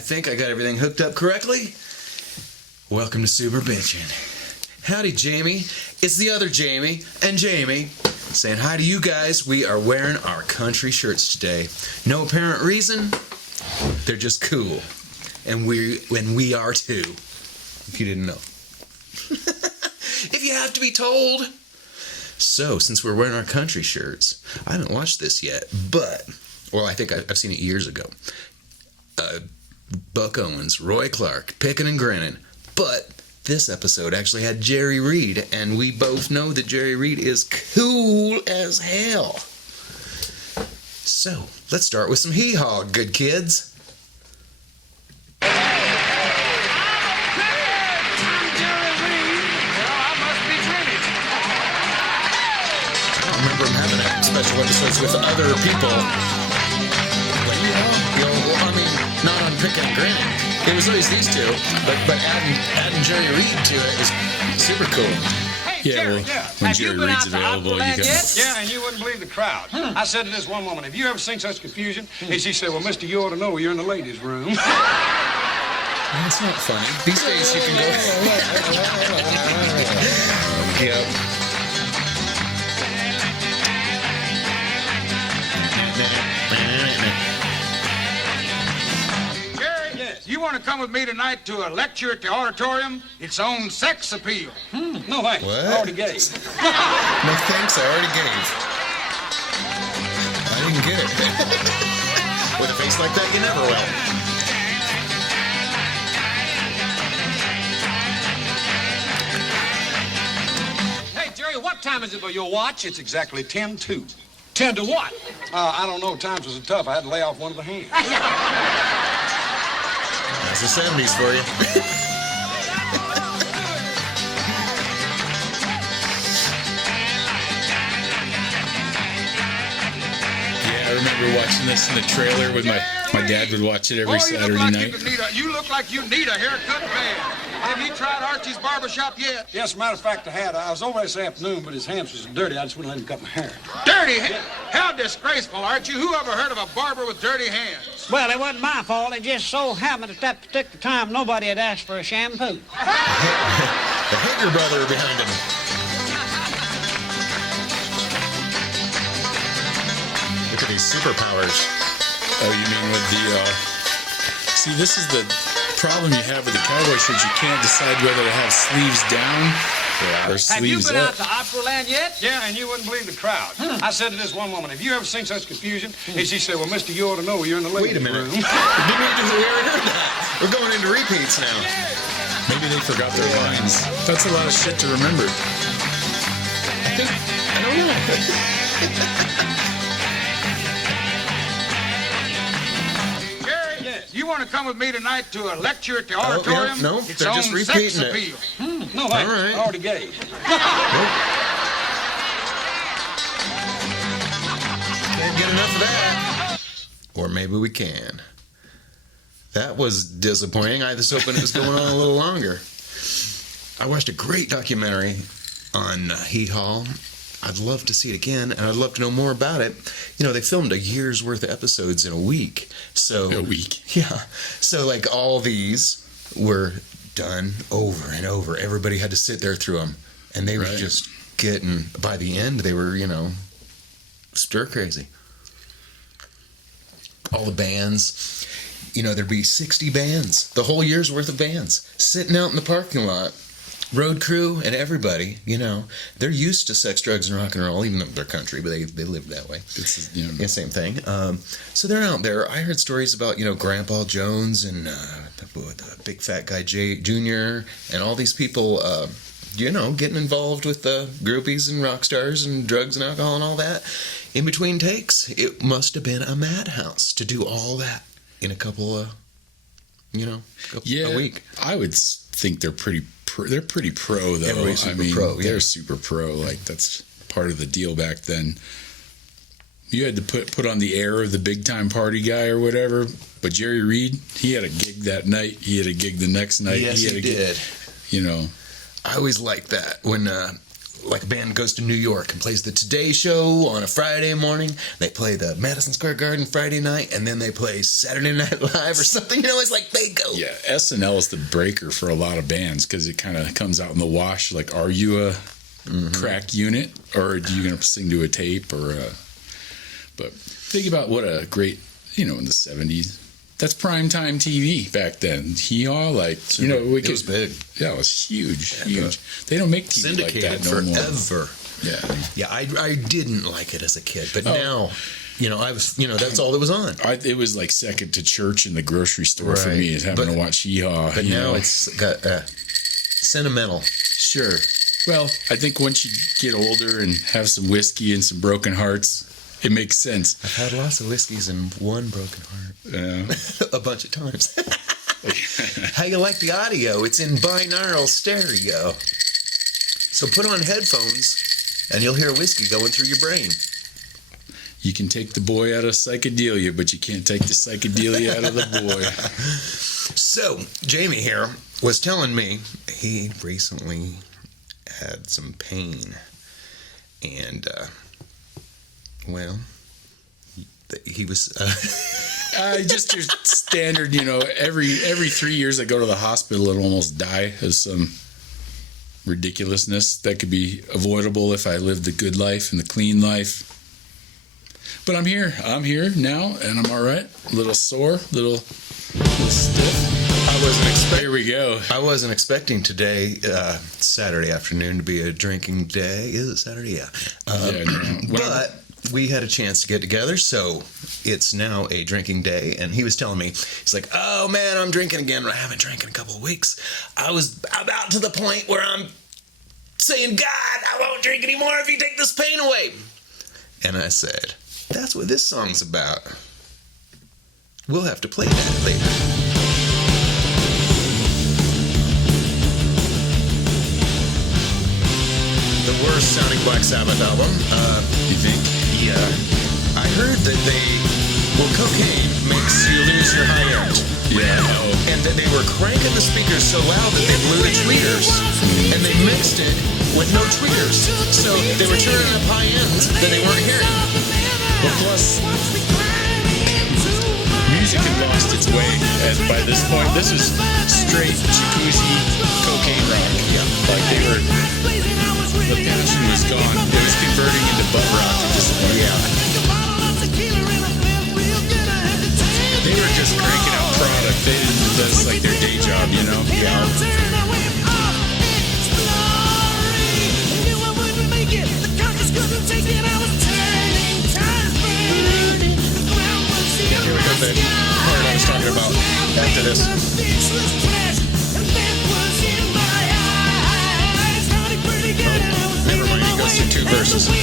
think I got everything hooked up correctly. Welcome to Super Bitchin. Howdy, Jamie. It's the other Jamie and Jamie saying hi to you guys. We are wearing our country shirts today. No apparent reason. They're just cool. And we are too. If you didn't know. If you have to be told. So, since we're wearing our country shirts, I haven't watched this yet, but, well, I think I've seen it years ago. Buck Owens, Roy Clark, Pickin and Grinnin. But this episode actually had Jerry Reed, and we both know that Jerry Reed is cool as hell. So, let's start with some hee-haw, good kids. From having special episodes with other people. Like, I mean, not on Pickin Grinnin. It was always these two, but adding Jerry Reed to it was super cool. Hey, Yeah, Jerry, well, when Jerry Reed's available, you can... Yeah, and you wouldn't believe the crowd. I said to this one woman, have you ever seen such confusion? And she said, well, mister, you ought to know you're in the ladies' room. That's not funny. These days you can go... Yep. Jerry, yes. You want to come with me tonight to a lecture at the auditorium? It's on sex appeal. No thanks. What? I already gave. No thanks, I already gave. I didn't get it. With a face like that, you never will. Hey, Jerry, what time is it by your watch? It's exactly 10-2. 10 to what? I don't know. Times was tough. I had to lay off one of the hands. That's the 70s for you. Yeah, I remember watching this in the trailer with my dad would watch it every Saturday night. You look like you need a haircut bad. Have you tried Archie's barbershop yet? Yes, matter of fact, I had. I was over this afternoon, but his hands was dirty. I just wouldn't let him cut my hair. Dirty? How disgraceful, Archie. Who ever heard of a barber with dirty hands? Well, it wasn't my fault. It just so happened at that particular time nobody had asked for a shampoo. The Hager brother behind him. Look at these superpowers. Oh, you mean with the... See, this is the problem you have with the cowboy shirts. You can't decide whether to have sleeves down or Have you sleeves been up. out to Operaland yet? Yeah, and you wouldn't believe the crowd. I said to this one woman, have you ever seen such confusion? And she said, well, mister, you ought to know you're in the ladies' Wait a minute. room. We already heard that. We're going into repeats now. Maybe they forgot their lines. That's a lot of shit to remember. I don't know. You want to come with me tonight to a lecture at the auditorium? Yeah, no, it's they're on just sex repeating it. appeal. No thanks. All right. I already gave. Can't get enough of that. Or maybe we can. That was disappointing. I was hoping it was going on a little longer. I watched a great documentary on Heat Hall. I'd love to see it again, and I'd love to know more about it. You know, they filmed a year's worth of episodes in a week. So A week? Yeah. So, like, all these were done over and over. Everybody had to sit there through them. And they were just getting, by the end, they were, stir crazy. All the bands, there'd be 60 bands, the whole year's worth of bands, sitting out in the parking lot. Road crew and everybody, they're used to sex, drugs, and rock and roll, even though they're country, but they live that way. It's Yeah, same thing. So they're out there. I heard stories about, Grandpa Jones and the big fat guy Junior, and all these people, getting involved with the groupies and rock stars and drugs and alcohol and all that. In between takes, it must have been a madhouse to do all that in a couple of, a week. I would think they're pretty pro, though. Everybody's super pro, yeah. They're super pro. Like, that's part of the deal back then. You had to put on the air of the big time party guy or whatever. But Jerry Reed, he had a gig that night. He had a gig the next night. Yes, he did. Gig, I always liked that when like a band goes to New York and plays the Today Show on a Friday morning. They play the Madison Square Garden Friday night, and then they play Saturday Night Live or something. You know, it's like they go. Yeah, SNL is the breaker for a lot of bands because it kind of comes out in the wash. Like, are you a crack unit, or are you going to sing to a tape? But think about what a great, in the 70s. That's primetime TV back then. Hee-haw, it was big. Yeah, it was huge. They don't make TV Syndicated like that no more. forever. Yeah. I didn't like it as a kid, but now, I was, that's all that was on. It was like second to church in the grocery store for Right. me, is having to watch Hee-haw. But now it's got sentimental. Sure. Well, I think once you get older and have some whiskey and some broken hearts, it makes sense. I've had lots of whiskeys and one broken heart. Yeah. A bunch of times. How you like the audio? It's in binaural stereo. So put on headphones and you'll hear whiskey going through your brain. You can take the boy out of psychedelia, but you can't take the psychedelia out of the boy. So, Jamie here was telling me he recently had some pain. And, he was... Just your standard, every 3 years I go to the hospital and almost die of some ridiculousness that could be avoidable if I lived the good life and the clean life. But I'm here now, and I'm all right. A little sore, little stiff. Here we go. I wasn't expecting today, Saturday afternoon, to be a drinking day. Is it Saturday? Yeah. But we had a chance to get together, so it's now a drinking day. And he was telling me, he's like, oh man, I'm drinking again. I haven't drank in a couple of weeks. I was about to the point where I'm saying, God, I won't drink anymore if you take this pain away. And I said, that's what this song's about. We'll have to play that later. The worst sounding Black Sabbath album. You think? Yeah. I heard that cocaine makes you lose your high end. Yeah. And that they were cranking the speakers so loud that they blew the tweeters. And they mixed it with no tweeters. So they were turning up high ends that they weren't hearing. Well, plus, music had lost its way. And by this point, this was straight jacuzzi cocaine rock. Yeah. Like the passion was gone. It was converting into butt rock at this point. Yeah. They were just cranking out product. That's like their day job, Yeah. Here we go, the part I was talking about after this. Never mind, it goes through two verses. What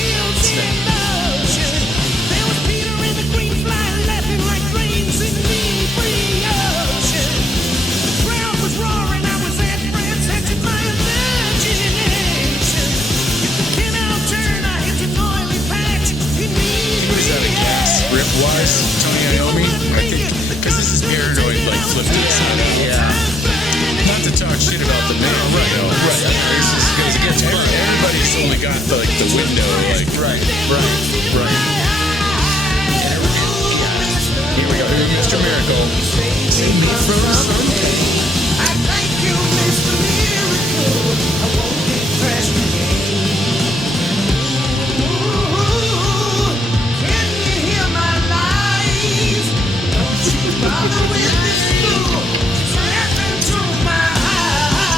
is that, a gas rip-wise? Tony Iommi? I think, because this is Paranoid, like, flipped it. Yeah. Not to talk shit about the band, Right. This goes against everybody's only got, the window, like... Right. Here we go. Here's Mr. Miracle. Save me from someday. I thank you, Mr. Miracle. I won't get crashed again. Ooh, can you hear my lies? Don't you bother with this fool. Step into my heart.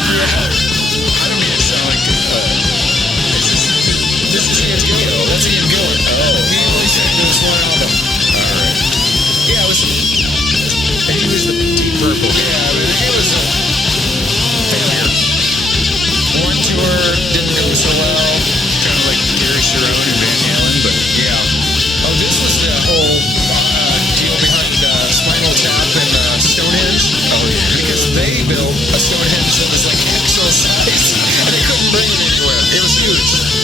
I don't mean to sound like... This is Ian Gillan. That's Ian Gillan. Oh. He only sang this one album. Alright. Yeah, it was... He was the Deep Purple. Yeah, but it was a failure. One tour didn't go so well. Kind of like Gary Sharon and Van Halen, but... Yeah. Oh, this was the whole deal behind Spinal Tap and Stonehenge. Oh, yeah. Because they built a Stonehenge that was like exo-size, and they couldn't bring it anywhere. It was huge.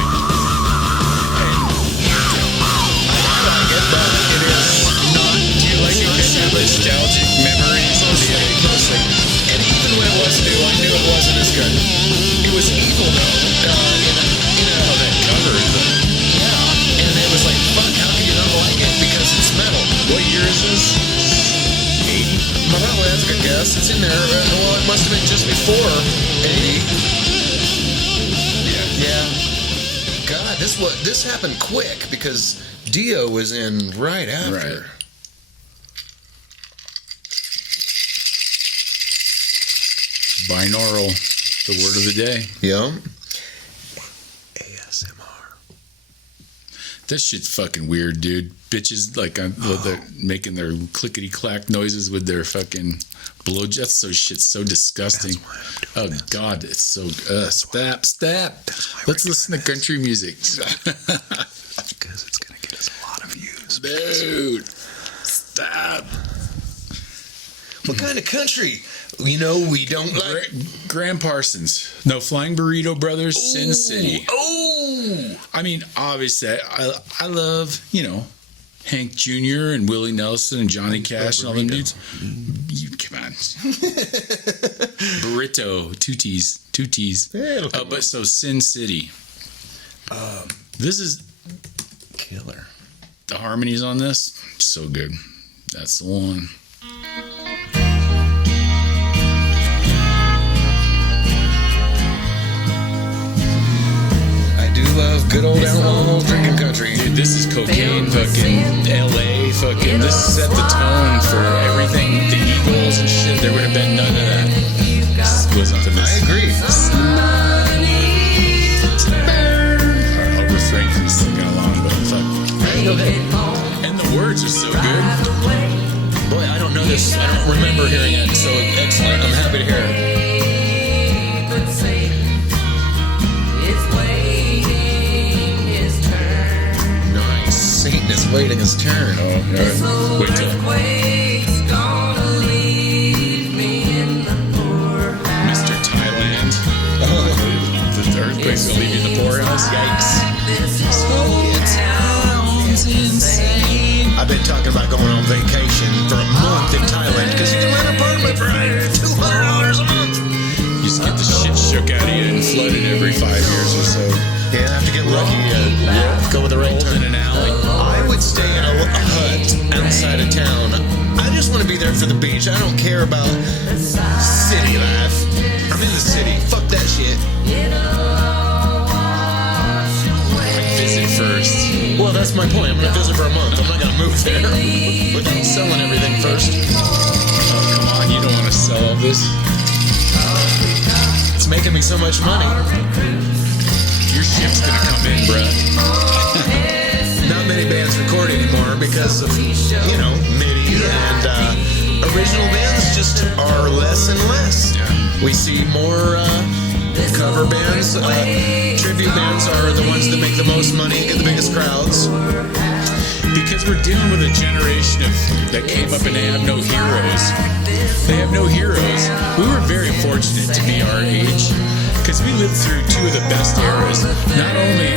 like, I like it, but it is not. Do you like it because you have nostalgic memories of the mostly? And even when it was new, I knew it wasn't as good. It was evil though. Oh, that cover is Yeah. And it was like, fuck, how can you not like it? Because it's metal. what year is this? 80? Well, that's a good guess. It's in there. Well, it must have been just before 80. Yeah. God, this happened quick because Dio was in right after. Right. Binaural, the word of the day. Yeah. ASMR. This shit's fucking weird, dude. Bitches like they're making their clickety clack noises with their fucking blowjobs. So shit's so disgusting. Oh God, it's so stop. Let's listen to country music. Because it's gonna get us a lot of views. Dude, stop. What kind of country? You know, we don't like. Graham Parsons. No, Flying Burrito Brothers, Sin City. Oh! I mean, obviously, I love, Hank Jr. and Willie Nelson and Johnny Cash and all them dudes. Come on. Burrito, two T's. Yeah, but so Sin City. This is Killer. the harmonies on this. So good. That's the one. I do love good old alcohol drinking country. Dude, this is cocaine, fucking LA, fucking. This set the tone for everything. The Eagles and shit. There would have been none of that. This wasn't for this. I agree. I'll refrain from singing along, but fuck. Go ahead. And the words are so good. Boy, I don't know this. I don't remember hearing it. So excellent. I'm happy to hear it. Nice. Satan is waiting his turn. Oh, wait till Mr. Thailand. The earthquake's gonna leave you in the poorhouse. Yikes. I've been talking about going on vacation for a month in Thailand because you can rent an apartment for $200 a month. You just get the shit shook out of you and flooded every 5 years or so. Yeah, I have to get lucky to go with the right Rolled time. in an alley. I would stay in a hut outside of town. I just want to be there for the beach. I don't care about city life. I'm in the city. Fuck that shit. Visit first. Well, that's my point. I'm going to visit for a month. I'm not going to move there without selling everything first. Oh, come on. You don't want to sell all this. It's making me so much money. Your ship's gonna come in, bruh. Not many bands record anymore because of, MIDI and original bands just are less and less. Yeah. We see more cover bands. Tribute bands are the ones that make the most money, get the biggest crowds. Because we're dealing with a generation that came up and they have no heroes. They have no heroes. We were very fortunate to be our age because we lived through two of the best eras. Not only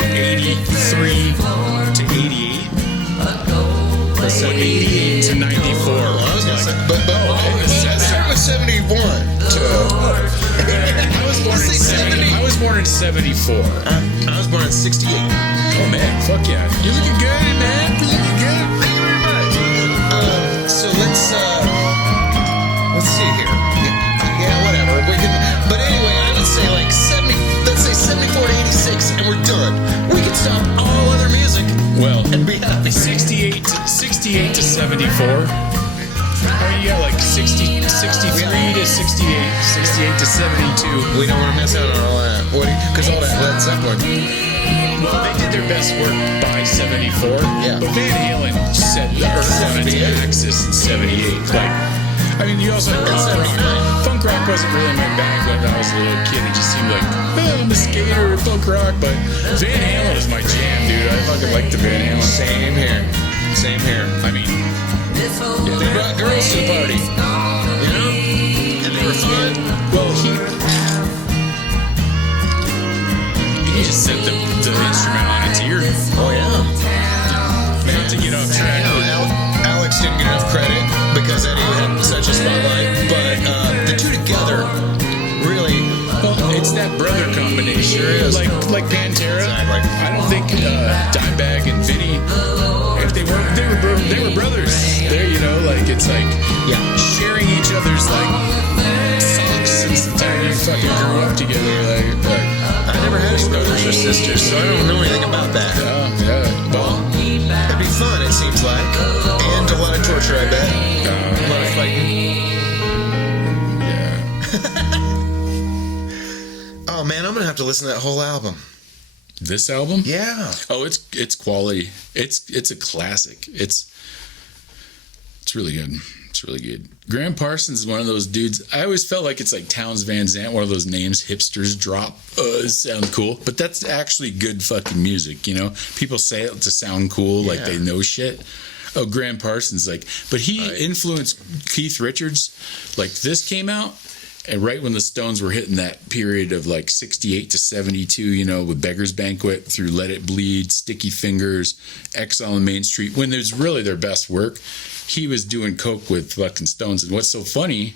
83 to 88, but 88 to 94. I was going to say, but let's start with 71 to... I was born in 74. I was born in 68. Oh man, fuck yeah. You're looking good, man. You're looking good. Thank you very much. So let's see here. Yeah, whatever. But anyway, I would say like 70. Let's say 74 to 86, and we're done. We can stop all other music. Well, And be happy. 68 to 74. I mean, you got like 63 to 68, 68 to 72. We don't want to miss out on all that. Because all that Led Zeppelin. Well, they did their best work by 74. Yeah. But Van Halen set the earth on its 78. axis in 78. Like, I mean, you also And 79. Funk rock wasn't really my bag when I was a little kid. It just seemed like, I'm a skater, punk rock. But Van Halen is my jam, dude. I fucking like the Van Halen. Same here. Same here. I mean, Yeah, they brought girls to the party. And they were fun. well, he just set the instrument on its ear. Oh yeah. Not to get off track. Alex didn't get enough credit because Eddie had such a spotlight, but the two together really. Well, it's that brother combination. Sure is. Like Pantera. Exactly. I don't think Dimebag and Vinny, if they were brothers. They're, like it's like sharing each other's like socks since the time you fucking grew up together. Like I never had any brothers or sisters, so I don't know anything about that. yeah. Well, it'd be fun, it seems like, and a lot of torture, I bet. A lot of fighting. Oh man, I'm gonna have to listen to that whole album. this album? Yeah. Oh, it's quality. It's a classic. It's really good. It's really good. Graham Parsons is one of those dudes. I always felt like it's like Townes Van Zandt, one of those names hipsters drop. It sounds cool, but that's actually good fucking music. You know, people say it to sound cool, like they know shit. Oh, Graham Parsons, like, but he influenced Keith Richards. Like, this came out, and right when the Stones were hitting that period of like 68 to 72, you know, with Beggar's Banquet through Let It Bleed, Sticky Fingers, Exile on Main Street, when there's really their best work, he was doing coke with fucking Stones. And what's so funny,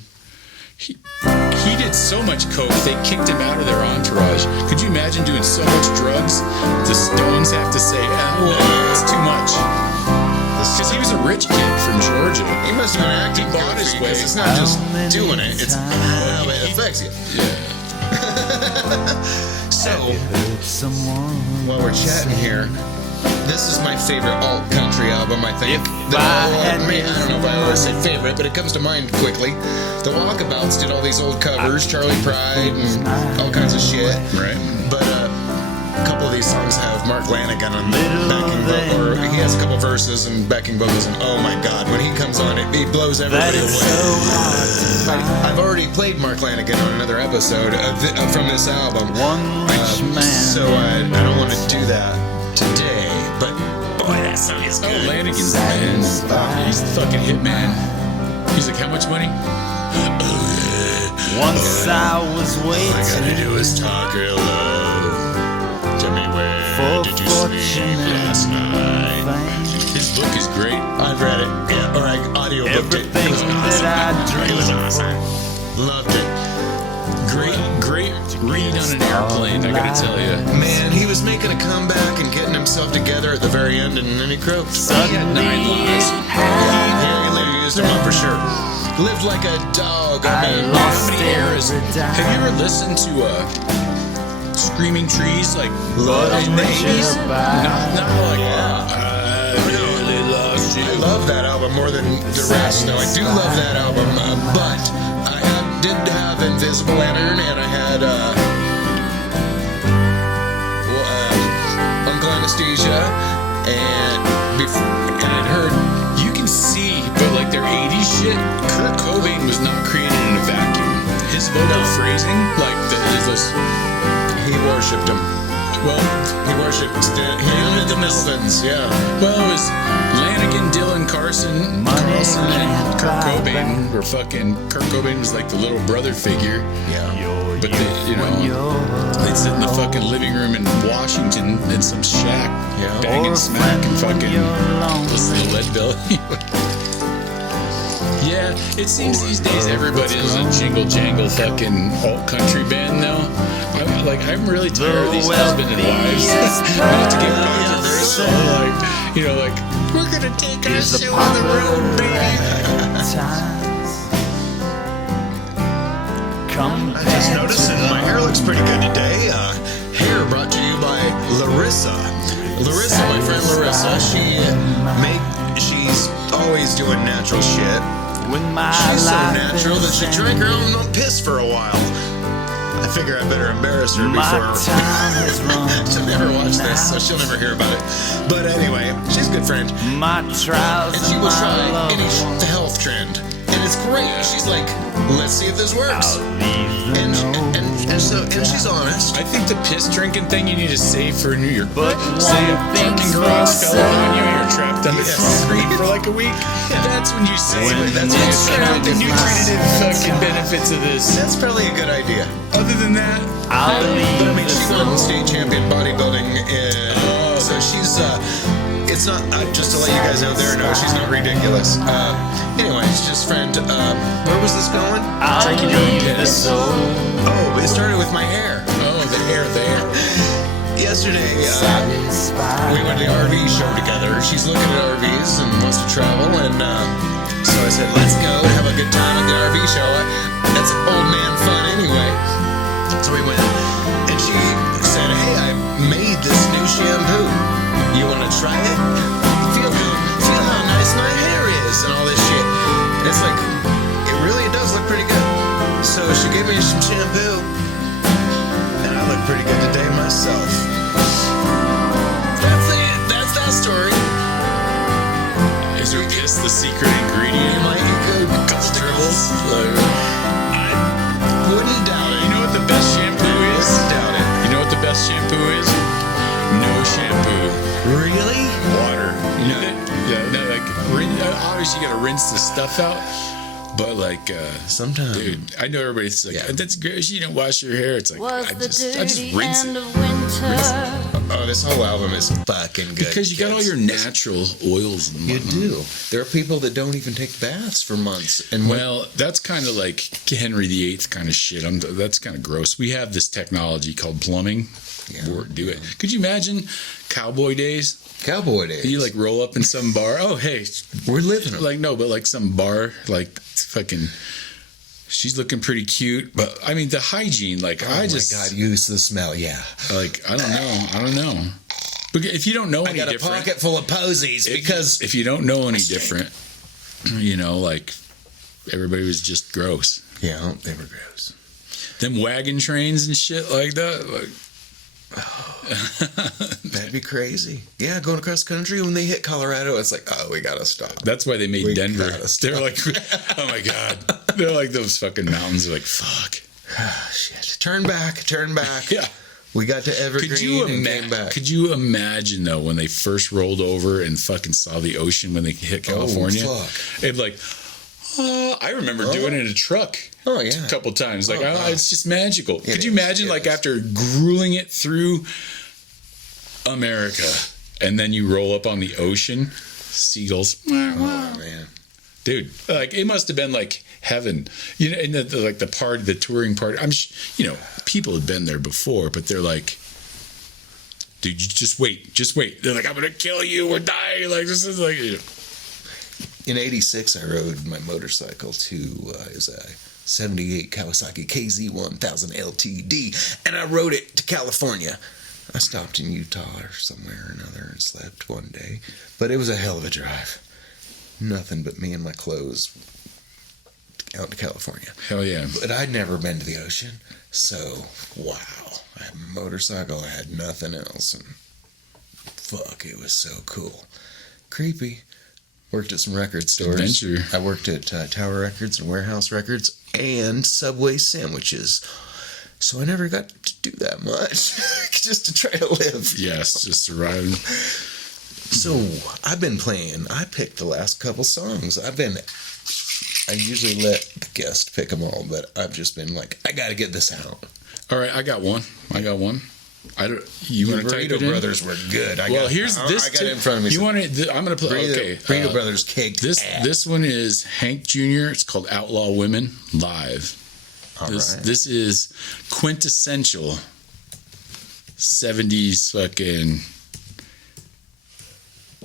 he did so much coke, they kicked him out of their entourage. Could you imagine doing so much drugs? The Stones have to say, it's too much. Because he was a rich kid from Georgia. He must have been acting. He bought his way. It's not just doing it. It's how it affects you. Yeah. So, while we're chatting here, this is my favorite alt country album, I think. I don't know if I always say favorite, but it comes to mind quickly. The Walkabouts did all these old covers, Charlie Pride and all kinds of shit. Right. But a couple of these songs have Mark Lanegan on backing vocal, or he has a couple verses and backing vocals, and oh my god, when he comes on, it blows everybody away. I've already played Mark Lanegan on another episode from this album, so I don't want to do that today, but boy, that song is good. Oh, Lanegan's man. He's the fucking hitman. He's like, how much money? Once I was waiting. All I gotta do is talk real low. Tell me where did you sleep last night? His book is great. I've read it, or I audiobooked it. It was awesome. It was awesome. Loved it. Great read on an airplane, I gotta tell you. Man, he was making a comeback and getting himself together at the very end, and then he croaked. He had 9 lives. Yeah, he used him up for sure. Lived like a dog. I mean, how many eras? Have you ever listened to Screaming Trees, like Love in the 80s? Not Not like I really lost you. I love that album more than the rest. No, I do love that album, but I did have Invisible Lantern, and I had Uncle Anesthesia, and I'd heard. You can see, but like their 80s shit, Kurt Cobain was not created in a vacuum. His vocal phrasing, like he worshipped him. well, He worshipped him and the Melvins, yeah. Well, it was Lanegan, Dylan, Carlson, and Kurt Cobain were fucking. Kurt Cobain was like the little brother figure. Yeah. But they'd sit in the fucking living room in Washington in some shack, banging smack and fucking listen to Lead Belly. Yeah, it seems these days everybody is a jingle jangle fucking alt country band now. I'm really tired of these husband and wives. Not to get controversial, we're gonna take our show on the road, baby. I just noticed that my hair looks pretty good today. Hair brought to you by Larissa. Larissa, my friend Larissa, she's always doing natural shit. She's so natural that she drank her own piss for a while. I figure I better embarrass her before she'll never watch this, so she'll never hear about it. But anyway, she's a good friend. And she will try any health trend. And it's great. She's like, let's see if this works. And And she's honest. I think the piss drinking thing you need to save for New York. But say a things fucking garage for fell on you, you're trapped under Yes. concrete for like a week. That's when you say That's the nutritive fucking benefits of this. That's probably a good idea. Other than that, I'll But I leave mean, the she's won soul. state champion bodybuilding, so she's. It's not just to let you guys out there know she's not ridiculous. Anyway, it's just friend. Where was this going? I'll leave the soul. Oh, it started with my hair. oh, the hair there. Yesterday, we went to the RV show together. She's looking at RVs and wants to travel, and so I said, "Let's go have a good time at the RV show." That's old man fun anyway. So we went, and she said, "Hey, I made this new shampoo. You want to try it? Feel how nice my hair is and all this shit." And it's like, it really does look pretty good. So she gave me some shampoo, and I look pretty good today myself. That's it. That's that story. Is your piss the secret ingredient? Am I good? Couple dribbles. I wouldn't doubt it. You know what the best shampoo is? Wouldn't doubt it. You know what the best shampoo is? No shampoo. Really? Water. You know that? Yeah, no, like, obviously you gotta rinse the stuff out, but like, Sometimes. dude, I know everybody's like, Yeah. that's great. You don't wash your hair. It's like, Was I the just dirty rinse end it. of winter. Oh, this whole album is fucking good. Because you got all kids. your natural oils and You whatnot. do. There are people that don't even take baths for months. And when, Well, that's kind of like Henry VIII kind of shit. That's kind of gross. We have this technology called plumbing. Yeah. Or do it. Could you imagine cowboy days? cowboy days. You like roll up in some bar. Oh, hey, we're living them. like no, but like some bar, like fucking. She's looking pretty cute, but I mean the hygiene. Like Oh I just my God, use the smell. Yeah. like I don't know. But if you don't know I any got a different, pocket full of posies because if you don't know any different, you know, like everybody was just gross. yeah, they were gross. Them wagon trains and shit like that. Like, That'd be crazy. Yeah, going across country when they hit Colorado, it's like, oh, we gotta stop. that's why they made We Denver. gotta stop. They're like, oh my god, they're like those fucking mountains. They're like, fuck. Ah, shit. Turn back. Yeah. We got to Evergreen and came back. Could you imagine though when they first rolled over and fucking saw the ocean when they hit California? Oh, fuck. It'd like, I remember doing it in a truck. Oh, yeah. A couple times. Like, Oh, God. it's just magical. Could you is, imagine it like is. after grueling it through America and then you roll up on the ocean, seagulls. Oh, man. Dude, like it must have been like heaven, you know. And like the touring party. You know, people had been there before, but they're like, dude, you just wait. They're like, I'm gonna kill you or die. Like this is like. You know. In '86, I rode my motorcycle to it was a '78 Kawasaki KZ1000 LTD, and I rode it to California. I stopped in Utah or somewhere or another and slept one day, but it was a hell of a drive. Nothing but me and my clothes out to California. Hell yeah. But I'd never been to the ocean, so wow. I had a motorcycle, I had nothing else, and fuck, it was so cool. Creepy. Worked at some record stores. Adventure. I worked at Tower Records and Warehouse Records and Subway Sandwiches. So I never got to do that much, just to try to live. Yes, just surviving. So I've been playing. I picked the last couple songs. I usually let the guest pick them all, but I've just been like, I got to get this out. All right, I got one. I don't. You The want to type Burrito it in? Brothers were good. Here's this. I got it in front of me. You want it? I'm gonna play. Burrito, Okay. Burrito Brothers cake. This one is Hank Jr. It's called Outlaw Women Live. All This right. this is quintessential 70s fucking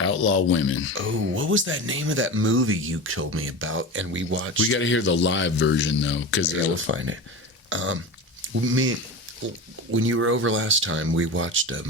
outlaw women. Oh, what was that name of that movie you told me about? And we watched. We got to hear the live version though, because Yeah, we'll find it. When you were over last time, we watched a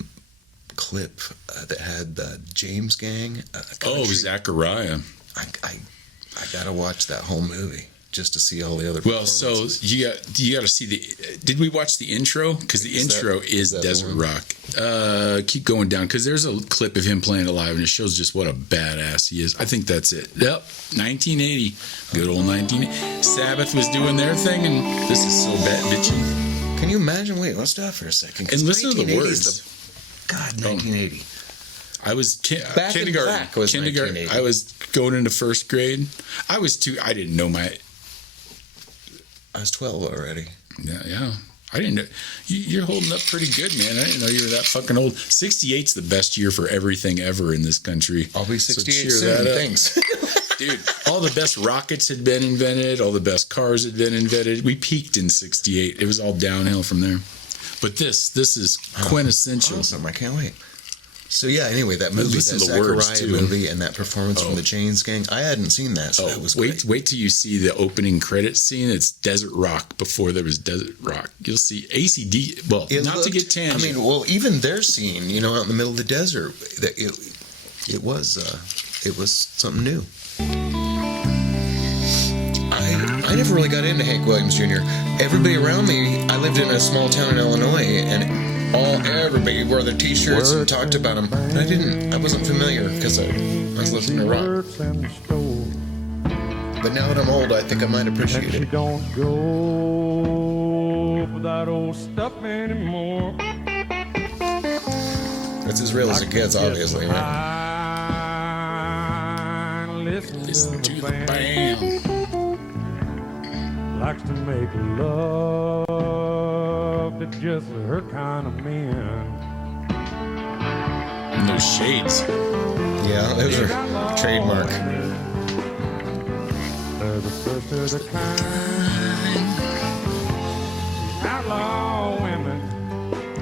clip that had the James Gang. Country. Zachariah. I gotta watch that whole movie just to see all the other. Well, so performances. you got to see the. Did we watch the intro? Because the intro is that Desert the one? Rock. Keep going down because there's a clip of him playing it live and it shows just what a badass he is. I think that's it. Yep, 1980, good old 1980. Sabbath was doing their thing, and this is so bad, bitchin. Can you imagine? Wait, let's stop for a second. 'Cause And listen to the 1980 is words. God, 1980. I was Back in kindergarten. Black was Kindergarten. 1980. I was going into first grade. I didn't know my. I was 12 already. Yeah. I didn't know. You're holding up pretty good, man. I didn't know you were that fucking old. 68's the best year for everything ever in this country. I'll be 68 cheer soon. that up. Thanks. Dude, all the best rockets had been invented. All the best cars had been invented. We peaked in 68. It was all downhill from there. But this is quintessential. Awesome. I can't wait. So yeah, anyway, that movie, that Listen to the words, Zachariah too. movie, and that performance from the Chains Gang, I hadn't seen that, so that was great. Wait till you see the opening credits scene. It's desert rock before there was desert rock. You'll see ACD. Well, to get tangent. I mean, well, even their scene, out in the middle of the desert, it was something new. I never really got into Hank Williams Jr. Everybody around me, I lived in a small town in Illinois, and everybody wore their T-shirts and talked about him. And I wasn't familiar because I was listening to rock. But now that I'm old, I think I might appreciate it. Don't go for that old stuff anymore. It's as real as it gets, obviously, right? Listen to the band. Likes to make love to just her kind of men. And those shades. Yeah, those are trademark. They're the first of the kind. Outlaw women.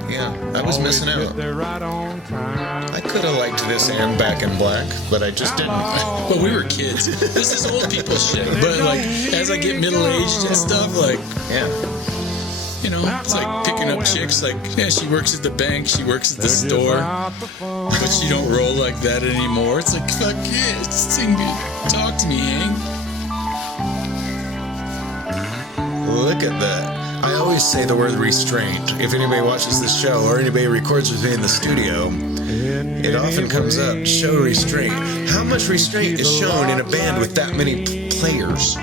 Yeah, I was missing out. They're right on time. I could have liked this and Back in Black, but I just didn't. Well, we were kids. This is old people shit. But as I get middle aged and stuff, Yeah. it's like picking up chicks. She works at the bank, she works at the store, but she don't roll like that anymore. It's like, fuck yeah, talk to me, Hank. Look at that. I always say the word restraint. If anybody watches this show or anybody records with me in the studio, it often comes up, show restraint. How much restraint is shown in a band with that many players?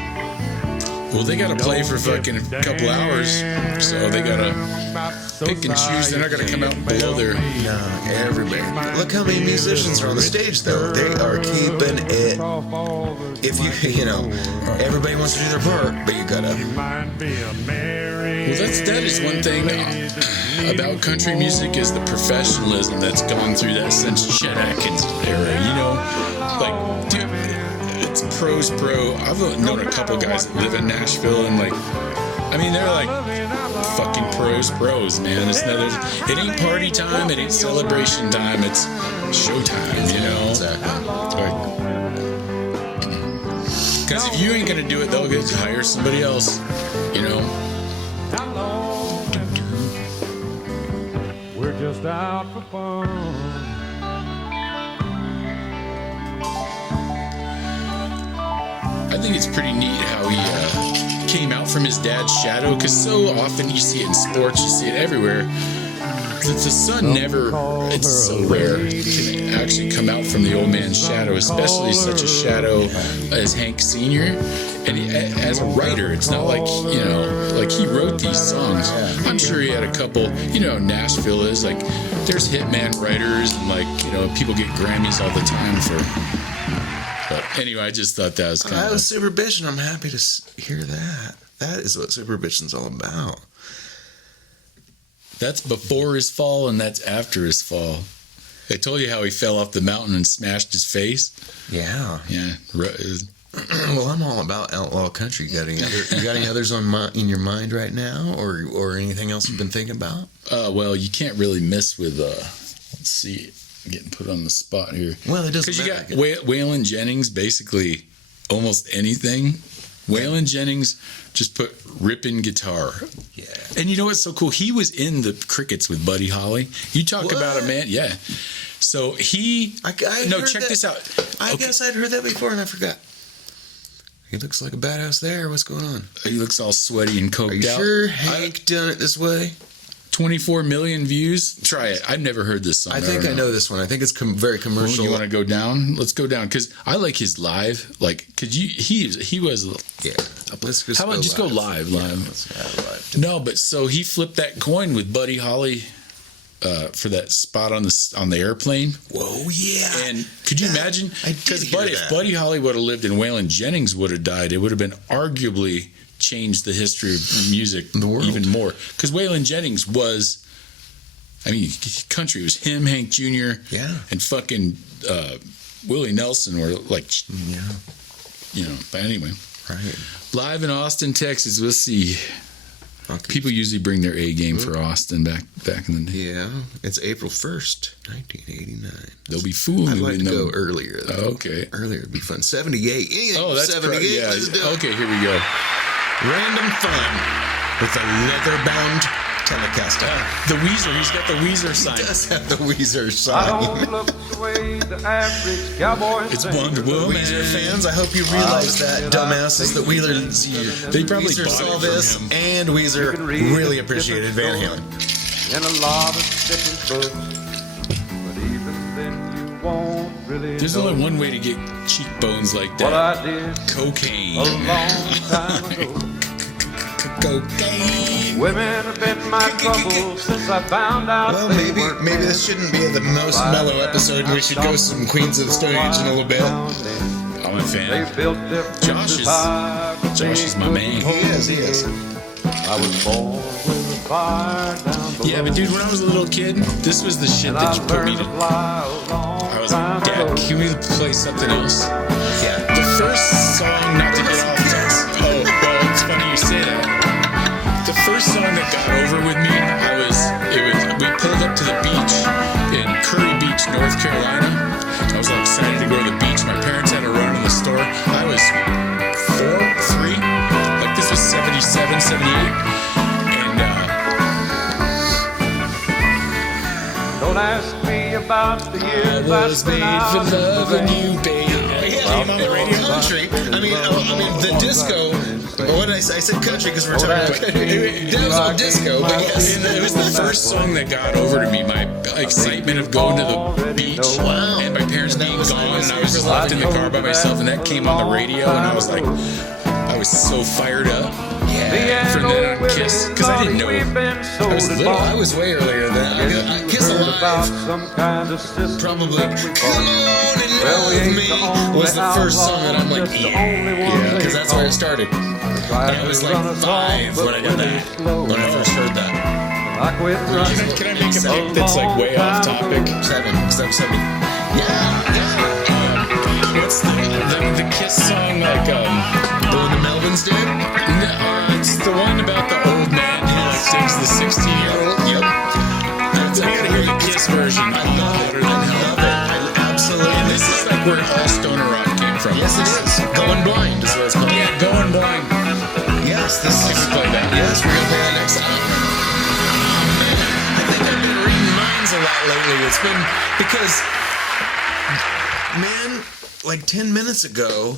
Well, they gotta play for fucking a couple hours, so they gotta pick and choose. They're not gonna come out below their. No, everybody. Look how many musicians are on the stage, though. They are keeping it. If everybody wants to do their part, but you gotta. Well, that is one thing about country music is the professionalism that's gone through that since Chet Atkins era. Dude, it's pros pro. I've known a couple guys that live in Nashville and they're like fucking pros, man. It ain't party time, it ain't celebration time, it's showtime, Exactly. Because if you ain't gonna do it, they'll just hire somebody else, We're just out for fun. I think it's pretty neat how he came out from his dad's shadow, because so often you see it in sports, you see it everywhere. The son never, it's so rare, can actually come out from the old man's shadow, especially such a shadow as Hank Sr. And as a writer, it's not like, he wrote these songs. I'm sure he had a couple, Nashville is, there's hitman writers and, people get Grammys all the time for. But anyway, I just thought that was kind of. That was Super Bitchin'. I'm happy to hear that. That is what Super Bitchin's all about. That's before his fall and that's after his fall. I told you how he fell off the mountain and smashed his face. Yeah. Yeah. Well, I'm all about outlaw country. You got any others in your mind right now, or anything else you've been thinking about? Well, you can't really miss with. Let's see, I'm getting put on the spot here. Well, it doesn't because you matter. got Waylon Jennings, basically almost anything. Waylon Jennings just put ripping guitar. Yeah. And you know what's so cool? He was in the Crickets with Buddy Holly. You talk about a man, yeah. So he. Check this out. I guess I'd heard that before and I forgot. He looks like a badass there. What's going on? He looks all sweaty and coked out. Are you sure Hank done it this way? 24 million views. Try it. I've never heard this song. I think I know this one. I think it's very commercial. You want to go down? Let's go down because I like his live. Like, cause he was. Yeah. Let's just how about just go live? Live. No, but so he flipped that coin with Buddy Holly for that spot on the airplane. Whoa, yeah. And could you imagine? Because if Buddy Holly would have lived and Waylon Jennings would have died, it would have been arguably changed the history of music in the world even more. Because Waylon Jennings was, I mean, country was him, Hank Jr. Yeah. And fucking Willie Nelson were like, yeah. You know. But anyway, right. Live in Austin, Texas. We'll see. People usually bring their A game for Austin back in the day. Yeah, it's April 1st, 1989. They'll be fooling I'd you. like to go earlier. Though. Okay. Earlier would be fun. 78. Oh, that's 78. Yeah. Let's do it. Okay, here we go. Random fun with a leather-bound Telecaster. The Weezer. He's got the Weezer sign. He does have the Weezer I sign. don't look the way the average cowboy It's sings. Wonder Woman. Weezer fans, I hope you realize that, dumbasses, that They probably Weezer bought saw it this, from him. and Weezer really appreciated Van Halen. In a lot of different books, but even then you won't really There's know only one way to get cheekbones like what that. I did Cocaine. a long time ago. Cocaine. Women have been my trouble since I found out. Well, they maybe weren't this men. shouldn't be the most mellow episode, and we should go some Queens of the Stone Age in a little bit. I'm a They fan. built their Josh is- Josh is my man. He is. I was born with a fire down below. Yeah, but dude, when I was a little kid, this was the shit And that I you put me learned to. to fly a long I was like, time Dad, ago. can we play something else? Yeah. The first song, not to get off topic. Oh, well, it's funny you say that. The first song that got over with me, we pulled up to the beach in Curry Beach, North Carolina. I was all excited to go to the beach. My parents had to run to the store. I was 3, like this was 77, 78. And Don't ask me about the I years I was spent made out for in the loving rain. you, baby. Came on the radio. Country. I mean, the disco. What did I say? I said country because we're talking about country. That was all disco, but yes. It was the first song that got over to me. My excitement of going to the beach and my parents being gone, and I was just left in the car by myself, and that came on the radio, and I was like, I was so fired up. Yeah. From then on, Kiss, because I didn't know. I was little. I was way earlier than that. Kiss Alive. Probably Come On and Love Me was the first song that I'm like, yeah, because that's where it started. And I was like 5 when I got that, when I first heard that. Can I make a pick that's like way off topic? 7, because I'm 70. What's the Kiss song like? The one the Melvins did? It's the one about the old man who like takes the 16-year-old. Yep. That's I gotta hear the Kiss version. I love it. Better than hell. Love it. I absolutely. And this is like where all stoner rock came from. Yes, it is. Going Blind is what it's called. Yeah, Going Blind. Yes, this is. Play that. Yes, we're gonna play that next time. I think I've been reading minds a lot lately. It's been because, man, like 10 minutes ago,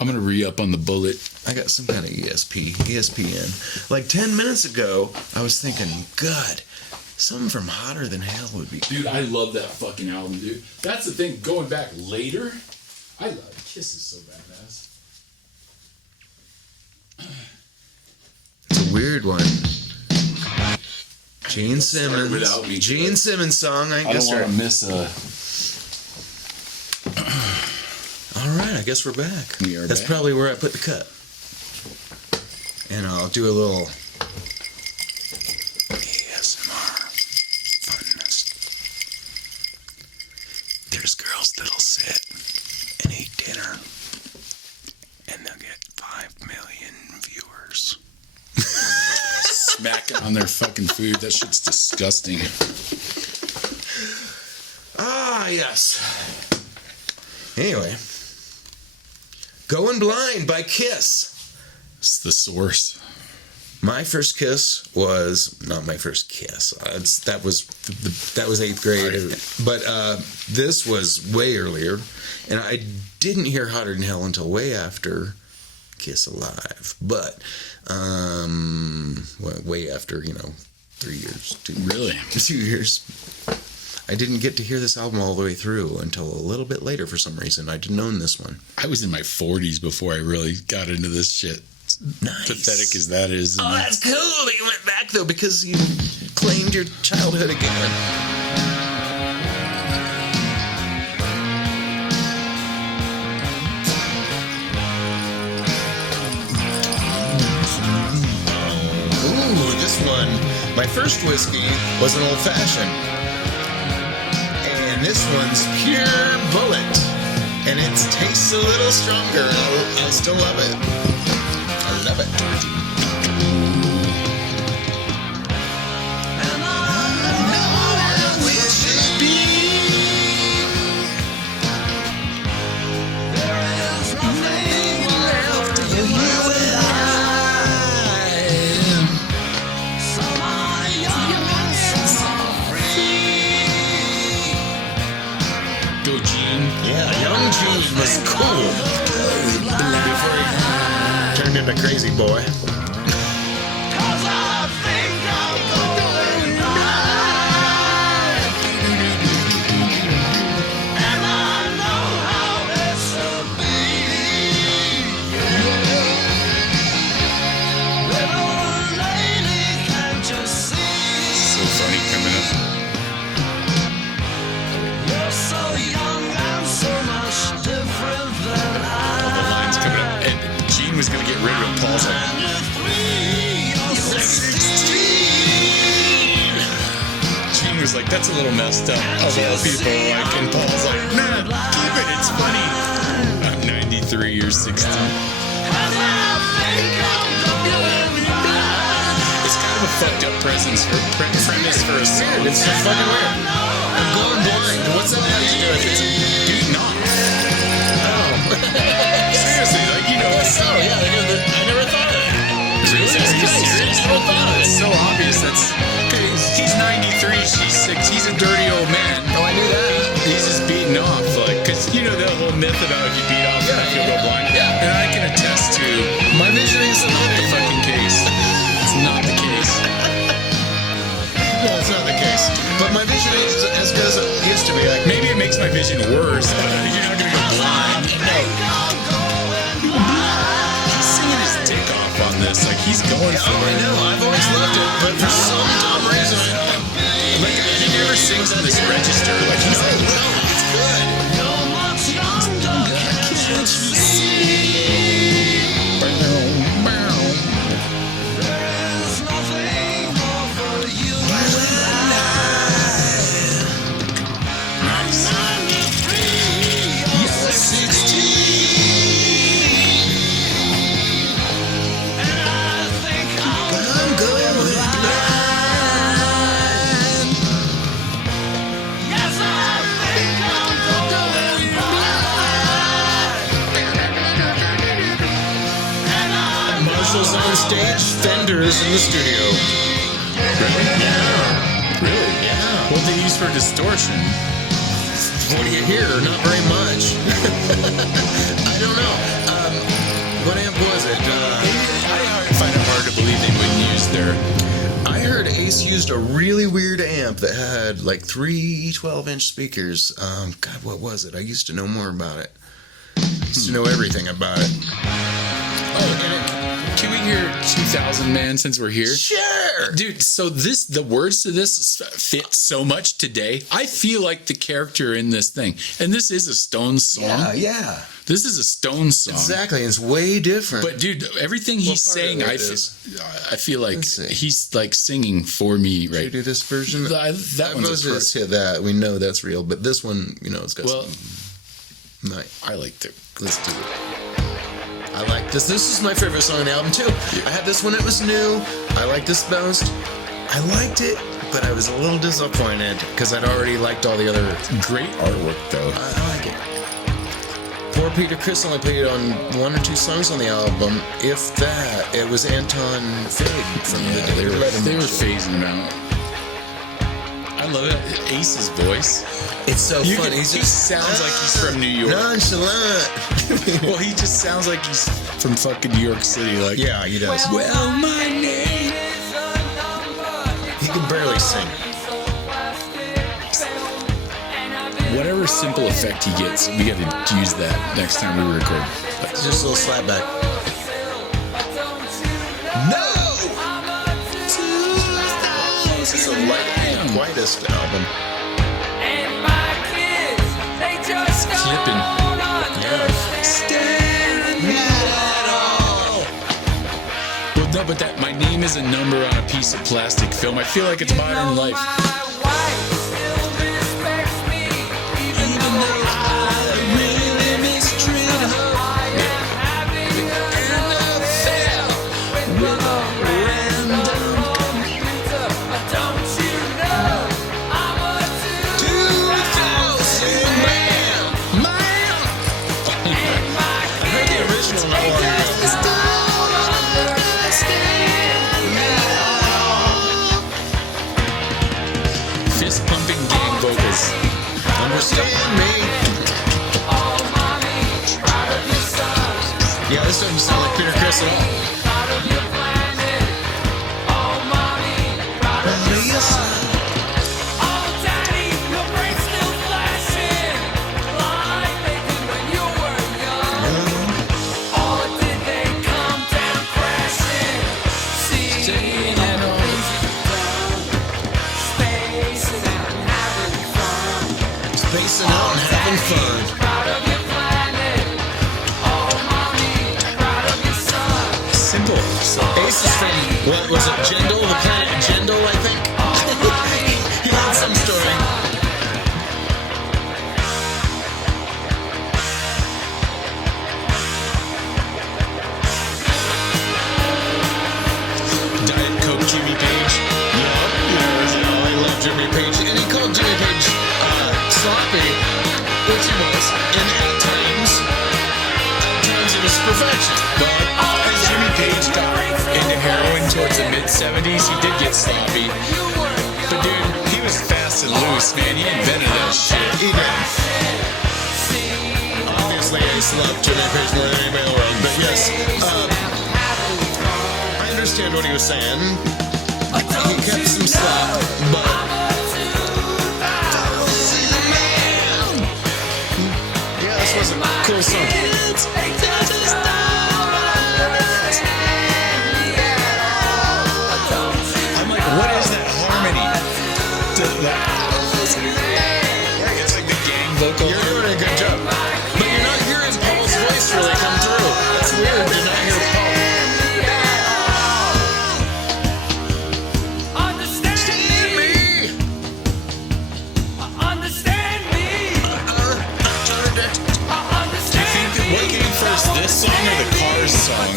I'm gonna re-up on the Bullet. I got some kind of ESPN. Like 10 minutes ago, I was thinking, God, something from Hotter Than Hell would be. Dude, I love that fucking album, dude. That's the thing. Going back later, I love Kiss is so badass. It's a weird one. Gene Simmons. without me. Gene Simmons song. I guess want to miss a. All right, I guess we're back. We are That's back. probably where I put the cut. And I'll do a little ASMR funness. There's girls that'll sit and eat dinner, and they'll get 5 million viewers. Smacking on their fucking food. That shit's disgusting. Ah, yes. Anyway, Going Blind by Kiss. It's the source. My first kiss was not my first kiss. That was 8th grade, but this was way earlier, and I didn't hear Hotter Than Hell until way after Kiss alive. But way after 3 years, 2 years. I didn't get to hear this album all the way through until a little bit later for some reason. I didn't own this one. I was in my 40s before I really got into this shit. Nice. Pathetic as that is. Oh, that's cool that you went back, though, because you claimed your childhood again. Ooh, this one. My first whiskey was an old-fashioned. And this one's pure Bullet. And it tastes a little stronger. I still love it. I love it. And I know how it should be. There is nothing left to you and I. Some are young and some are free. Go, Gene. Yeah, young Gene was cool. Before he turned into Crazy Boy. Was going to get rid of him. Paul's like, Gene was like, that's a little messed up of all people. Like, and Paul's like, nah, keep it. It's funny. I'm 93 or 60. It's kind of a fucked up premise for a song. It's so fucking weird. I'm going blind. What's that have to do with it? Beaten off. Seriously, like, So, yeah, I never thought of it. Really? Are you serious? I never thought of it. It's so obvious. That's okay. He's 93. She's 6. He's a dirty old man. Oh, I knew that. He's just beating off, like, because the whole myth about if you beat off, you'll go blind. Yeah. And I can attest to My vision is not the fucking case. It's not the case. No, it's not the case. But my vision is as good as it used to be. Like, Maybe it makes my vision worse, but you're not gonna go blind. He's singing his dick off on this, like he's going for I it. know. I've always loved it, but for some dumb reason, Like he never sings on this register. Like he's like, it's good. On stage, Fenders in the studio. really? Yeah. Really? Yeah. What they use for distortion? What do you hear? Not very much. I don't know. What amp was it? I find it hard to believe they wouldn't use their. I heard Ace used a really weird amp that had like 3 12-inch speakers. God, what was it? I used to know more about it. I used to know everything about it. Oh, and can we hear 2000 Man since we're here? Sure! Dude, so the words to this fit so much today. I feel like the character in this thing. And this is a Stones song. Yeah. This is a Stones song. Exactly. It's way different. But dude, everything he's saying, I feel like he's like singing for me, right? Should we do this version? That one's a just hit that. We know that's real, but this one, it's got some... I like to. Let's do it. I like this. This is my favorite song on the album, too. I had this when it was new. I like this most. I liked it, but I was a little disappointed because I'd already liked all the other... Great artwork, though. I like it. Poor Peter Criss only played on 1 or 2 songs on the album. If that, it was Anton Fig from the Daily Letterman. They were phasing him out. I love it. Ace's voice. It's so funny. He sounds like he's from New York. Nonchalant. Well, he just sounds like he's from fucking New York City. Like, Yeah, he does. well, my name. He can barely sing. Whatever simple effect he gets, we got to use that next time we record. It's just a little slap back. No! This is the lightest album. Flipping. Well, no, but that my name is a number on a piece of plastic film. I feel like it's modern life. Fist pumping gang vocals. Understand me. Yeah, this doesn't sound like Peter Criss at all. Spacing out and having fun. Simple. Ace is from, what was it, Jendal? The planet Jendal, I think? He had some story. Diet Coke Jimmy Page. I love Jimmy Page. And he called Jimmy Page sloppy, which he was. And at times it was perfection. But as Jimmy Page got into heroin towards the mid-70s, he did get sloppy. But dude, he was fast and loose, man. He invented that shit. He did. Obviously, Ace loved Jimmy Page more than anybody in the world. But yes, I understand what he was saying. He kept some slop, but yeah, this was a cool song. I'm like, what is that harmony? It's like the gang vocal. You're doing a good job, but you're not hearing Paul's voice really come through. It's weird to not hear Paul. This song or the Cars song?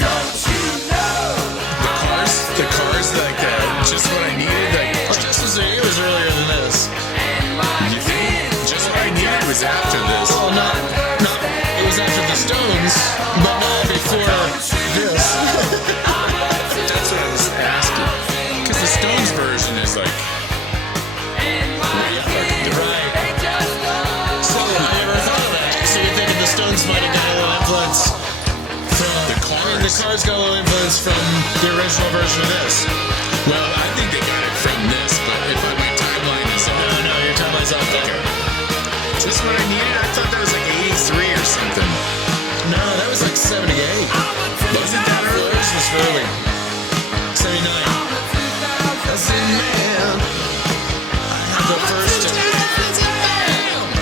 The Cars, like Just What I Needed. Like, It was earlier than this. you think Just What I Needed was after this? Well, not. It was after the Stones, but not before this. That's what I was asking. Because the Stones version is like Right. So I never thought of that. So you think the Stones might have got a little influence from the Cars. The Cars got a little influence from the original version of this. Well, I think they got it from this, but if my timeline is off. No, your timeline's off there. Just What I Needed? I thought that was like 83 or something. No, that was like 78. Wasn't that early? This was early. 79. The first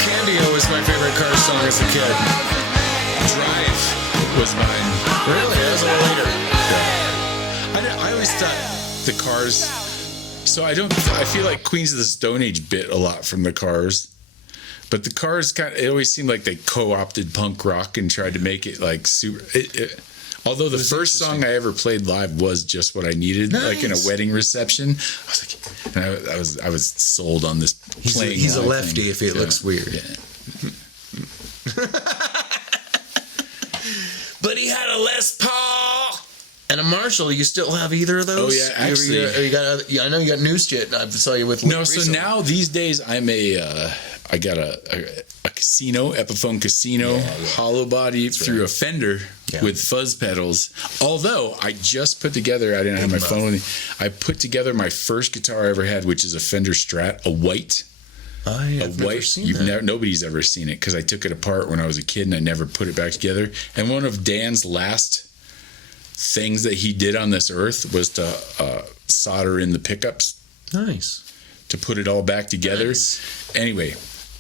Candio was my favorite Cars song as a kid. Drive was mine. Really? That was a little later. I always thought the Cars. So I feel like Queens of the Stone Age bit a lot from the Cars. But the Cars it always seemed like they co-opted punk rock and tried to make it like super. Although the first song I ever played live was Just What I Needed, like in a wedding reception. I was like, and I was sold on this playing. He's a live lefty thing. if it looks weird. Yeah. But he had a Les Paul and a Marshall. Marshall, you still have either of those? Oh, yeah, actually. You got. I know you got new shit. I saw you with. No, recently. so now these days I got a casino, Epiphone Casino, hollow body through a Fender with fuzz pedals. Although I just put together, I didn't have my phone with me. I put together my first guitar I ever had, which is a Fender Strat, a white. I have never seen that. Nobody's ever seen it because I took it apart when I was a kid and I never put it back together. And one of Dan's last things that he did on this earth was to solder in the pickups. Nice. To put it all back together. Nice. Anyway,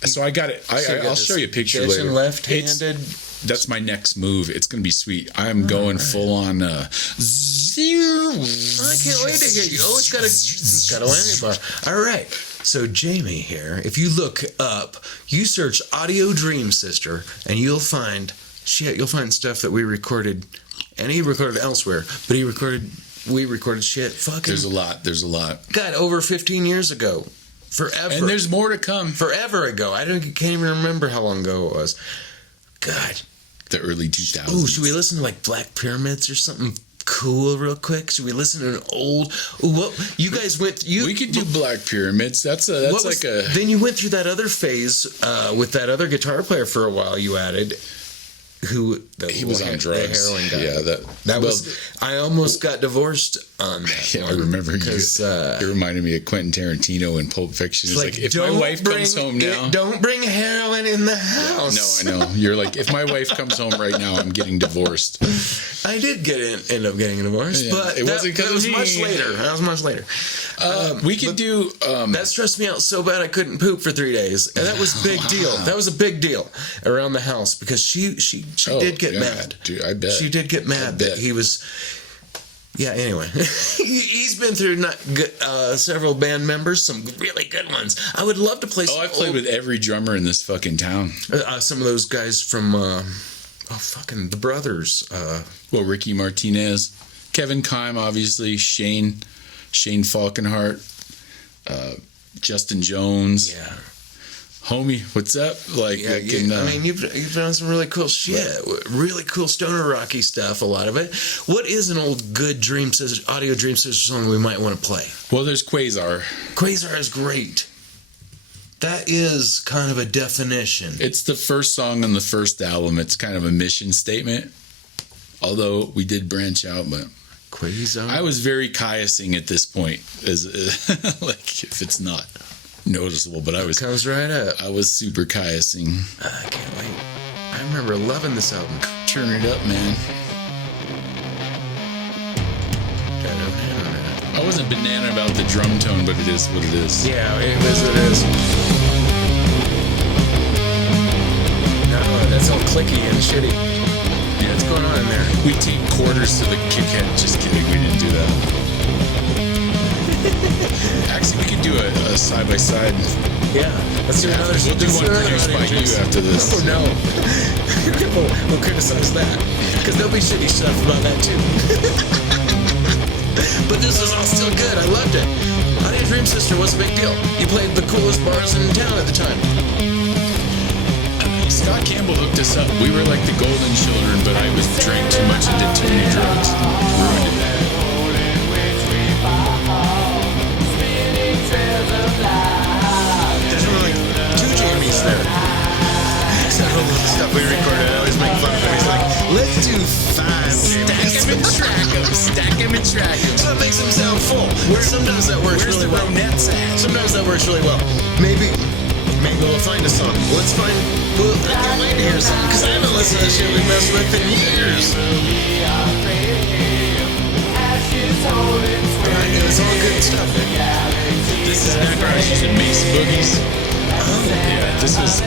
so I got it. I'll show you a picture Bitchin later. left-handed. That's my next move. It's going to be sweet. I'm going full on. I can't wait to hear you. Oh, it's got a landing bar. All right. So Jamie here, if you look up, you search Audio Dream Sister, and you'll find shit. You'll find stuff that we recorded, and he recorded elsewhere, but we recorded shit. Fucking. There's a lot. God, over 15 years ago. Forever. And there's more to come. Forever ago. Can't even remember how long ago it was. God. The early 2000s. Ooh, should we listen to like Black Pyramids or something cool real quick? Should we listen to an old? Ooh, what you guys went? We could do Black Pyramids. Then you went through that other phase with that other guitar player for a while. You added. He was on drugs. The heroin guy. Yeah, that was. I almost got divorced on that. Yeah, I remember because it reminded me of Quentin Tarantino in Pulp Fiction. It's like if my wife comes home now, don't bring heroin in the house. No, I know. You're like, if my wife comes home right now, I'm getting divorced. I did end up getting divorced, but it wasn't because it was much later. That was much later. We could do. That stressed me out so bad I couldn't poop for 3 days, and that was a big deal. That was a big deal around the house because she did get mad. Dude, I bet she did get mad that he was. Yeah. Anyway, he's been through several band members, some really good ones. I would love to play. I've played with every drummer in this fucking town. Some of those guys from the brothers. Ricky Martinez, Kevin Kime, obviously, Shane Falkenhart, Justin Jones. Yeah. Homie, what's up? You've done some really cool shit, really cool stoner rocky stuff. A lot of it. What is an old good Audio Dream Sister song we might want to play? Well, there's Quasar. Quasar is great. That is kind of a definition. It's the first song on the first album. It's kind of a mission statement. Although we did branch out, but Quasar. I was very Kyussing at this point, as if it's not noticeable, but comes right up. I was super Kyussing. I can't wait. I remember loving this album. Turn it up, man. I wasn't banana about the drum tone, but it is what it is. Yeah, it is what it is. No, that's all clicky and shitty. Yeah, what's going on in there? We taped quarters to the kick head. Just kidding, we didn't do that. Actually, we could do a side-by-side. Yeah, let's do another. We'll do one produced by you after this. Oh, no. People will criticize that. Because there'll be shitty stuff about that, too. But this is all still good. I loved it. Audio Dream Sister was a big deal. You played the coolest bars in town at the time. Scott Campbell hooked us up. We were like the golden children, but I drank too much and did too many drugs. Ruined it. There's really two Jamies there. Except for the stuff we recorded, I always make fun of him. He's like, let's do 5 Jamies. Stack him and track him. So it makes him sound full. Sometimes that works really well. Sometimes that works really well. Maybe we'll find a song. I can't wait to hear something, because I haven't listened to the shit we messed with in years. It was all good stuff. This is back when I was using Mace Boogies. Oh. Yeah, this was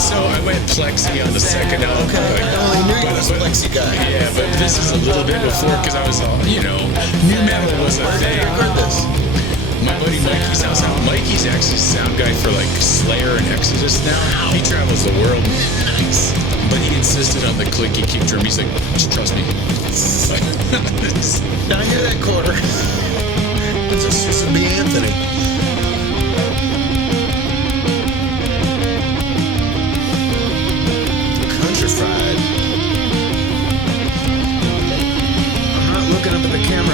so I went Plexi on the second album. Okay, I only knew you was a Plexi guy. Yeah, but this is a little bit before, because I was all, new metal was a thing. I heard this. My buddy Mikey's house. Mikey's actually sound guy for Slayer and Exodus now. He travels the world. Nice. But he insisted on the clicky kick drum. He's like, just trust me. Now I hear that quarter. It's just B. Anthony. Countrified. I'm not looking up at the camera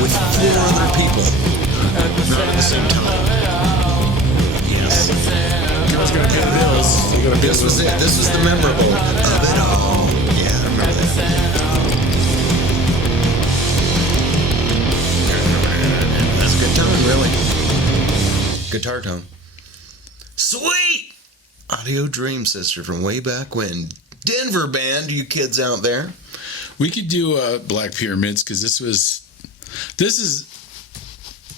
with 4 other people, not at the same time. Yes. Girls gotta pay the bills. They gotta pay This was it. This was the memorable of it all. Yeah, I remember that. That's a good tone, really. Guitar tone. Sweet! Audio Dream Sister from way back when. Denver band, you kids out there. We could do Black Pyramids because this is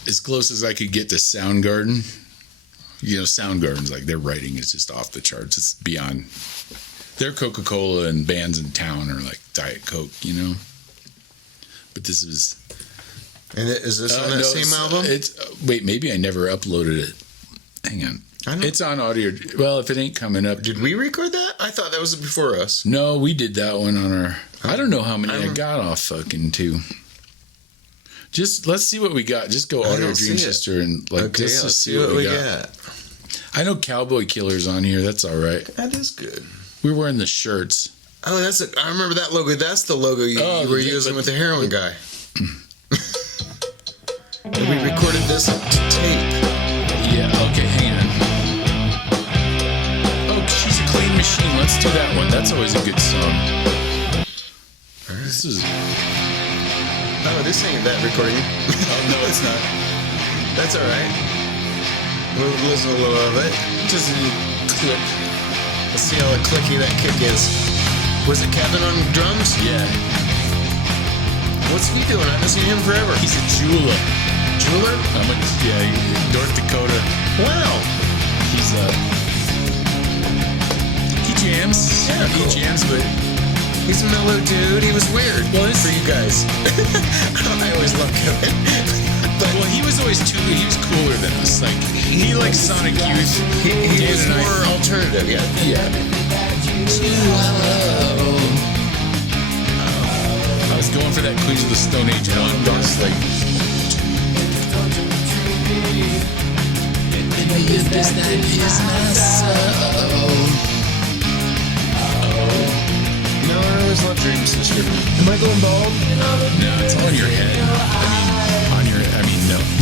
as close as I could get to Soundgarden. You know, Soundgarden's like their writing is just off the charts. It's beyond. Their Coca-Cola and bands in town are like Diet Coke, you know. But this was. And is this on that same album? It's wait, maybe I never uploaded it. Hang on. It's on audio. Well, if it ain't coming up. Did we record that? I thought that was before us. No, we did that one on our. I don't know how many I got off fucking too. Just let's see what we got. Just go Audio Dream Sister and like okay, just let's see what we got. I know Cowboy Killer's on here. That's all right. That is good. We're wearing the shirts. Oh, I remember that logo. That's the logo you were using with the heroin guy. And we recorded this to tape. Yeah. Okay. Hang on. Oh, she's a clean machine. Let's do that one. That's always a good song. Right. This is. Oh, this ain't that recording. Oh no, it's not. That's all right. We'll listen to a little of it. Just a click. Let's see how clicky that kick is. Was it Kevin on drums? Yeah. What's he doing? I haven't seen him forever. He's a jeweler. Jeweler? North Dakota. Wow. He's he jams. Yeah, he cool. jams, but he's a mellow dude. He was weird. Well, for you guys. I always love Kevin. But well, he was always he was cooler than us. Like he liked Sonic Youth. He was more alternative. Yeah. Yeah. I was going for that Queens of the Stone Age one. Dark's like. Is this that is my soul? No, I always loved Dream Sister. Am I going bald? No, it's on your head.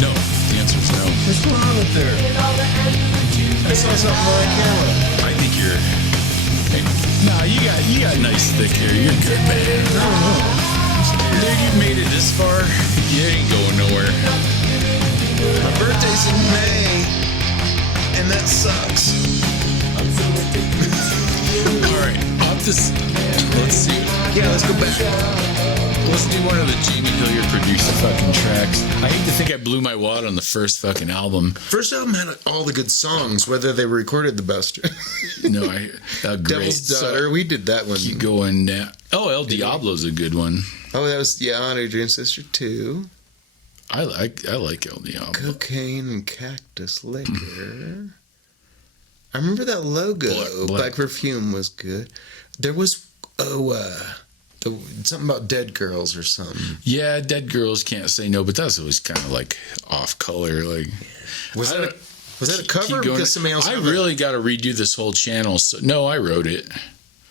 No. The answer is no. What's going on up there? I saw something on camera. I think you're. Nah, you got nice thick hair. You're good, man. I don't know. Dude, you made it this far. You ain't going nowhere. My birthday's in May, and that sucks. All right, let's see. Yeah, let's go back. Let's do one of the Jamie Hilliard produced fucking tracks. I hate to think I blew my wad on the first fucking album. First album had all the good songs, whether they were recorded the best. No, great. Devil's Daughter, we did that one. Keep going now. Oh, El Diablo's a good one. Oh, that was Audio Dream Sister 2. I like El Diablo. Cocaine and Cactus Liquor. I remember that logo. Black Perfume was good. There was something about Dead Girls or something. Yeah, Dead Girls Can't Say No, but that's always kind of like off color. Like, was that a cover? Because somebody else. I really got to redo this whole channel. So no, I wrote it.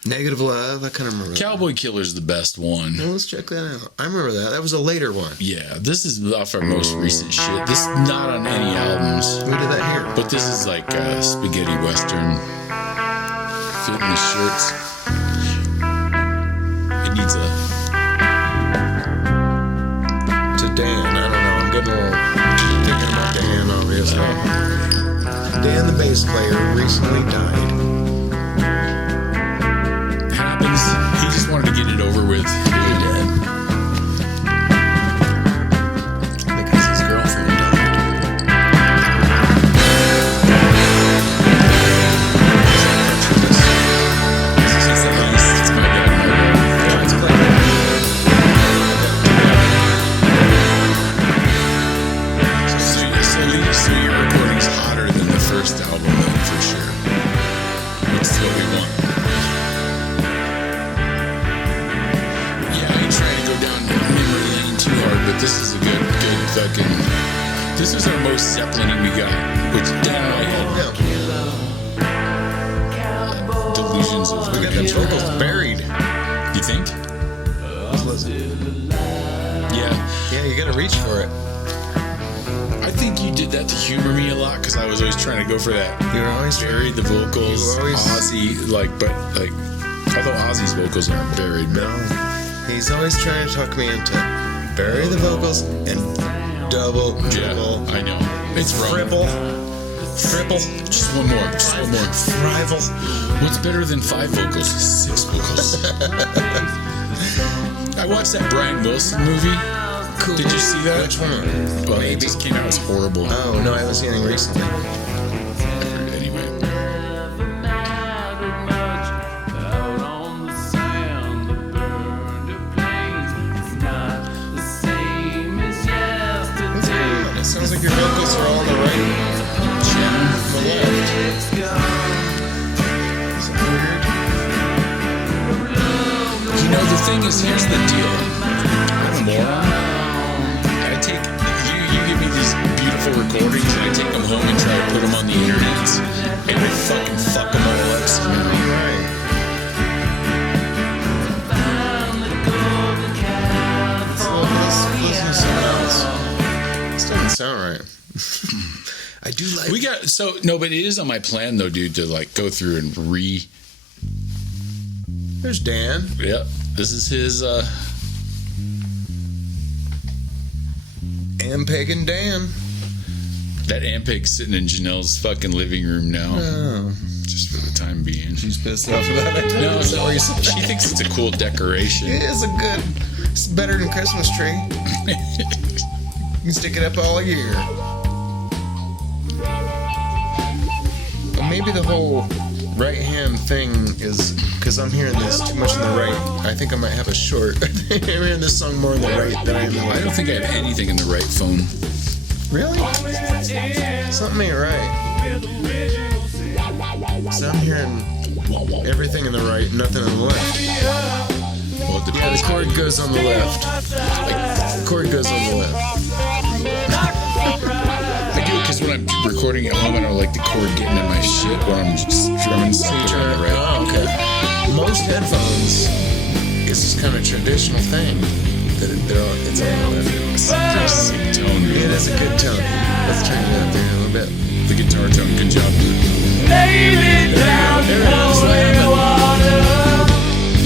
Negative Love. I kind of remember. Cowboy Killer's the best one. Well, let's check that out. I remember that. That was a later one. Yeah, this is off our most recent shit. This is not on any albums. We did that here. But this is like spaghetti western. Fitting the shirts. It needs a. To Dan. I don't know. I'm getting a little thinking about Dan, obviously. Dan, the bass player, recently died. Happens. He just wanted to get it over with. He did. Because his girlfriend died. It's the bass. It's my dad. Let's play that. So your recording's hotter than the first album, then, for sure. That's what we want. Yeah, I ain't trying to go down memory lane too hard, but this is a good fucking. This was our most Zeppelin we got, which Dan and I had delusions of. We got the vocals buried. You think? Let's listen. Yeah. Yeah, you gotta reach for it. I think you did that to humor me a lot because I was always trying to go for that. You were always Buried the vocals, You were always- Ozzy, although Ozzy's vocals aren't buried, but He's always trying to talk me into bury the vocals and double, triple, I know. It's wrong. triple. Just one more. Rival. What's better than 5 vocals? 6 vocals. I watched that Brian Wilson movie. Cool. Did you see that? Which one? Well, Maybe. it just came out. It was horrible. Oh, no, I haven't seen anything recently. Anyway. It sounds like your vocals are all on the right channel on the left. Is that weird? You know, the thing is, here's the deal. I'm a moron. I take you give me these beautiful recordings, and I take them home and try to put them on the internet, and I fucking fuck them all up somehow. Right. Listen to something else. This doesn't sound right. I do like. But it is on my plan though, dude, to like go through and There's Dan. Yep. This is his. Ampeg and Dan. That Ampeg's sitting in Janelle's fucking living room now. Oh, Just for the time being. she's pissed off about it. No, Is that what you said? she thinks it's a cool decoration. It is a good. It's better than Christmas tree. You can stick it up all year. But maybe the whole right hand thing is because I'm hearing this too much on the right. I think I might have a short. I'm hearing this song more on the right than I am the I left. don't think I have anything in the right phone. Really? Something ain't right. So I'm hearing everything in the right, nothing on the left. Well, it Yeah, depends. the chord goes on the left. The chord goes on the left. I do it because when I'm recording at home, I don't like the cord getting in my shit when I'm just drumming. So I put it on the right. Oh, okay. Most headphones is this kind of traditional thing that it's on the left. It's a pretty sick tone. It is a good tone. Let's turn it up there a little bit. The guitar tone. Good job. There it is.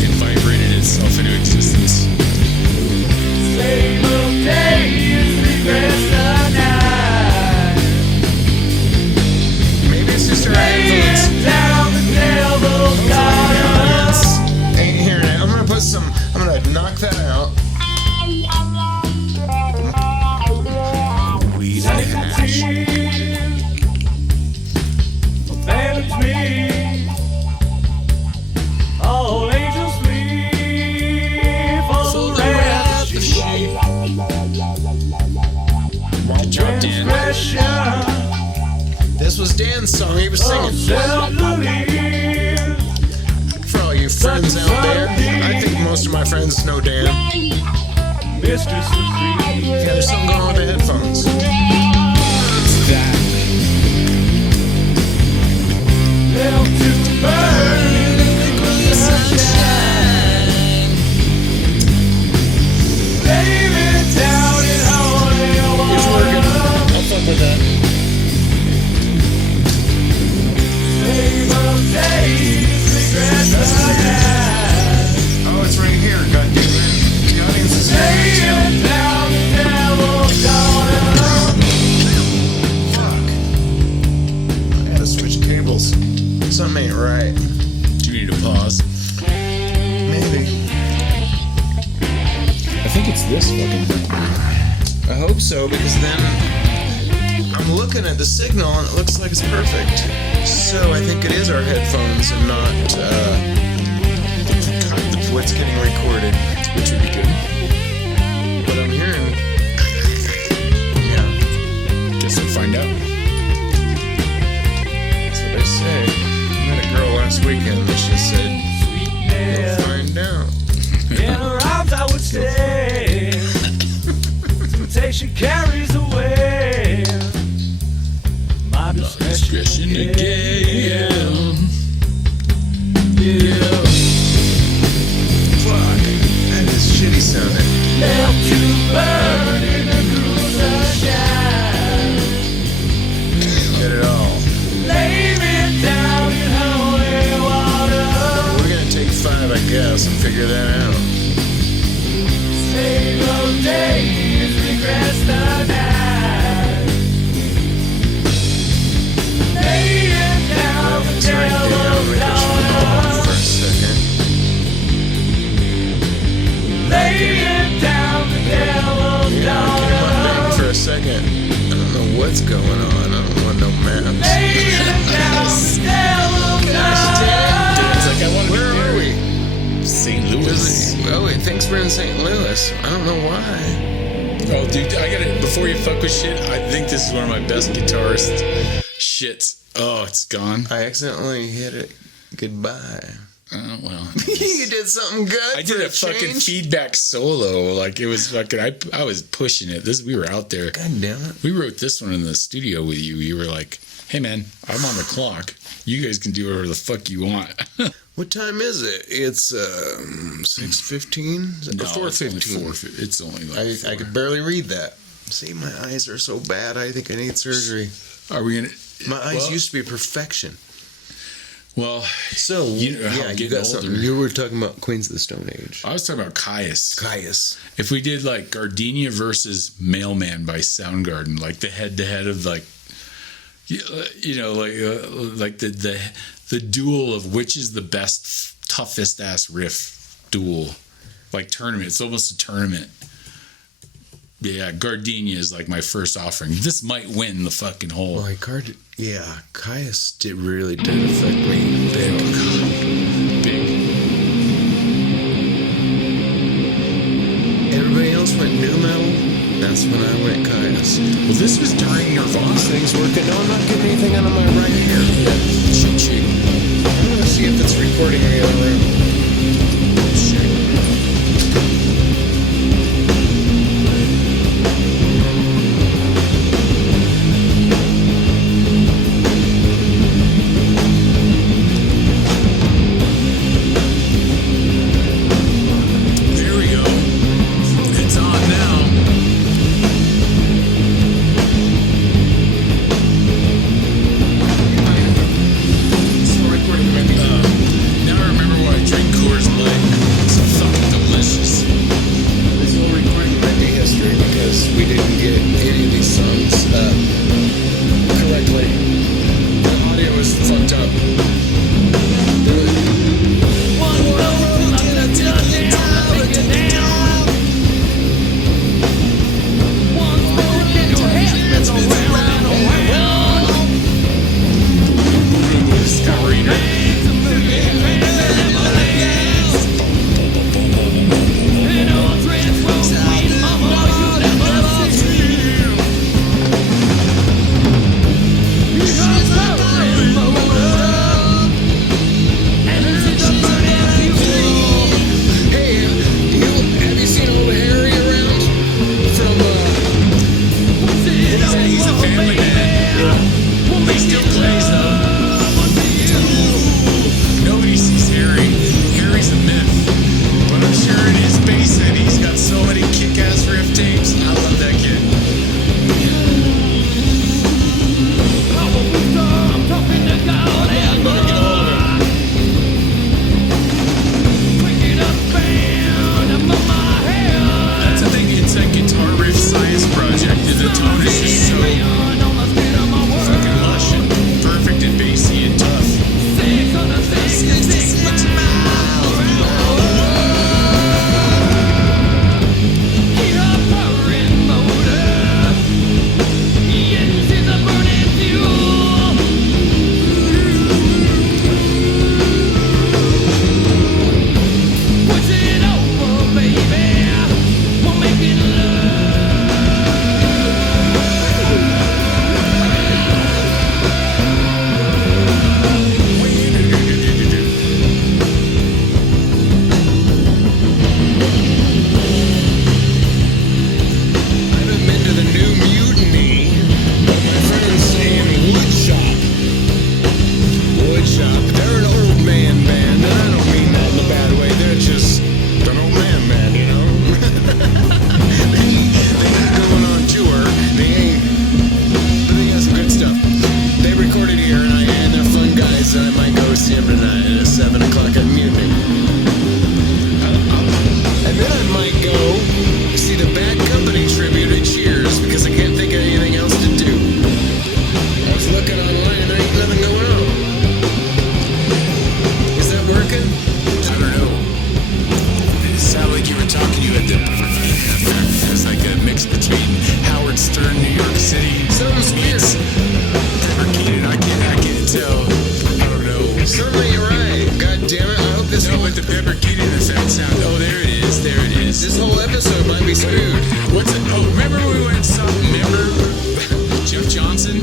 It vibrated itself into existence. Maybe it's just our headphones. Ain't hearing it. I'm gonna knock that out. Weed and hash. Good job, Dan. This was Dan's song he was singing. For all you friends out there, I think most of my friends know Dan. Yeah, there's something going on with the headphones. It's that. It's working. I'll fuck with that. Oh, it's right here. God damn it. The audience is here. Fuck. I had to switch cables. Something ain't right. Do you need to pause? Maybe. I think it's this fucking thing. I hope so, because then I'm looking at the signal and it looks like it's perfect. So I think it is our headphones and not what's getting recorded, Which would be good. but I'm hearing. Yeah, Guess we'll find out. that's what they say. I met a girl last weekend and she said, "You'll find out." In her arms I would stay. Temptation carries away. My discretion again. Yeah. Fuck, that is shitty sounding. Left to burn. days regress the night. Laying down the devil's daughter. For a second. Laying down the devil's daughter. For a second. I don't know what's going on. I don't want no maps. Laying down the devil's daughter. It's like I want to Where are we? St. Louis. Oh, he thinks we're in St. Louis. I don't know why. Oh, dude, I gotta, before you fuck with shit, I think this is one of my best guitarist shits. Oh, it's gone. I accidentally hit it. Goodbye. Oh, well. You did something good. I did a fucking feedback solo. Like, it was fucking, I was pushing it. We were out there. God damn it. We wrote this one in the studio with you. You were like, hey, man, I'm on the clock. You guys can do whatever the fuck you want. What time is it? It's 6:15? No, Or 4:15? It's only like I could barely read that. See, my eyes are so bad. I think I need surgery. Are we gonna? My eyes used to be perfection. Well, So you know how I'm you getting got something. older. You were talking about Queens of the Stone Age. I was talking about Kyuss. Caius. If we did like Gardenia versus Mailman by Soundgarden, like the head-to-head of like, you know, like the duel of which is the best, toughest ass riff duel, like tournament. It's almost a tournament. Yeah, Gardenia is like my first offering. This might win the fucking whole. Boy, Caius really did affect me. Big. Everybody else went new metal. That's when I went Caius. Well, this was during Nirvana. Things working. No, I'm not getting anything out of my right ear. Cheat sheet. I want to see if it's recording in the other room. There we go. It's on now. Now I remember why I drink Coors Light. It's so fucking delicious. This whole recording might be history because we didn't get any of these songs correctly. The audio was fucked up. Hey, have you seen old Harry around? From He's a family man. He still plays though. Nobody sees Harry. Harry's a myth. But I'm sure in his basement he's got so many kick-ass riff tapes. I love that kid. That's the thing, it's a guitar riff science project. The tone is just so fucking lush and perfect and bassy and tough. City. Something's weird. Fabricated. I can't tell. I don't know. Something ain't right. God damn it. I hope this No, but the fabricated effect sound. Oh, there it is. There it is. this whole episode might be screwed. What's it? Oh, remember when we went and saw, remember Jeff Johnson?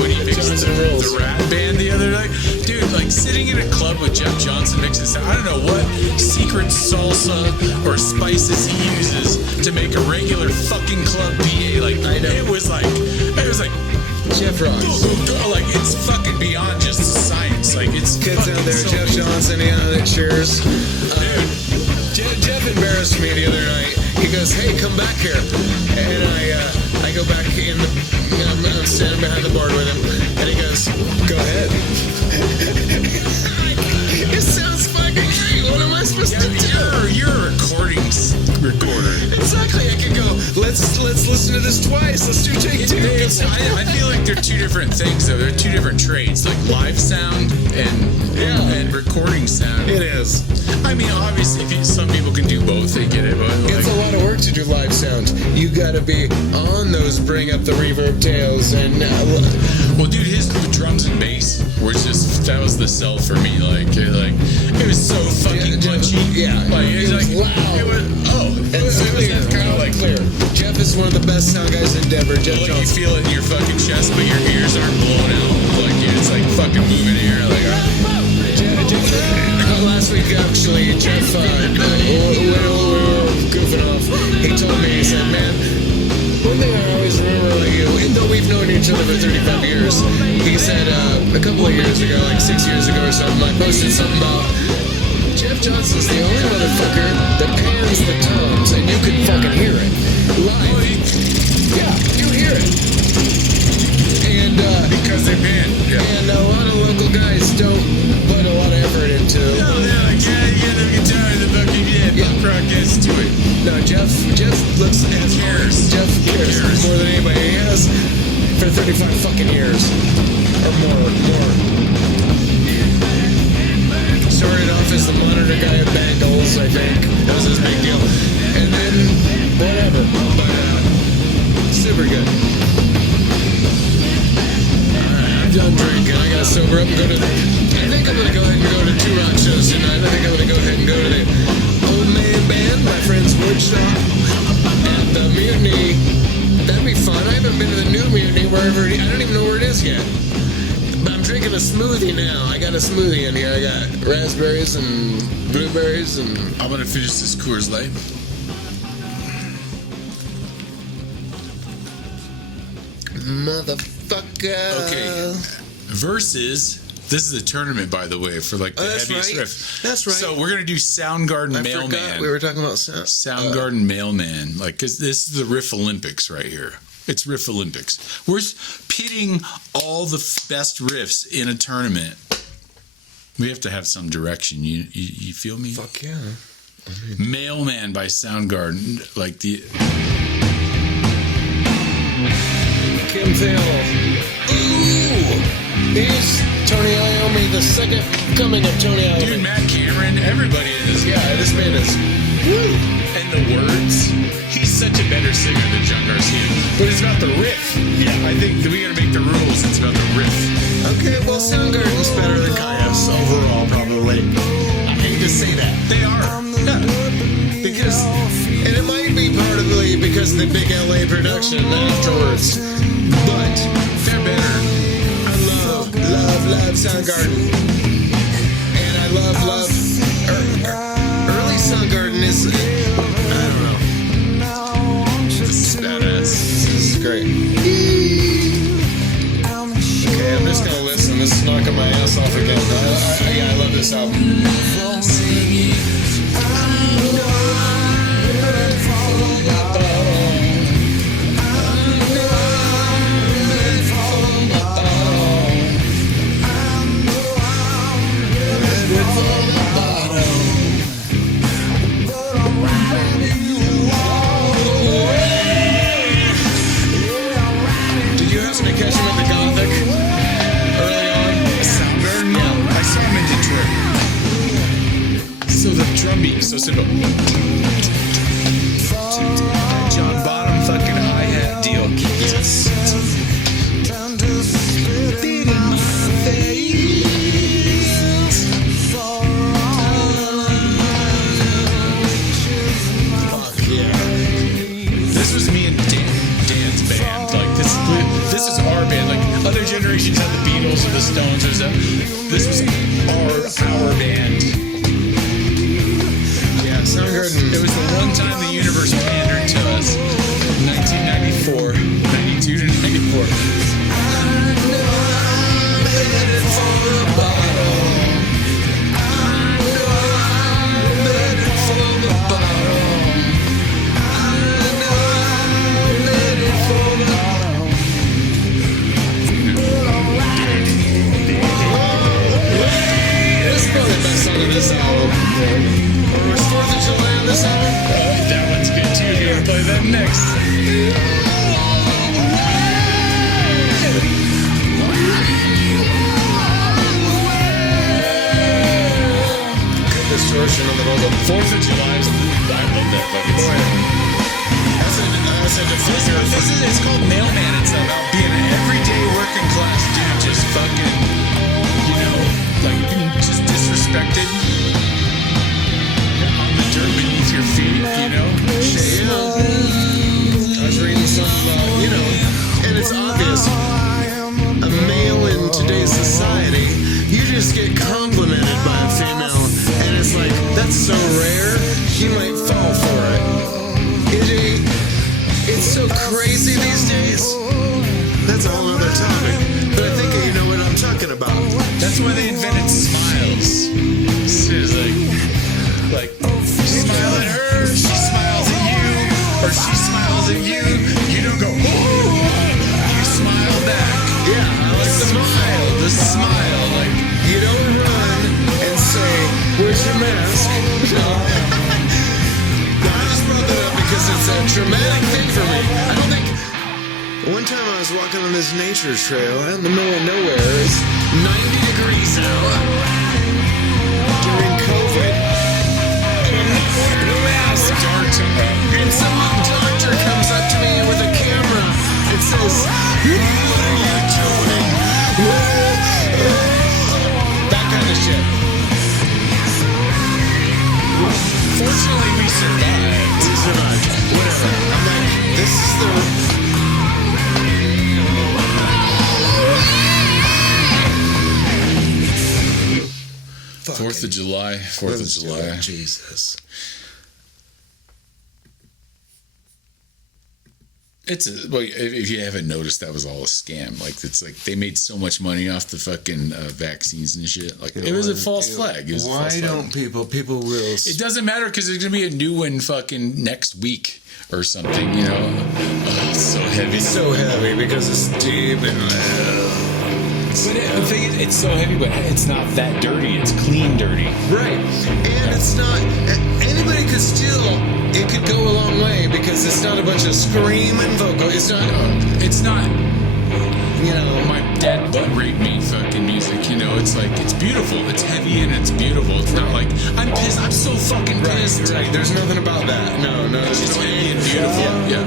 When he mixed the Rat Band the other night? Dude, like sitting in a club with Jeff Johnson mixing sound. I don't know what secret salsa or spices he uses to make a regular fucking club PA. Like, I know. it was like Jeff rocks. like it's fucking beyond just science. Like it's Kids out fucking there, so Jeff Johnson, yeah, that cheers. Jeff embarrassed me the other night. He goes, "Hey, come back here," and I go back in the. I'm standing behind the board with him, and he goes, "Go ahead." It sounds fucking great. What am I supposed to do? You're a recorder. Exactly. I could go. Let's listen to this twice. Let's do take two. I feel like they're two different things though. They're two different trades, like live sound and recording sound. It is. I mean, obviously, some people can do both. They get it, but It's a lot of work to do live sound. You gotta be on those, bring up the reverb tails, and well, dude, his drums and bass that was the sell for me. Like it was so fucking punchy. Yeah, like it was like wow. It was kind of like clear. Jeff is one of the best sound guys in Denver. Jeff Like you Johnson. feel it in your fucking chest, but your ears aren't blown out. Like it's like fucking moving here. Like Last week, actually, Jeff, when we were goofing off, he told me, he said, "Man, one thing I always remember about you, and though we've known each other for 35 years, he said a couple of years ago, like 6 years ago or something, I posted something about Jeff Johnson's the only motherfucker that pans the toms, and you can fucking hear it live. Yeah, you hear it. And because they pan. Yeah. and a lot of local guys don't put a lot of effort into. No, they're like, yeah, the guitar, the fucking punk rock gets to it. No, Jeff looks as Cares. Jeff cares more than anybody. He has for 35 fucking years or more. Started off as the monitor guy at Bangles, I think. That was his big deal. And then whatever. But super good. I'm done drinking. I gotta sober up and go to I think I'm gonna go ahead and go to 2 rock shows tonight. I think I'm gonna go ahead and go to the Old Man Band, my friend's woodshop, and the Mutiny. That'd be fun. I haven't been to the new Mutiny wherever I don't even know where it is yet. But I'm drinking a smoothie now. I got a smoothie in here. I got raspberries and blueberries and I'm gonna finish this Coors Light. motherfucker. Okay. Versus. This is a tournament, by the way, for like the that's heaviest right. riff. That's right. So we're gonna do Soundgarden I Mailman. forgot we were talking about Soundgarden Mailman, like, because this is the Riff Olympics right here. It's Riff Olympics. We're pitting all the best riffs in a tournament. We have to have some direction. You feel me? Fuck yeah. Mailman by Soundgarden, like the. Kim Thiel. Ooh! He's Tony Iommi, the second coming of Tony Iommi. Dude, Matt Cameron, everybody is. Yeah, this man is. Woo! And the words, he's such a better singer than John Garcia. But it's about the riff. Yeah, I think we gotta make the rules. It's about the riff. Okay, well, Soundgarden's better than Kyuss overall, probably. I hate to say that. They are. Yeah. Because, and it might be partly because of the big LA production afterwards, but They're better. I love Soundgarden. And I love early Soundgarden is, I don't know. This is badass. This is great. Okay, I'm just gonna listen. This is knocking my ass off again. I love this album. Did you happen to catch him at the Gothic early on? Soundgarden? Yeah. I saw him in Detroit. this is our band. Like other generations had the Beatles or the Stones or something. This was our band. Yeah, Soundgarden. It was the one time the universe pandered to us. 1994, 92 to 94. This album. Was 4th of July on this album? That one's good too. You're gonna play that next. Good distortion on the vocal. 4th of July is, I love that fucking song. That's a defender. It's called Mailman. It's about being an everyday working class dude, just fucking, you know, like just disrespected on the dirt beneath your feet, you know? Yeah. I was reading something about, you know, and it's obvious. A male in today's society, you just get complimented by a female, and it's like, that's so rare, you might fall for it. It's so crazy these days. That's a whole other topic. But I think you know what I'm talking about. That's why they invented smiles. It's like you smile at her, she smiles at you, or she smiles at you. You don't go, ooh, you smile back. Yeah, I like the smile. The smile, like You don't run and say, where's your mask? No, I just brought that up because it's a traumatic thing for me. I don't think... One time I was walking on this nature trail out in the middle of nowhere. It's 90 degrees out during COVID. And some doctor comes up to me with a camera and says, what are you doing? That kind of shit. fortunately we survived. We survived. Whatever. I'm like, this is the... 4th of July. 4th of July. Jesus. Well, if you haven't noticed, that was all a scam. Like, it's like they made so much money off the fucking vaccines and shit. Like, it was a false flag. It was Why a false don't flag. people will... It doesn't matter because there's gonna be a new one fucking next week or something. You know, it's so heavy. It's so heavy because it's deep and... But the thing is, it's so heavy, but it's not that dirty. It's clean dirty. Right. And it's not... Anybody could still... It could go a long way because it's not a bunch of screaming vocal. It's not... It's not... You know... My dad butt raped me fucking music, you know? It's like, it's beautiful. It's heavy and it's beautiful. It's not like, I'm pissed. I'm so fucking pissed. Right. There's nothing about that. No. It's just no heavy and beautiful. Yeah.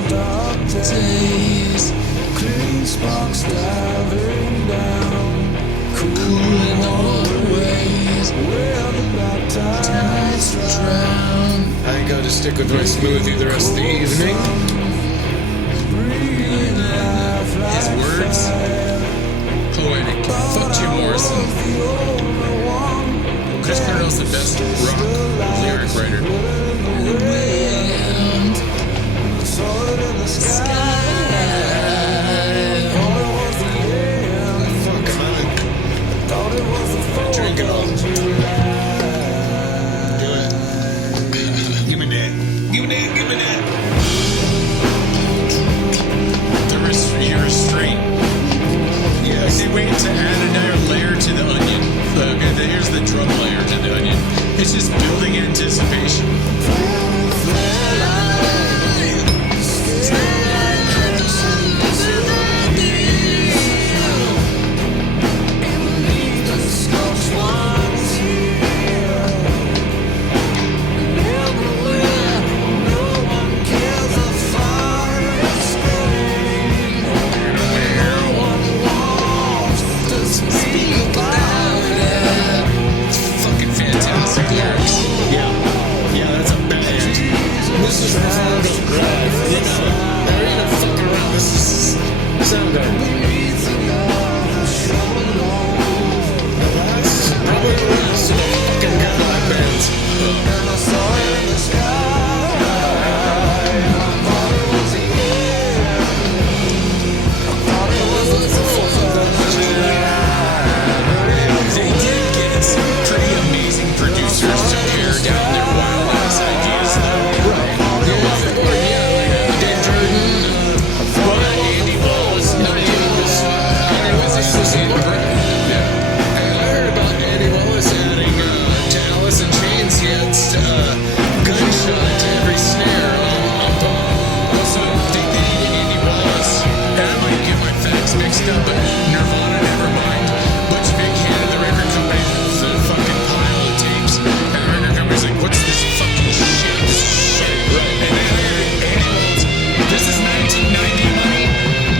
Days, clean sparks diving down, cooling all the ways where the baptized drown. I got to stick with my smoothie the rest of the evening. His words, poetic. Fuck Jim Morrison. Chris Cornell's the best rock lyric writer. Fuck, I'm on. Drink it all. Do it. Give me that. Give me that. Give me that. Your restraint. Yes. They wait to add another layer to the onion. Okay, here's the drum layer to the onion. It's just building anticipation. Fucking fantastic lyrics. Yeah, that's a bad. This is the Soundgarden. They're not fucking around. This is Soundgarden. fucked up, but Nirvana, Nevermind. Butch Vig handed the record company the fucking pile of tapes, and the record company's like, what's this fucking shit? This is shit. Right. And then Andy Rhodes, this is 1990 money,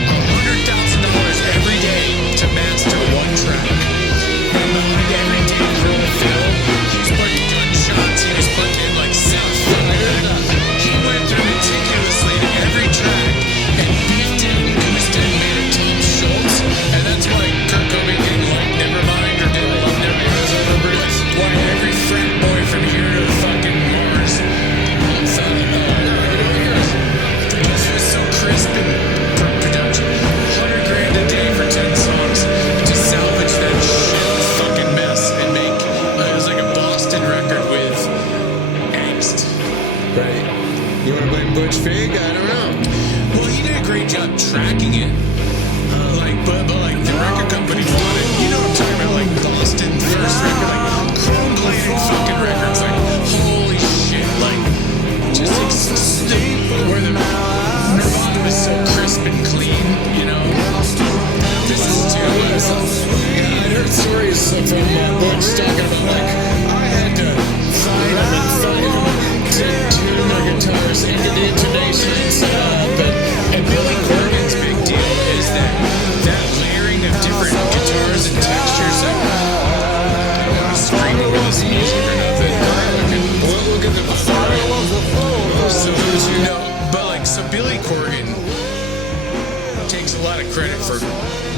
$100,000 every day to master one track. And behind every damn roll of film, he's putting gunshots, he was putting in like synth feedback. He went through meticulously to every track and beefed it and goosed it and made it Tom Schultz. And that's why Kurt Cobain didn't like Nevermind or didn't love Nevermind. That's why every frat boy from here to fucking Mars thought, this was so crisp and production. $100,000 a day for 10 songs to salvage that shit fucking mess and make it was like a Boston record with angst. Right. You want to blame Butch Vig? I don't know. Well, he did a great job tracking it. But like the record company wanted, you know what I'm talking about, like Boston first record, like chrome plated fucking records, like holy shit, like just where the Nirvana was so crisp and clean, you know. This is too. Yeah, I heard stories from Butch talking about like I had to find them to tune their guitars into the intonation and stuff. And Billy Corgan's big deal is that layering of different guitars and textures. I don't want to scream over this music or nothing. We'll look at the So you know, but like so Billy Corgan takes a lot of credit for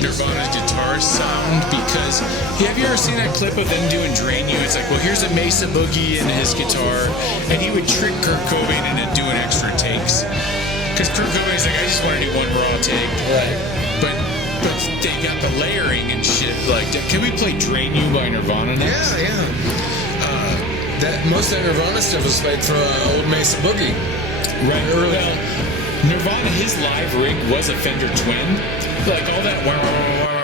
Nirvana's guitar sound because have you ever seen that clip of them doing Drain You? It's like, well, here's a Mesa Boogie in his guitar, and he would trick Kurt Cobain into doing extra takes. Because Kurt Cobain's like, I just want to do one raw take. Right. But they got the layering and shit like that. Can we play Drain You by Nirvana next? Yeah. That most of that Nirvana stuff was played from old Mesa Boogie. Right. Early. Well, Nirvana, his live rig was a Fender Twin. Like all that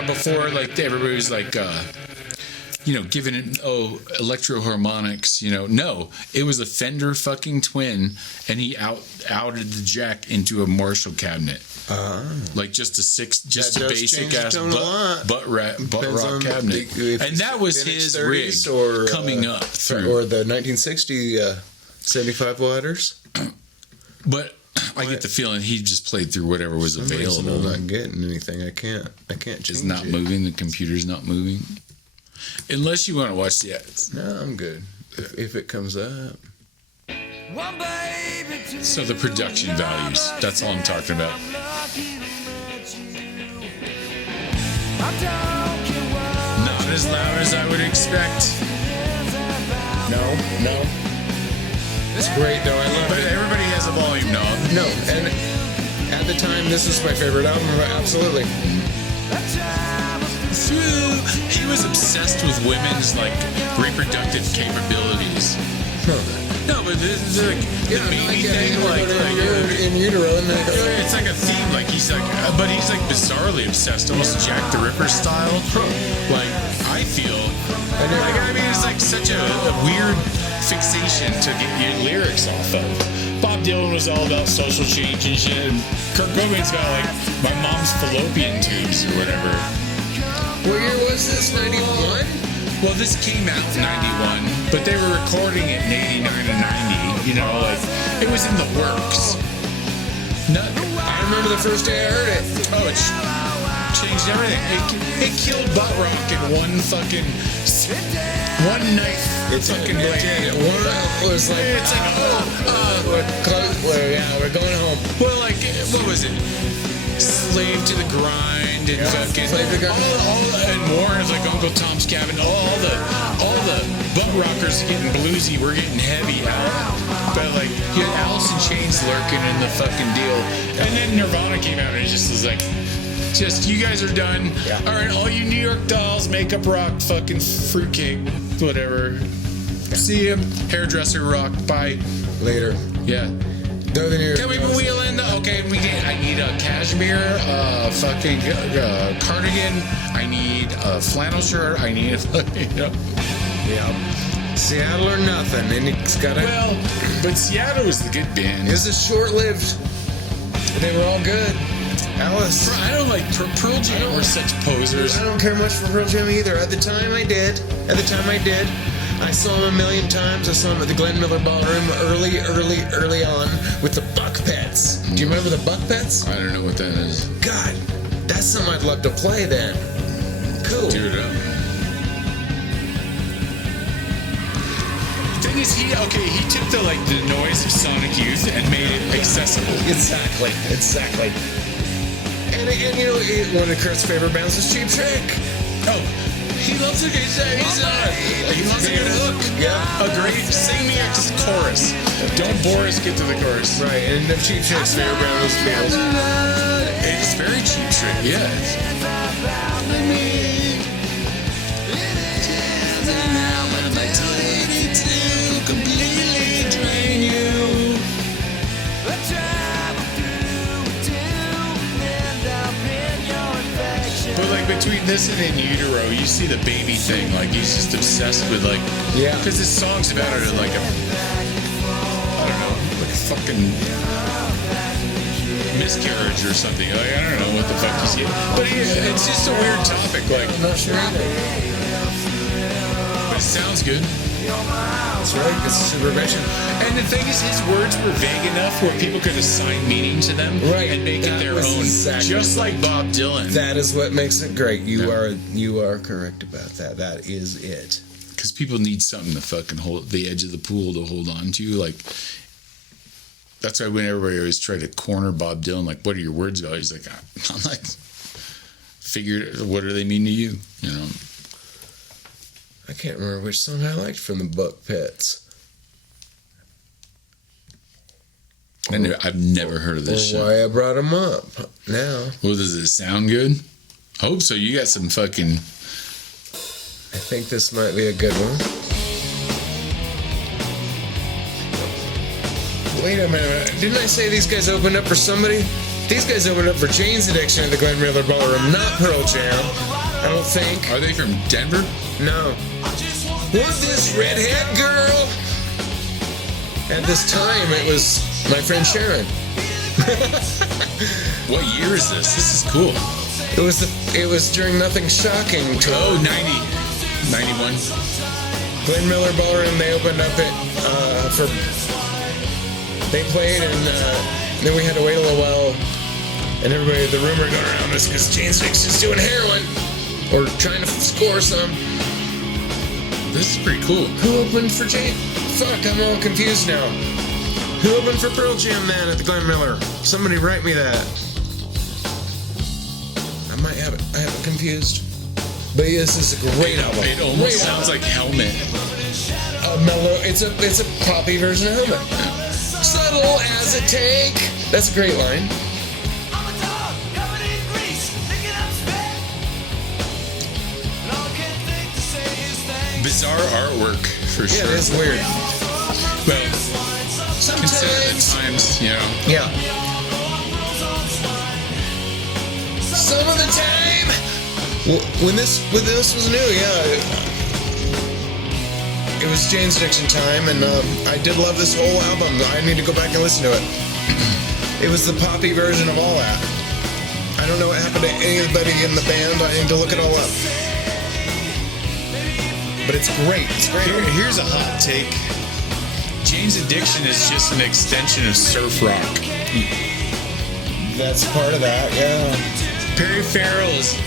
before, like everybody was like, giving it, electro harmonics, No, it was a Fender fucking Twin, and he outed the jack into a Marshall cabinet. Like just a basic ass butt rock cabinet. And that was his rig coming up through. Or the 1960 75 watters. But I get the feeling he just played through whatever was available. I'm not getting anything. I can't It's not moving. The computer's not moving. Unless you want to watch the ads. No, I'm good. If it comes up. So the production values. That's all I'm talking about. Not as loud as I would expect. No. It's great though. I love but it. Everybody has a volume knob. No, and at the time, this was my favorite album. Absolutely. He was obsessed with women's like reproductive capabilities. No, but this is like the baby thing, like in utero, and it's like a theme. Like he's like, but he's like bizarrely obsessed, almost Jack the Ripper style. Like I feel, like I mean, it's like such a weird fixation to get your lyrics off of. Bob Dylan was all about social change and shit. And Kurt Cobain's got like my mom's fallopian tubes or whatever. What year was this? 91? Well, this came out in 91, but they were recording it in 89 and 90. Like it was in the works. I remember the first day I heard it. Oh, it changed everything. It killed butt rock in one night. It's fucking blade. It was like, it's like, we're going home. Well, like, what was it? Slave to the grind and fucking and Warren's like Uncle Tom's Cabin. All the butt rockers getting bluesy. We're getting heavy out. But like, you had Alice in Chains lurking in the fucking deal, and then Nirvana came out and it just was like. Just, you guys are done. Yeah. All right, all you New York dolls, makeup rock, fucking fruitcake, whatever. Yeah. See him, hairdresser rock. Bye. Later. Yeah. Can we wheel in? I need a cashmere, fucking cardigan. I need a flannel shirt. I need a Yeah. Seattle or nothing, and it's got Well, but Seattle was the good band. This is short-lived. They were all good. Alice. I don't like Pearl Jam. We're such posers. I don't care much for Pearl Jam either. At the time I did. I saw them a million times. I saw them at the Glenn Miller Ballroom early on with the Buckpets. Do you remember the Buckpets? I don't know what that is. God, that's something I'd love to play then. Cool. Do it up. The thing is, he took the noise of Sonic Youth and made it accessible. Exactly. And one of Kurt's favorite bands was Cheap Trick. Oh, he loves a good he loves a good hook. Yeah. A great sing me a chorus. Don't bore us, get to the chorus. Right, and the Cheap Trick's favorite band was Beatles. It's very Cheap Trick, yeah. But between this and In Utero, you see the baby thing. He's just obsessed with yeah. Because this song's about it I don't know, a fucking miscarriage or something. I don't know what the fuck he's getting. But it's just a weird topic. I'm not sure either. But it sounds good. That's right. It's super mention. And the thing is, his words were vague enough where people could assign meaning to them and make it their own. Exactly just like Bob Dylan. That is what makes it great. You are correct about that. That is it. Because people need something to fucking hold the edge of the pool to hold on to. That's why when everybody always try to corner Bob Dylan, what are your words about? He's like, I'm figured, what do they mean to you? I can't remember which song I liked from the Buckpets. I've never heard of this shit. Why I brought them up now. Well, does it sound good? Hope so. You got some fucking... I think this might be a good one. Wait a minute. Didn't I say these guys opened up for somebody? These guys opened up for Jane's Addiction at the Glenn Miller Ballroom, not Pearl Jam. I don't think. Are they from Denver? No. Was this redhead girl? At this time, it was my friend Sharon. What year is this? This is cool. It was during Nothing Shocking tour. Oh, 91. Glenn Miller Ballroom. They opened up it for. They played, and then we had to wait a little while. And everybody, the rumor going around was because Jane's Addiction's doing heroin or trying to score some. This is pretty cool. Who opened for Jane? Fuck, I'm all confused now. Who opened for Pearl Jam then at the Glenn Miller? Somebody write me that. I might have it. I have it confused. But this is a great album. It almost sounds like Helmet. Mellow. It's a poppy version of Helmet. Subtle as a take. That's a great line. Bizarre artwork for sure. Yeah, it is weird. Well, consider the times, Yeah. Some of the time. When this was new, it was Jane's Addiction time, and I did love this whole album. I need to go back and listen to it. It was the poppy version of all that. I don't know what happened to anybody in the band. I need to look it all up. But it's great. It's great. Here's a hot take. Jane's Addiction is just an extension of surf rock. That's part of that, yeah. Perry Farrell is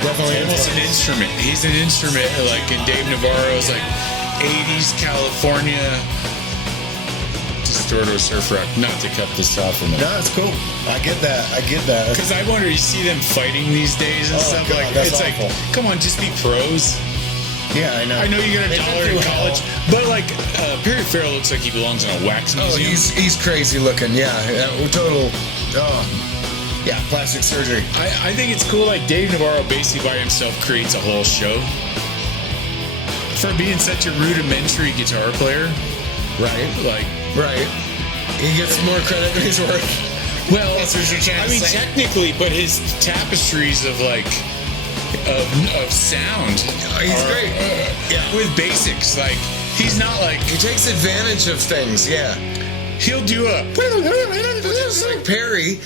Definitely almost an instrument. He's an instrument, in Dave Navarro's 80s California distorted surf rock. Not to cut this off from it. No, it's cool. I get that. Because I wonder, you see them fighting these days and stuff. God, that's it's awful. come on, just be pros. Yeah, I know. I know you got $1 in college, but Perry Farrell looks like he belongs in a wax museum. Oh, he's crazy looking. Yeah, total. Yeah, plastic surgery. I think it's cool. Dave Navarro basically by himself creates a whole show. For being such a rudimentary guitar player, Right. Right. He gets more credit than he's worth. Well, That's what you're trying to say. technically, but his tapestries of of sound. He's great. With basics, he's not He takes advantage of things. Yeah. he'll do a. Just like Perry,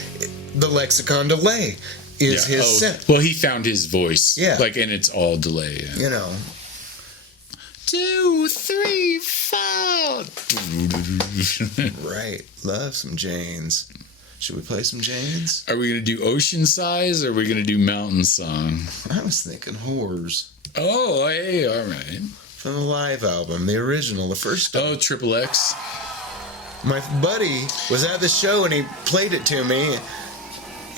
the lexicon delay is his synth. Well, he found his voice. Yeah. Like, and it's all delay. Yeah. You know. 2, 3, 4. Right. Love some Janes. Should we play some Janes? Are we going to do Ocean Size or are we going to do Mountain Song? I was thinking Whores. Oh, hey, all right. From the live album, the original, the first. Oh, Triple X. My buddy was at the show and he played it to me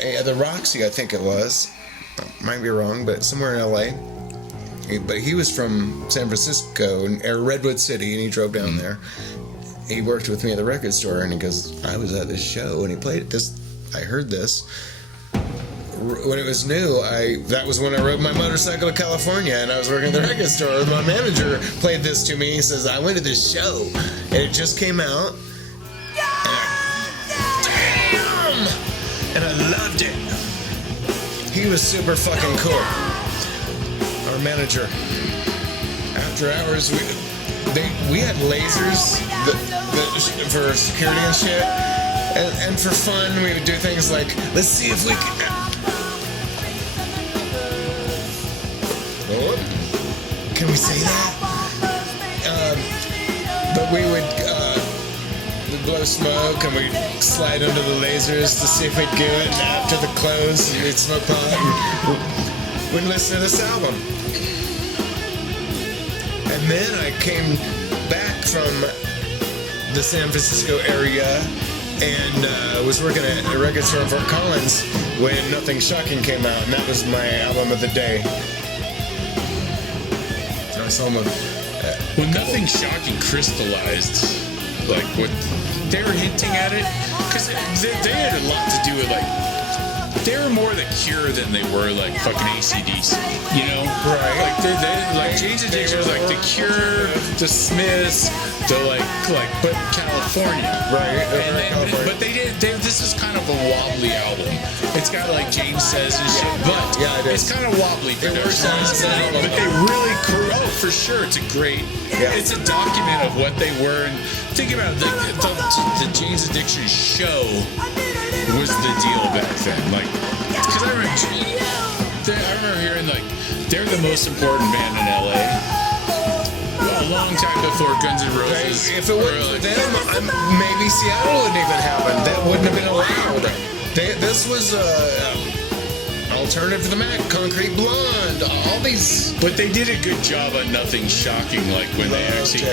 at the Roxy, I think it was. Might be wrong, but somewhere in LA. But he was from San Francisco or Redwood City, and he drove down there. He worked with me at the record store, and he goes, I was at this show, and he played this. I heard this. When it was new, that was when I rode my motorcycle to California, and I was working at the record store. My manager played this to me. He says, I went to this show, and it just came out. Damn! And I loved it. He was super fucking cool. Our manager. After hours, we had lasers for security and shit. And for fun, we would do things like, let's see if we can... Oh, can we say that? But we would blow smoke and we'd slide under the lasers to see if we'd get it. And after the close, we'd smoke pot and we'd listen to this album. And then I came back from the San Francisco area and was working at a record store in Fort Collins when Nothing Shocking came out, and that was my album of the day. I saw them When Nothing Shocking crystallized, like what they were hinting at it, because they had a lot to do with like they were more the Cure than they were like fucking AC/DC, you know? Right. Like they like Jane's Addiction was like the Cure, the Smiths, but California. Right. And then, but this is kind of a wobbly album. It's got like James Says and shit, but it's kind of wobbly production. But they really for sure, it's a great. Yeah. It's a document of what they were. And think about it, the Jane's Addiction show was the deal back then. Like, because I remember hearing like they're the most important band in LA. A long time before Guns N' Roses. If it wasn't for them, maybe Seattle wouldn't even happen. That wouldn't have been allowed. This was alternative to the Mac, Concrete Blonde, all these. But they did a good job on Nothing Shocking. Like when they actually.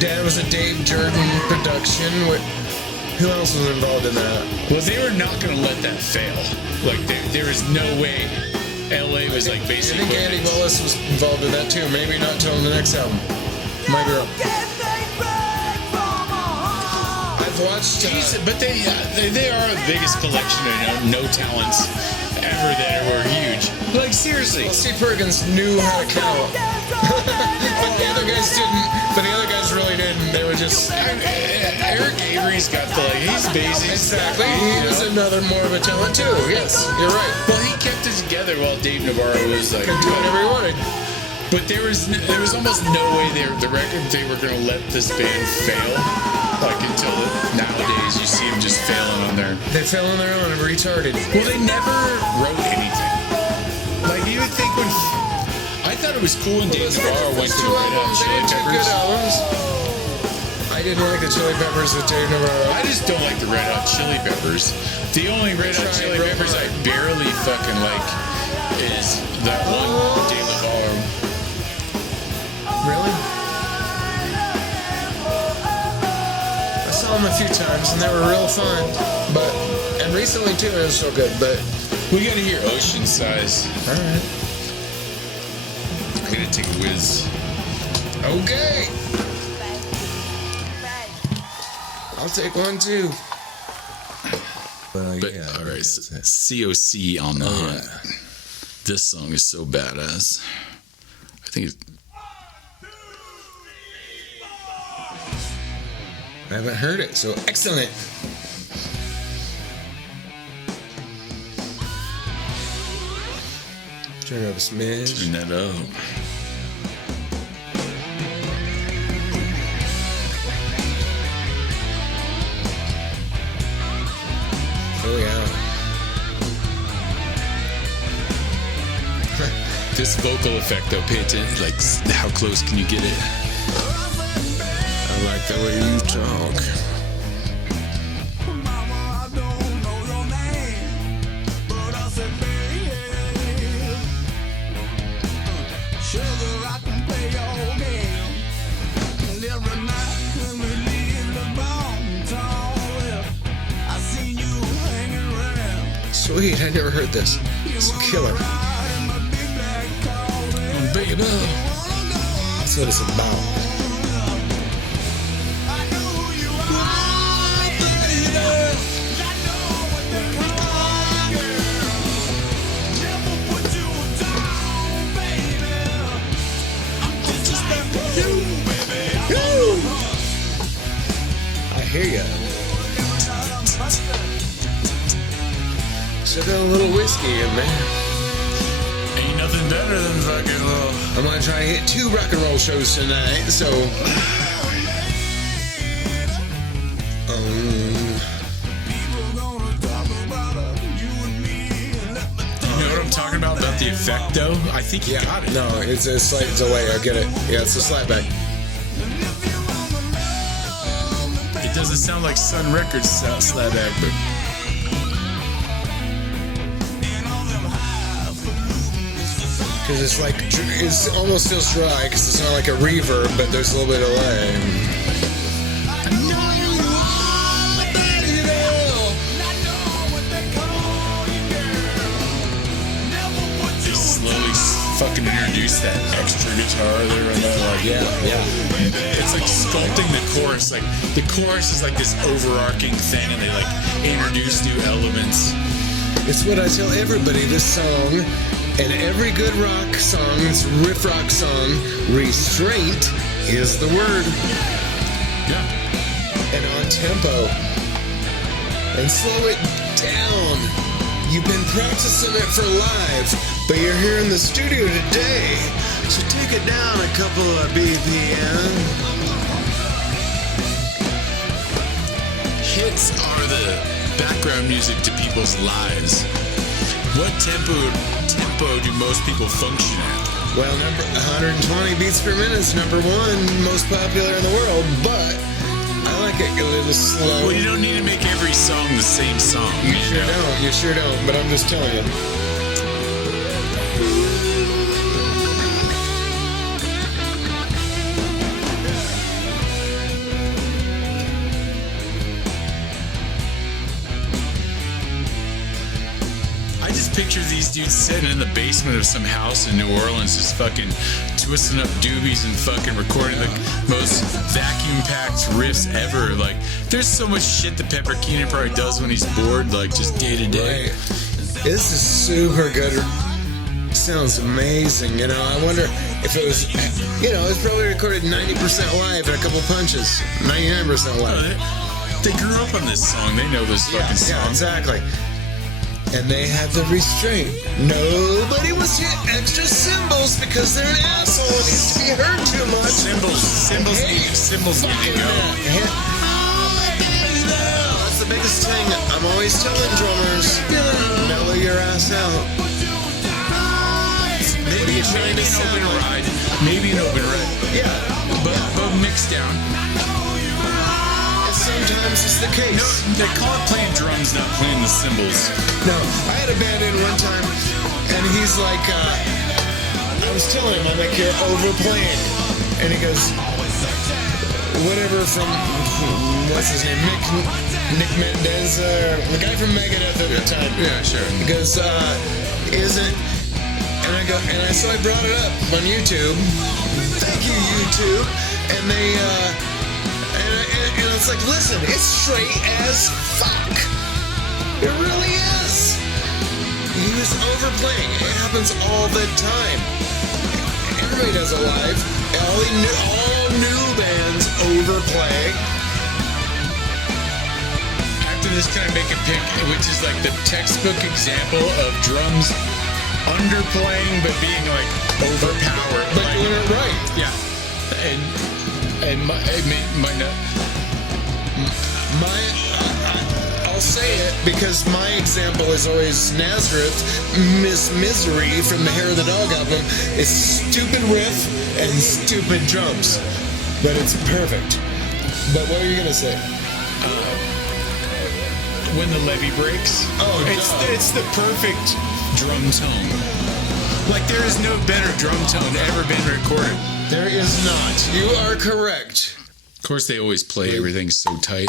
That was a Dave Jordan production. Who else was involved in that? Well, they were not going to let that fail. Like there was no way. LA was like basically. I think Andy Willis was involved in that too. Maybe not till the next album. Might be wrong. I've watched. But they are the biggest collection of no talents ever that were huge. Like seriously. Well, Steve Perkins knew how to count, but the other guys didn't. But the other guys really didn't. They were just. Eric Avery's got the he's basic. Exactly. He was another more of a talent too. Yes, you're right. Well, he kept it together while Dave Navarro was like could do whatever he wanted. But there was almost no way they were going to let this band fail. Like until nowadays you see them just failing on their. They fail on their own and retarded. Well, they never wrote anything. Like you would think when I thought it was cool when Dave Navarro went to Red Hot Chili Peppers. Good albums. I didn't like the Chili Peppers with Dave Navarro. I just don't like the Red Hot Chili Peppers. The only Red Hot Chili Peppers I barely fucking like is that one Dave Navarro. Really? I saw them a few times and they were real fun. And recently too, it was so good. But we gotta hear Ocean Size. All right. I'm gonna take a whiz. Okay. I'll take one too. But yeah, all right, COC on that. This song is so badass. I think it's. I haven't heard it, so excellent. Turn it up a smidge. Turn that up. Oh yeah. This vocal effect, though, pay attention. Like, how close can you get it? I like the way you talk. Sweet, I never heard this. It's killer. Baby. That's what it's about. I hear ya. So got a little whiskey in there. Ain't nothing better than fucking little. I'm gonna try to hit 2 rock and roll shows tonight, so. You know what I'm talking about? About the effect, though? I think you got it. No, it's a slight delay. I get it. Yeah, it's a slapback. It doesn't sound like Sun Records slapback, but. Because it's like, it almost feels dry because it's not like a reverb, but there's a little bit of delay. Slowly fucking introduce that extra guitar there and then like it's like sculpting the chorus. Like the chorus is like this overarching thing and they like introduce new elements. It's what I tell everybody, this song and every good rock song, this riff rock song, restraint is the word. Yeah. And on tempo. And slow it down. You've been practicing it for live, but you're here in the studio today, so take it down a couple of BPM. Hits are the background music to people's lives. What tempo do most people function at? Well, 120 beats per minute is number 1 most popular in the world, but I like it a little slow. Well, you don't need to make every song the same song. You sure don't, but I'm just telling you. I just picture these dudes sitting in the basement of some house in New Orleans just fucking twisting up doobies and fucking recording the most vacuum-packed riffs ever. Like, there's so much shit that Pepper Keenan probably does when he's bored, like, just day to day. This is super good. Sounds amazing, you know. I wonder if it was, you know, it's probably recorded 90% live and a couple punches. 99% live. They grew up on this song. They know this fucking song. Yeah, exactly. And they have the restraint. Nobody wants to hit extra cymbals because they're an asshole and needs to be heard too much. Cymbals need to go. That's the biggest thing. I'm always telling drummers, mellow your ass out. Maybe an open ride. Yeah. But mixed down. Sometimes it's the case. No, they call it playing drums, not playing the cymbals. No, I had a band in one time, and he's like, I was telling him, I'm like, you're overplaying. And he goes, whatever from, what's his name, Nick Mendez, the guy from Megadeth at the time. Yeah, sure. He goes, isn't, and I go, so I brought it up on YouTube. Thank you, YouTube. And they, and it's like, listen, it's straight as fuck. It really is. He was overplaying. It happens all the time. Everybody does it live. All new bands overplay. After this, can I make a pick, which is like the textbook example of drums underplaying but being like overpowered, But like, doing it right. Yeah, and I'll say it because my example is always Nazareth, Miss Misery from the Hair of the Dog album. It's stupid riff and stupid drums, but it's perfect. But what are you gonna say? When the levee breaks. Oh, it's the perfect drum tone. Like there is no better drum tone ever been recorded. There is not. You are correct. Of course, they always play everything so tight.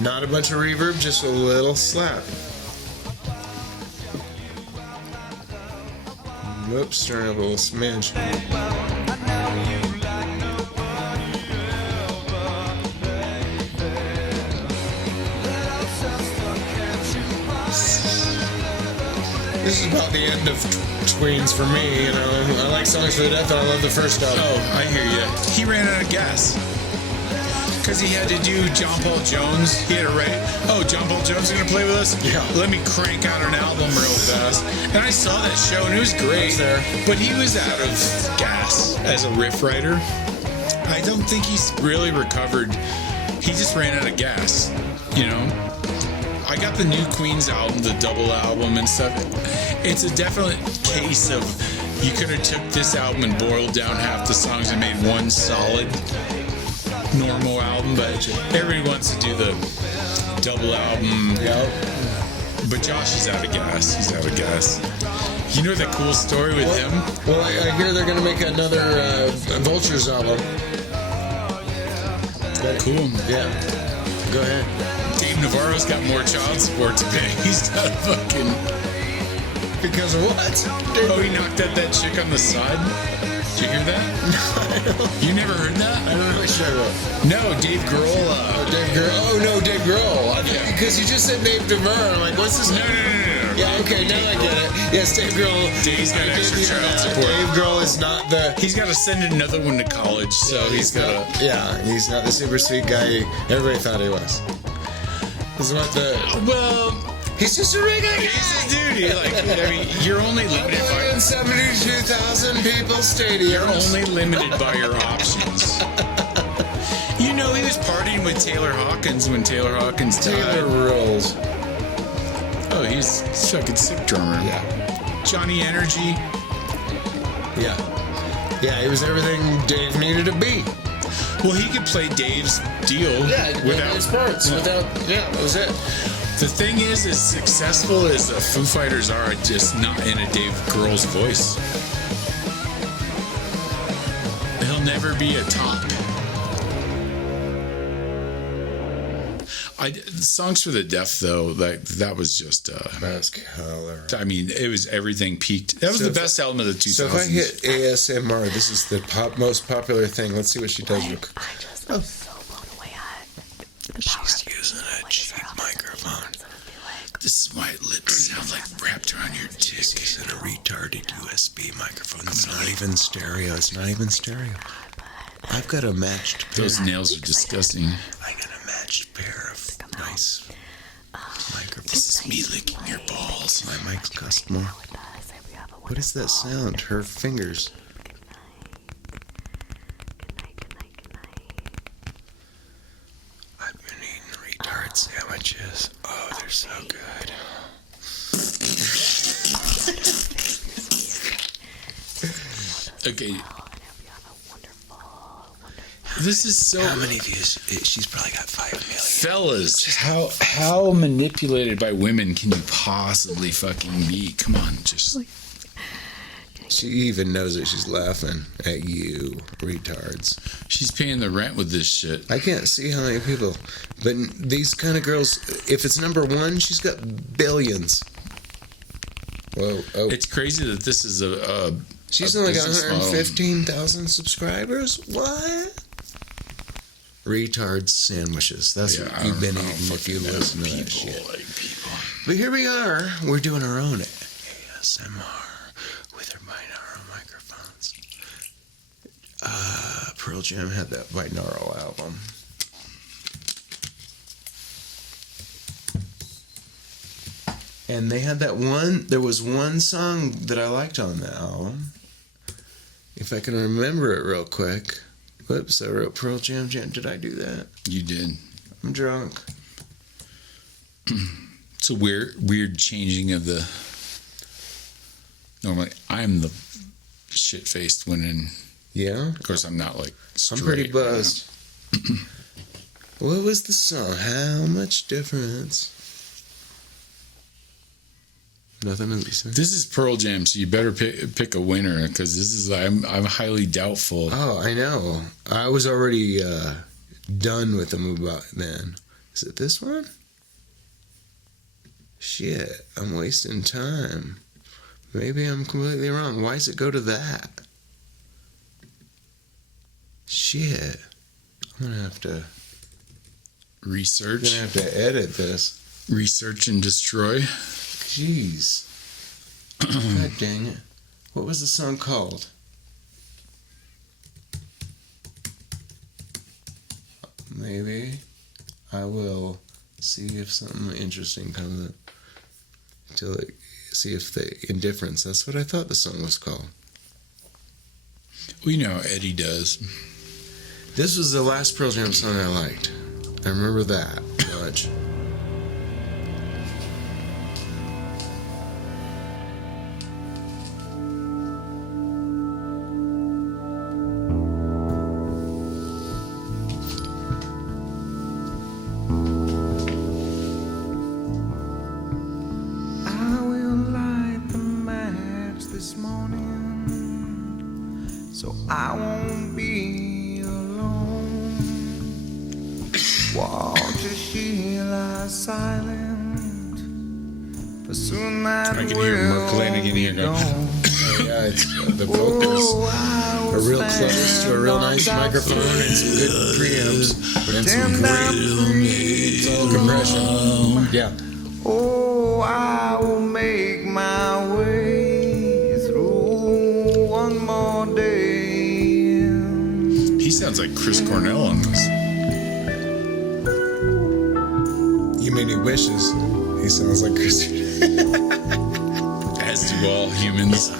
Not a bunch of reverb, just a little slap. Whoops, turn up a little smidge. This is about the end of Tweens for me, you know. I like Songs for the Deaf and I love the first album. Oh, I hear you. He ran out of gas. Because he had to do John Paul Jones. He had to write, John Paul Jones is going to play with us? Yeah. Let me crank out an album real fast. And I saw that show, and it was great. There. But he was out of gas as a riff writer. I don't think he's really recovered. He just ran out of gas, you know? I got the new Queens album, the double album and stuff. It's a definite case of you could have took this album and boiled down half the songs and made one solid normal album, but everybody wants to do the double album. Yep. But Josh is out of gas. He's out of gas. You know the cool story with him? Well, I hear they're going to make another Vultures album. Cool. Yeah. Go ahead. Dave Navarro's got more child support to pay. He's got fucking... Because of what? Oh, he knocked out that chick on the side? Did you hear that? No. You never heard that? I don't know what you're talking about. No, Dave Grohl. Dave Grohl. Oh, no, Dave Grohl. Because you just said Dave DeVere. I'm like, what's his name? No. Yeah, okay, now I get it. Yes, Dave Grohl. Dave's got extra child support. Dave Grohl is not the... He's got to send another one to college, so he's got to... Yeah, he's not the super sweet guy everybody thought he was. He's not the... Well... He's just a regular guy. He's a dude. Like, I mean, you're only limited by... 72,000 people stadium. You're only limited by your options. You know, he was partying with Taylor Hawkins when Taylor Hawkins died. Taylor rules. Oh, he's a fucking sick drummer. Yeah. Johnny Energy. Yeah. Yeah, he was everything Dave needed to be. Well, he could play Dave's deal without his parts. That was it. The thing is, as successful as the Foo Fighters are, just not in a Dave Grohl's voice. He'll never be a top. Songs for the Deaf, though, that was just... That's color. I mean, it was everything peaked. That was the best album of the 2000s. So if I hit ASMR, this is the most popular thing. Let's see what she does. I just was so blown away at She's using a cheap microphone. This is why lips sound like wrapped around your dick. This is a retarded USB microphone. It's not even stereo. It's not even stereo. I've got a matched pair. Those nails are disgusting. I got a matched pair of nice microphones. This is me licking your balls. My mic's cost more. What is that sound? Her fingers. I've been eating retard sandwiches. Oh, they're so good. Okay. This is so... How many views? She's probably got 5 million. Fellas, how manipulated by women can you possibly fucking be? Come on, just... She even knows it. She's laughing at you, retards. She's paying the rent with this shit. I can't see how many people. But these kind of girls, if it's number one, she's got billions. Whoa. Oh. It's crazy that this is a She's only got 115,000 subscribers? What? Retard sandwiches. That's what you've been eating if you listen to that shit. Like people. But here we are. We're doing our own ASMR with our binaural microphones. Pearl Jam had that Binaural album. And they had that one, there was one song that I liked on that album. If I can remember it real quick. Whoops, I wrote Pearl Jam. Did I do that? You did. I'm drunk. It's a weird changing of the. Normally, I'm the shit-faced one, and Yeah? of course, I'm not like. I'm pretty straight, buzzed. What was the song? How much difference? Nothing in the song. This is Pearl Jam, so you better pick a winner because this is I'm highly doubtful. Oh, I know. I was already done with them about then. Is it this one? Shit, I'm wasting time. Maybe I'm completely wrong. Why does it go to that? Shit. I'm gonna have to Research, edit this. research, and destroy. Jeez. God dang it. What was the song called? Maybe I will see if something interesting comes up. See if the Indifference. That's what I thought the song was called. Well, you know how Eddie does. This was the last Pearl Jam song I liked. I remember that much. I will light the match this morning, so I won't be alone. Watch as she lies silent, for soon that I can hear Mark will Lanigan be here going, gone. Yeah, it's the vocals Oh, I are will real close to a real nice stand microphone and some good preamps and some pretend I'm great solo compression. Yeah. Oh, I will make my way through one more day. he sounds like Chris Cornell on this. You mean he wishes he sounds like Chris. As do all humans.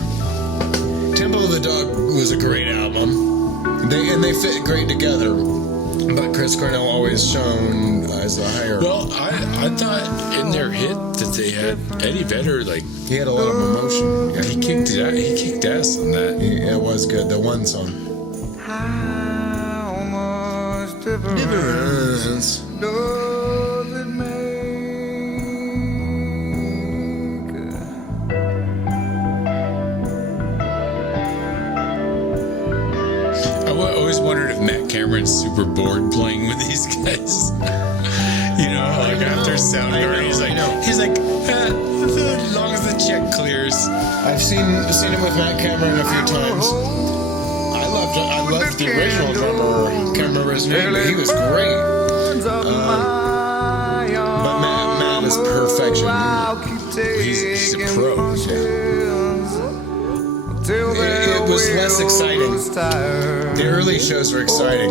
Temple of the Dog was a great album. They fit great together. But Chris Cornell always shown as a higher. Well, I thought in their hit that they had Eddie Vedder, like He had a lot of emotion. Yeah. he kicked ass on that. It was good. The one song. How much difference does it make? I always wondered if Matt Cameron's super bored playing with these guys. You know, like after Soundgarden, he's like, as long as the check clears. I've seen him with Matt Cameron a few times. I loved the original drummer. Can't remember his name, but he was great. But Matt is perfection. He's a pro. It was less exciting. The early shows were exciting.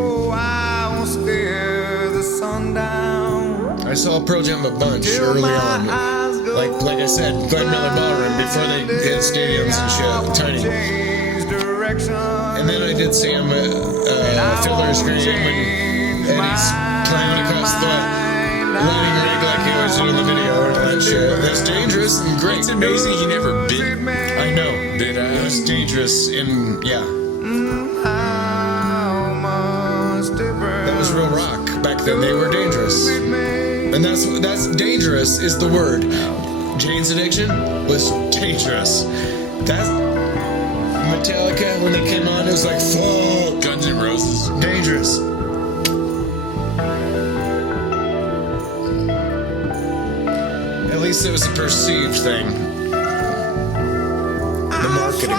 I saw Pearl Jam a bunch early on. Like I said, Glenn Miller Ballroom before they did stadiums and shit, tiny. And then I did see him at Fiddler's Green when Eddie's climbing across the landing rig like he was doing the video and all that shit. That's dangerous and great. It's amazing he never bit. I know. Did It was dangerous in, yeah. That was real rock. Back then they were dangerous. And that's dangerous is the word. Jane's Addiction was dangerous. That Metallica, when they came on, it was like, fuck. Guns N' Roses. Dangerous. At least it was a perceived thing. The marketing.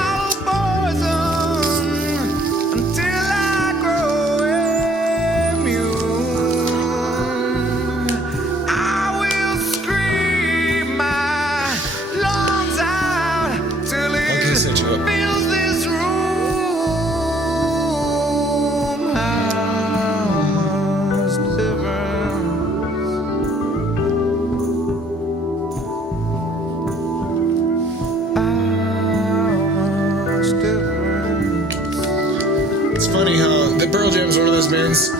replacements.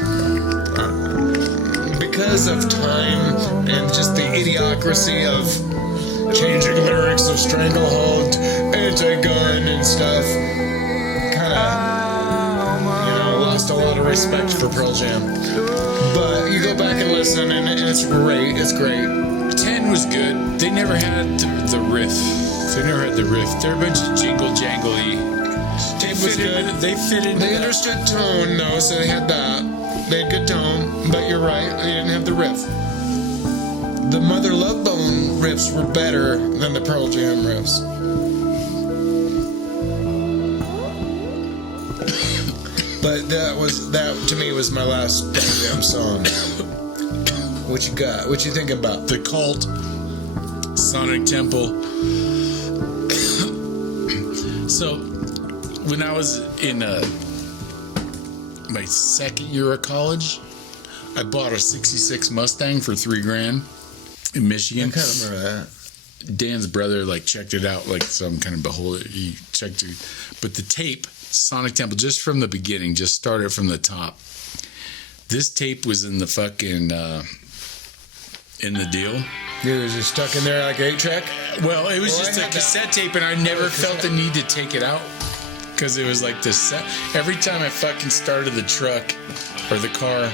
Because of time and just the idiocracy of changing lyrics of Stranglehold, Anti-Gun and stuff, kind of, lost a lot of respect for Pearl Jam. But you go back and listen, and it's great. It's great. 10 was good. They never had the riff. They're a bunch of jingle-jangly. Tape was good. They fit in. They understood tone, though, so they had that. They had good tone, but you're right, they didn't have the riff. The Mother Love Bone riffs were better than the Pearl Jam riffs. But that to me was my last Pearl Jam song. What you got? What you thinking about? The Cult, Sonic Temple. So, when I was in my second year of college, I bought a 66 Mustang for $3,000 in Michigan. I kind of remember that. Dan's brother checked it out like some kind of beholder. He checked it, but the tape, Sonic Temple, just from the beginning, just started from the top. This tape was in the fucking in the deal. You was just stuck in there like an 8-track? Well, it was just a cassette tape, and I never felt the need to take it out. Because it was like this. Every time I fucking started the truck or the car,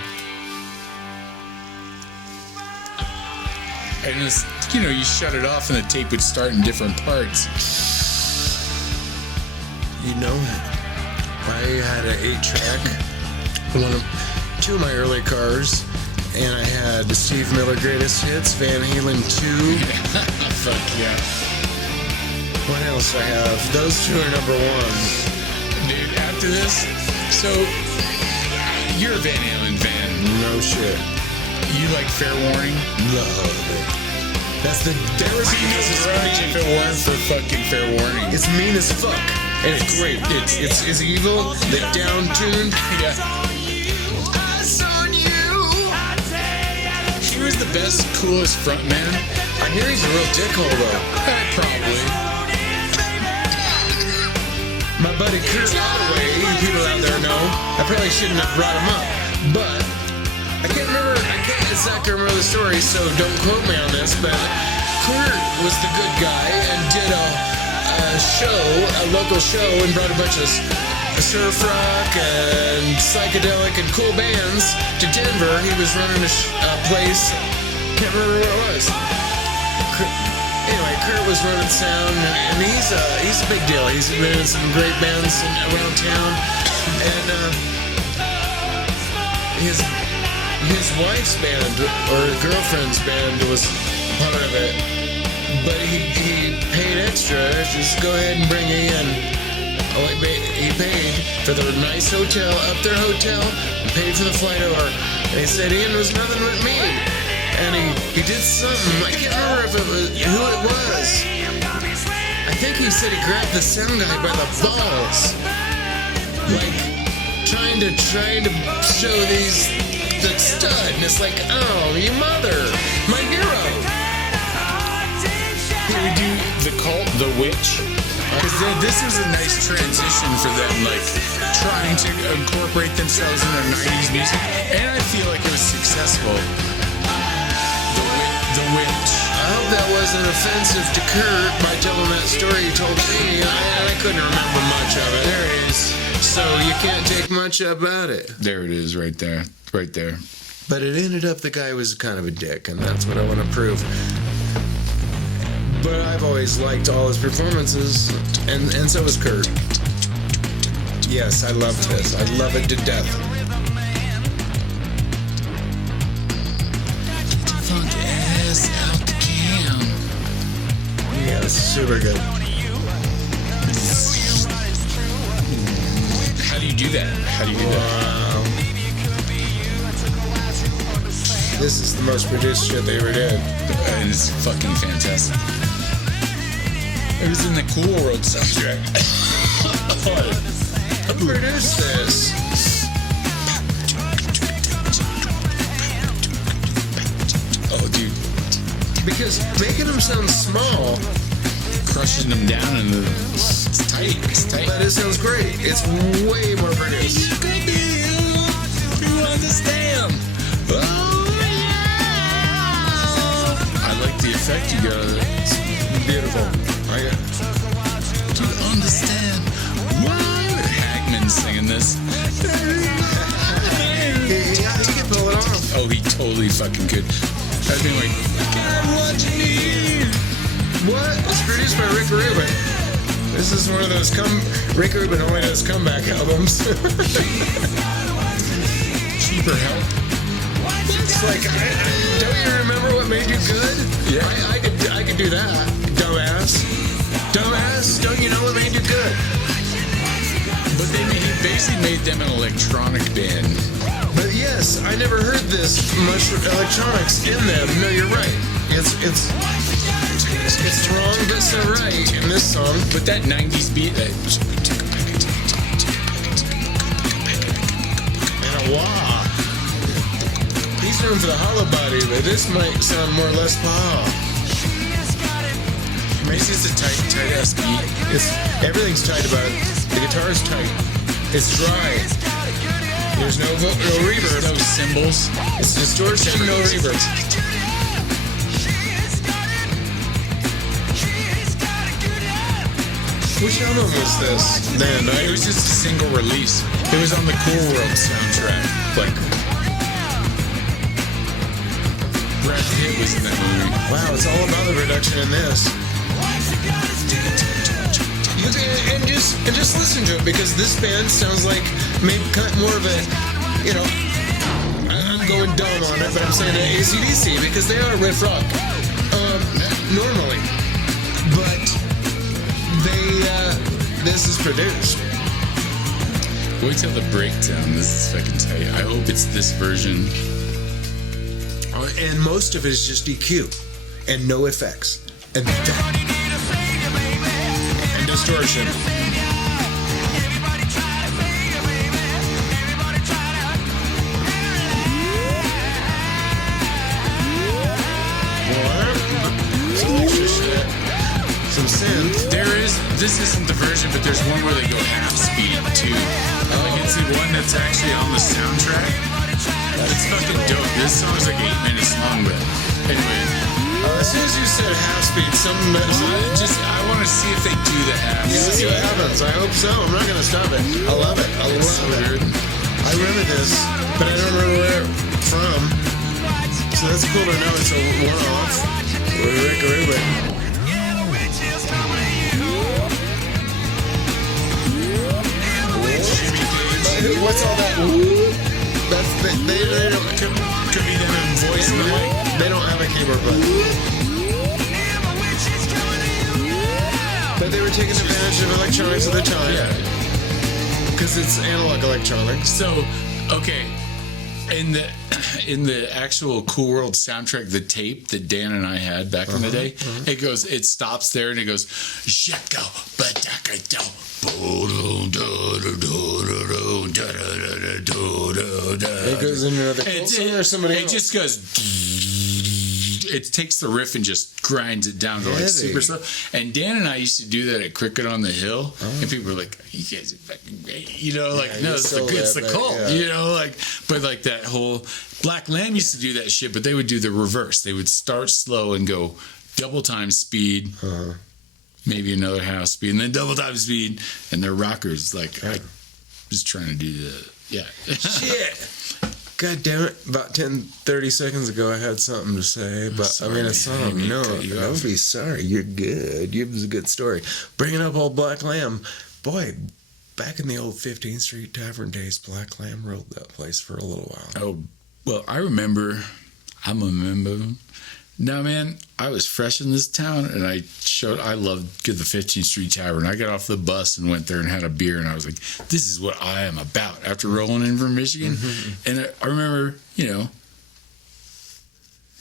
and it's, you shut it off and the tape would start in different parts. I had an 8-track, two of my early cars, and I had the Steve Miller Greatest Hits, Van Halen 2. Fuck yeah. What else I have? Those two are number one. Dude, after this, so you're a Van Halen fan. No shit. You like Fair Warning? Love it. There was if it weren't for fucking Fair Warning. It's mean as fuck. And it's great. It's evil, the down-tuned. Yeah. He was the best, coolest frontman. I hear he's a real dickhole though. Probably. My buddy Kurt Holloway, you people out there know, I probably shouldn't have brought him up, but I can't exactly remember the story, so don't quote me on this, but Kurt was the good guy and did a local show, and brought a bunch of surf rock and psychedelic and cool bands to Denver. He was running a place, can't remember what it was. Anyway, Kurt was running sound, and he's a big deal. He's been in some great bands around town, and his wife's band or girlfriend's band was part of it, but he paid extra. Just go ahead and bring it in. He paid for the nice hotel, up their hotel, and paid for the flight over. And he said, Ian was nothing but me. And he did something. I can't remember if it was who it was. I think he said he grabbed the sound guy by the balls, like trying to show the stud. And it's like, oh, you mother, my hero. He would do the Cult, the Witch. Because this was a nice transition for them, trying to incorporate themselves in their 90s music. And I feel like it was successful. The Witch. I hope that wasn't offensive to Kurt by telling that story you told me. I couldn't remember much of it. There it is. So you can't take much about it. There it is, right there. Right there. But it ended up the guy was kind of a dick, and that's what I want to prove. But I've always liked all his performances, and so was Kurt. Yes, I loved this. I love it to death. Funk ass out the can. Yeah, it's super good. How do you do that? Wow. This is the most produced shit they ever did. And it's fucking fantastic. It was in the Cool World soundtrack. Who produced this? Oh, dude. Because making them sound small, Crushing them down and it's tight. It's tight. but it sounds great. It's way more produced. understand. Oh, yeah. I like the effect you got. It's beautiful. Do you understand? What? Hagman's singing this. Yeah, he can pull it off. Oh, he totally fucking could. I've been like, God, what you need? What? It's produced by Rick Rubin. This is one of those Rick Rubin only does comeback albums. Cheaper help. It's like, don't you remember what made you good? Yeah. I could do that. Dumbass. Dumbass, don't you know what made you good? But he basically made them an electronic band. But yes, I never heard this much electronics in them. No, you're right. It's wrong, but so right in this song. But that 90s beat, that... And a wah. He's known for the hollow body, but this might sound more or less Paul. Maybe it's a tight ass beat. Everything's tight about it. The guitar's tight. It's dry. There's no reverb. No cymbals. It's distortion, no reverb. Which album was this then? It was just a single release. It was on the Cool World soundtrack. Like, Brad Pitt was in that movie. Wow, it's all about the production in this. And just listen to it, because this band sounds like maybe kind of more of a, I'm going dumb on it, but I'm saying AC/DC, because they are riff rock normally, but this is produced. Wait till the breakdown. This is fucking tight. I hope it's this version. And most of it is just EQ and no effects and distortion. Some extra shit. Some synth. This isn't the version, but there's one where they go half speed too. Like it's the one that's actually on the soundtrack. It's fucking dope. This song's like 8 minutes long, but anyway. As soon as you said half speed, something that I want to see if they do the half speed. Let's see what happens. I hope so. I'm not going to stop it. I love it. I love it. I remember this, but I don't remember where from. So that's cool to know it's a one-off. Rick Rubin. What's all that? They don't could be them in voice in the mic. They don't have a keyboard button. But they were taking advantage of electronics at the time. Yeah. Because it's analog electronics. So, okay. In the actual Cool World soundtrack, the tape that Dan and I had back in the day, it stops there and it goes, Shako, Badaka, it goes into another song or somebody else? It just goes. It takes the riff and just grinds it down to like super slow. And Dan and I used to do that at Cricket on the Hill, and people were like, "You guys are fucking great," no, it's the cult, but like that whole Black Lamb used to do that shit, but they would do the reverse. They would start slow and go double time speed. Maybe another half speed, and then double time speed, and they're rockers. Like, I was trying to do Shit! God damn it. About 30 seconds ago, I had something to say, but sorry, a song. No, don't be sorry. You're good. It was a good story. Bringing up old Black Lamb. Boy, back in the old 15th Street Tavern days, Black Lamb ruled that place for a little while. Oh, well, I'm a member. No, man, I was fresh in this town, and I loved the 15th Street Tavern. I got off the bus and went there and had a beer, and I was like, this is what I am about after rolling in from Michigan. And I remember,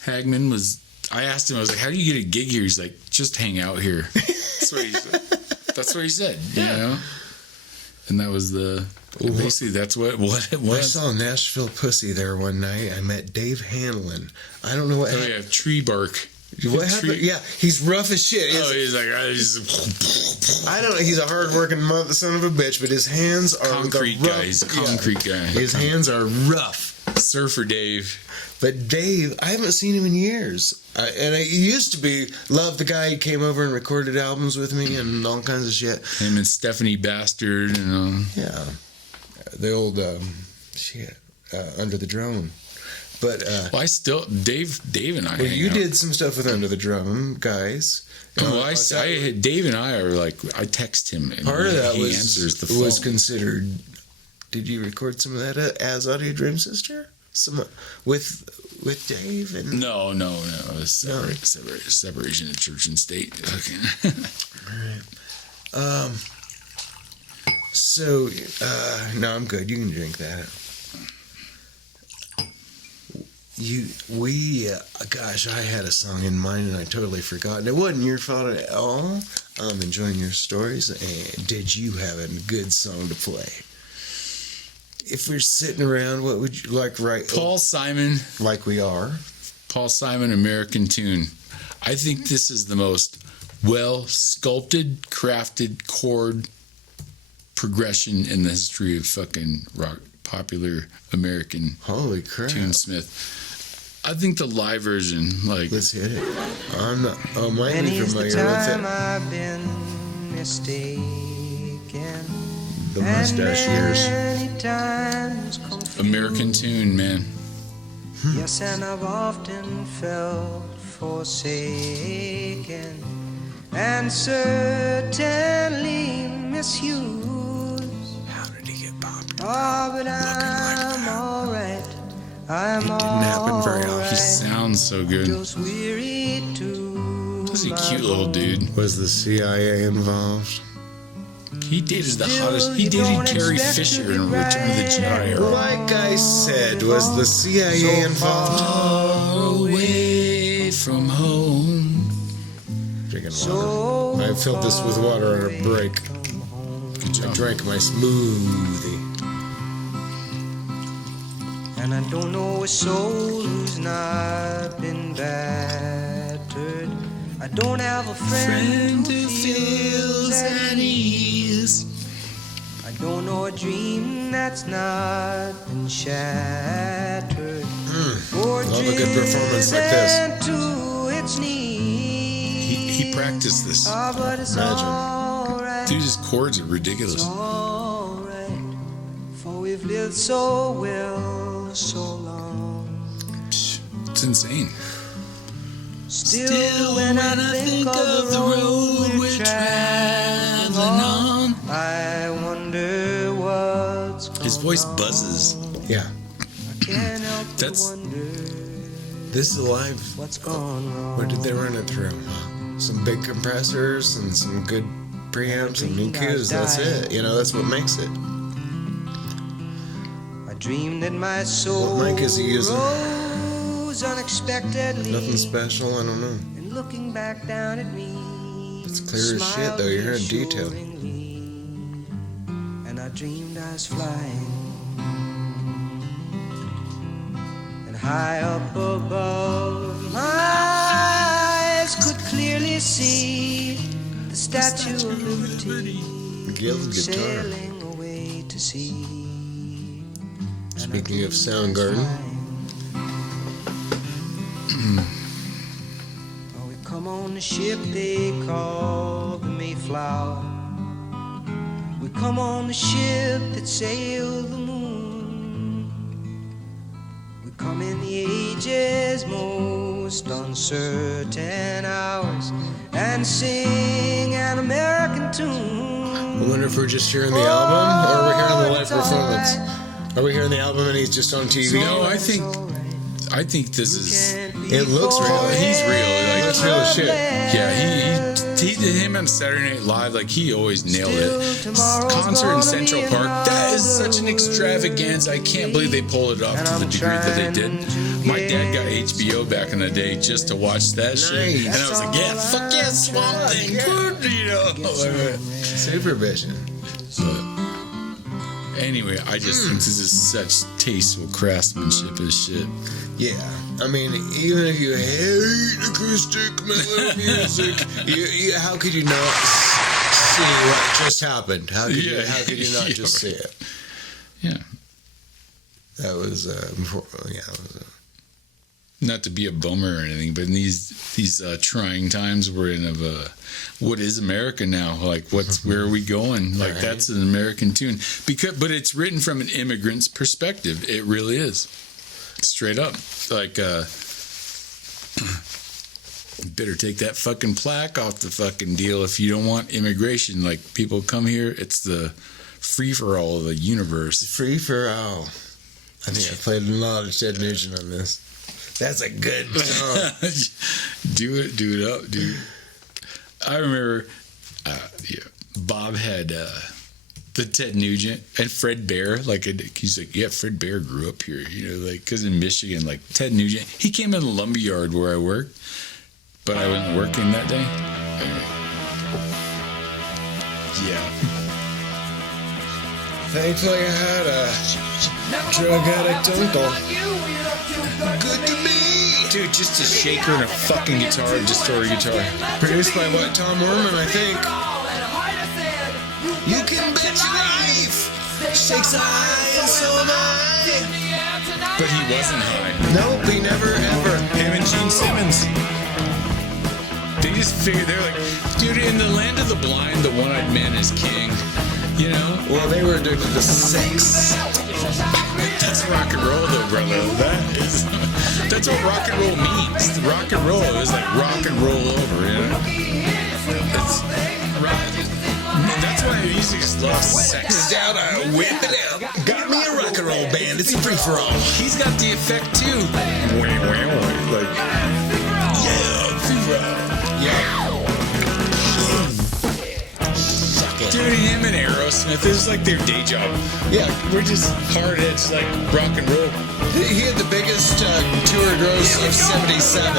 Hagman I asked him, I was like, how do you get a gig here? He's like, just hang out here. That's what he said. That's what he said, you know? And that was basically that's what it was. I saw Nashville Pussy there one night. I met Dave Hanlon. I don't know what. Oh yeah, tree bark. What happened? Yeah, he's rough as shit. He's like, I don't know. He's a hard-working son of a bitch, but his hands are concrete guy. He's a concrete guy. His hands are rough. Surfer Dave. But Dave, I haven't seen him in years. And I used to be, love the guy who came over and recorded albums with me and all kinds of shit. Him and Stephanie Bastard, you know. Yeah. The old, Under the Drone. But, well, I still, Dave and I. well, you out. did some stuff with Under the Drum, guys. Oh, Dave and I are like, I text him and part of that he answers the phone. was considered. Did you record some of that as Audio Dream Sister? Some with Dave and No. It was separation of church and state. Okay. All right. So no, I'm good. You can drink that. Gosh, I had a song in mind and I totally forgot. It wasn't your fault at all. I'm enjoying your stories. And did you have a good song to play? If we're sitting around, what would you like? Right, Paul Simon, like we are. Paul Simon, American Tune. I think this is the most well sculpted, crafted chord progression in the history of fucking rock, popular American Holy crap! tunesmith. I think the live version, like, Let's hit it. I'm not. Oh, might be Many's the familiar with time it. I've been mistaken. The mustache years. Many times confused. American Tune, man. Yes, and I've often felt forsaken and certainly misused. How did he get popped? Oh, but I'm alright. I'm It didn't happen very often. He alright. sounds so good. Just weary too. He's a cute little dude. Was the CIA involved? He dated the hottest. He dated Carrie Fisher in Return of the Jedi. Like I said, was the CIA involved? Far away from home. Drinking water. I filled this with water on a break. Good I job. drank my smoothie. And I don't know a soul who's not been battered. I don't have a friend who feels at ease. I don't know a dream that's not been shattered. Or Love a good performance like this. driven to its knees. He practiced this. Ah, but it's Imagine. alright. Dude's chords are ridiculous. Alright, for we've lived so well, so long. It's insane. Still, when I think of the road we're traveling on, I wonder what's His voice buzzes. Yeah. I can't help but That's- wonder This is live. what's gone wrong. What did they run it through? Some big compressors and some good preamps and EQs. That's it. You know, that's what makes it. I dreamed that my soul What mic is he using? rose unexpectedly. Nothing special. I don't know. And looking back down at me, It's clear as shit, though. You're hearing detail. reassuringly. And I dreamed I was flying, and high up above, my eyes could clearly see the Statue of Liberty Gil's guitar. sailing away to sea. And I Speaking of dreamed I was Soundgarden. flying. Oh, we come on the ship they call the Mayflower. We come on the ship that sailed the moon. We come in the age's most uncertain hours and sing an American tune. I wonder if we're just hearing the album or we're hearing the live performance. Are we hearing the album and he's just on TV? No, I think this is. It looks real. He's real. Like, Looks real as shit. Yeah, he did him on Saturday Night Live. Like, he always nailed it. Concert in Central Park. That is such an extravaganza. I can't believe they pulled it off to the degree that they did. My dad got HBO back in the day just to watch that shit, and I was like, yeah, fuck yeah, Swamp Thing, good, you know. Supervision. Anyway, I just think this is such tasteful craftsmanship as shit. Yeah, I mean, even if you hate acoustic metal music, how could you not see what just happened? How could you not just see it? Yeah. That was before. Yeah. It was, Not to be a bummer or anything, but in these trying times we're in of what is America now? Like, where are we going? Like, Right. that's an American tune but it's written from an immigrant's perspective. It really is, straight up. Like, you better take that fucking plaque off the fucking deal if you don't want immigration. Like, people come here, it's the free for all of the universe. Free for all. I think I played a lot of Ted Nugent on this. That's a good song. do it up, dude. I remember, Bob had the Ted Nugent and Fred Bear. Like, he's like, yeah, Fred Bear grew up here, like, because in Michigan, like, Ted Nugent, he came in the lumberyard where I worked, but I wasn't working that day. Yeah. Thankfully, I had a drug addict uncle. Good to me. Dude, just a shaker and a fucking guitar, distorted guitar. Produced by what, Tom Werman, I think. You can bet your life. Shakes high and so am I. But he wasn't high. Nope, he never ever. Him and Gene Simmons. They just figured, they're like, dude, in the land of the blind, the one-eyed man is king. Well, they were addicted to sex. That's rock and roll, though, brother. That's what rock and roll means. Rock and roll is like rock and roll over, It's rock. That's why music loves sex. Down, I whip it out. Got me a rock and roll band. It's a free for all. He's got the effect too. Like, yeah, free for all. Yeah. Dude, him and Aerosmith is like their day job. Yeah. We're just hard edge, like rock and roll. He had the biggest tour gross of 77.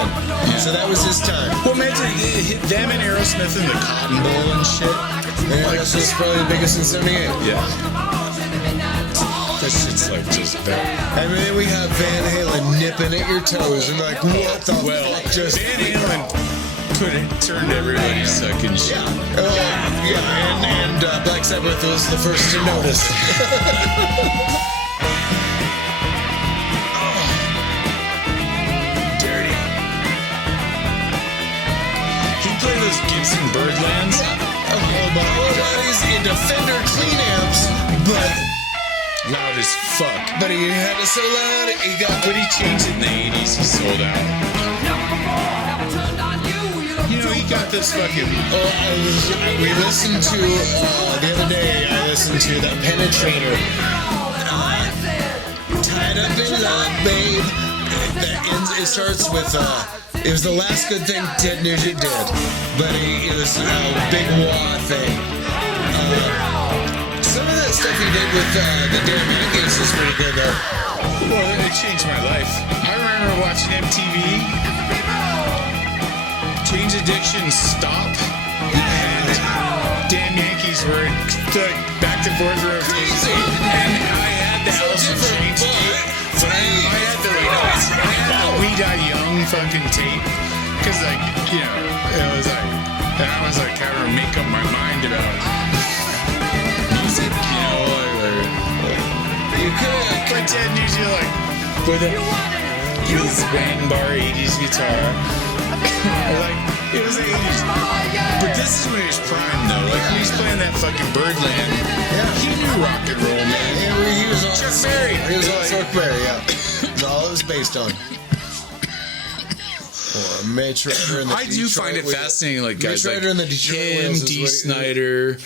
So that was his time. Well, imagine them and Aerosmith in the Cotton Bowl and shit. Yeah, this was probably the biggest in 78. Yeah. That shit's like just bad. And then we have Van Halen nipping at your toes and like, what the fuck just... Van Halen turned everybody sucking shit. And Black Sabbath was the first to notice. Dirty. He played those Gibson Birdlands. He's into Fender clean amps, but loud as fuck. But he had it so loud, But he changed it in the 80s. He sold out. He got this fucking... we listened to, the other day, I listened to The Penetrator. Tied up in love, babe. It starts with, it was the last good thing Ted Nugent did. But it was a big wah thing. Some of that stuff he did with the damn Yankees was pretty good, though. Well, it changed my life. I remember watching MTV... Change Addiction, Stop, and damn Yankees were back and forth rotation. And I had the Alice in Chains tape. I had the We Die Young fucking tape. Because, like, it was like, and I was like, kind of make up my mind about music, You could. But Ted usually, like, with his bang bar 80s guitar. Like, it was the 80s. But this is when he was prime, though. Like, when he's playing that fucking Birdland. Yeah. He knew rock and roll, man. Yeah, he was on Chuck Berry. He was on Chuck Berry, yeah. That's all it was based on. I do find it fascinating, like, guys like in the Detroit him, Dee Snider,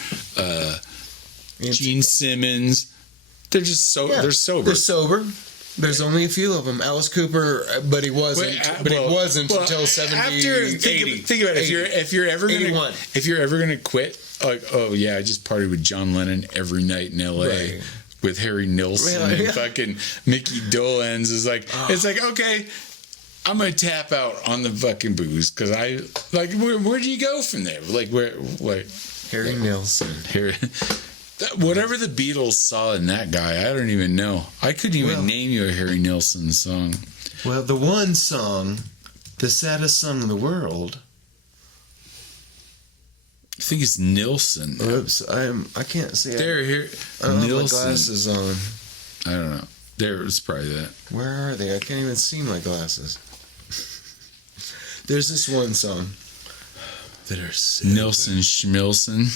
Gene Simmons. They're just they're sober. They're sober. There's only a few of them. Alice Cooper, but he wasn't. He wasn't until 70. Think about it. If you're ever gonna quit, like, oh yeah, I just partied with John Lennon every night in L.A. Right. with Harry Nilsson and fucking Mickey Dolenz. Is like, it's like, okay, I'm gonna tap out on the fucking booze because I like. Where do you go from there? Like Harry Nilsson. Whatever the Beatles saw in that guy, I don't even know. I couldn't even name you a Harry Nilsson song. Well, the one song, the saddest song in the world. I think it's Nilsson. Oops, I can't see it. There, here. I don't Nilsson. have my glasses on. I don't know. There's probably that. Where are they? I can't even see my glasses. There's this one song that are so Nilsson Schmilson.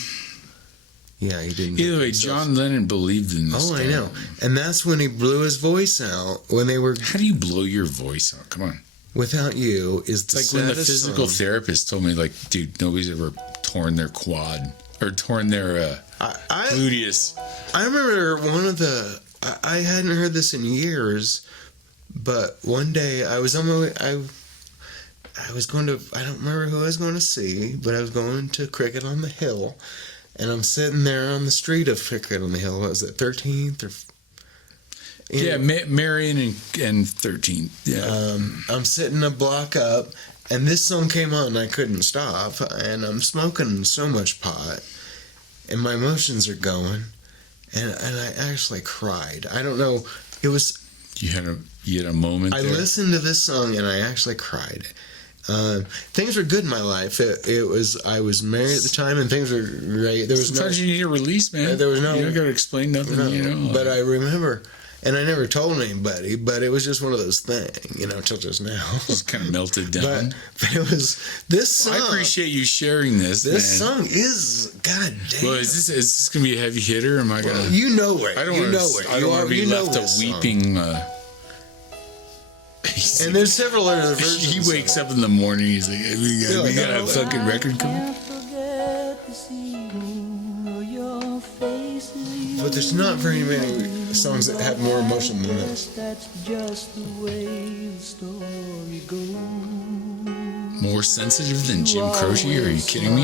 Yeah, he didn't. Either way, John Lennon believed in this. Oh, I know. And that's when he blew his voice out. When they were How do you blow your voice out? Come on. Without You is the It's like when the saddest physical song. therapist told me, like, dude, nobody's ever torn their quad or torn their gluteus. I remember one of the. I hadn't heard this in years, but one day I was on my way. I was going to. I don't remember who I was going to see, but I was going to Cricket on the Hill, and I'm sitting there on the street of Cricket on the Hill. What was it, 13th or? Yeah, Marion and 13th. Yeah. I'm sitting a block up, and this song came on, and I couldn't stop. And I'm smoking so much pot, and my emotions are going, and I actually cried. I don't know. It was. You had a moment. I there? listened to this song, and I actually cried. Things were good in my life. I was married at the time, and things were great. There was Sometimes you need a release, man. There was no. You don't got to explain nothing. No, You know. but I remember. And I never told anybody, but it was just one of those things, till just now. Just kind of melted down. But it was this song. I appreciate you sharing this. This man. song is goddamn. Well, is this gonna be a heavy hitter? Or am I gonna? Well, you know it. I don't you wanna, know it. I don't want to be left a weeping. And there's several other versions. He wakes up in the morning. He's like, "We got a fucking record coming." But there's not very many songs that have more emotion than this. That's just the way the story goes. More sensitive than Jim Croce? Are you kidding me?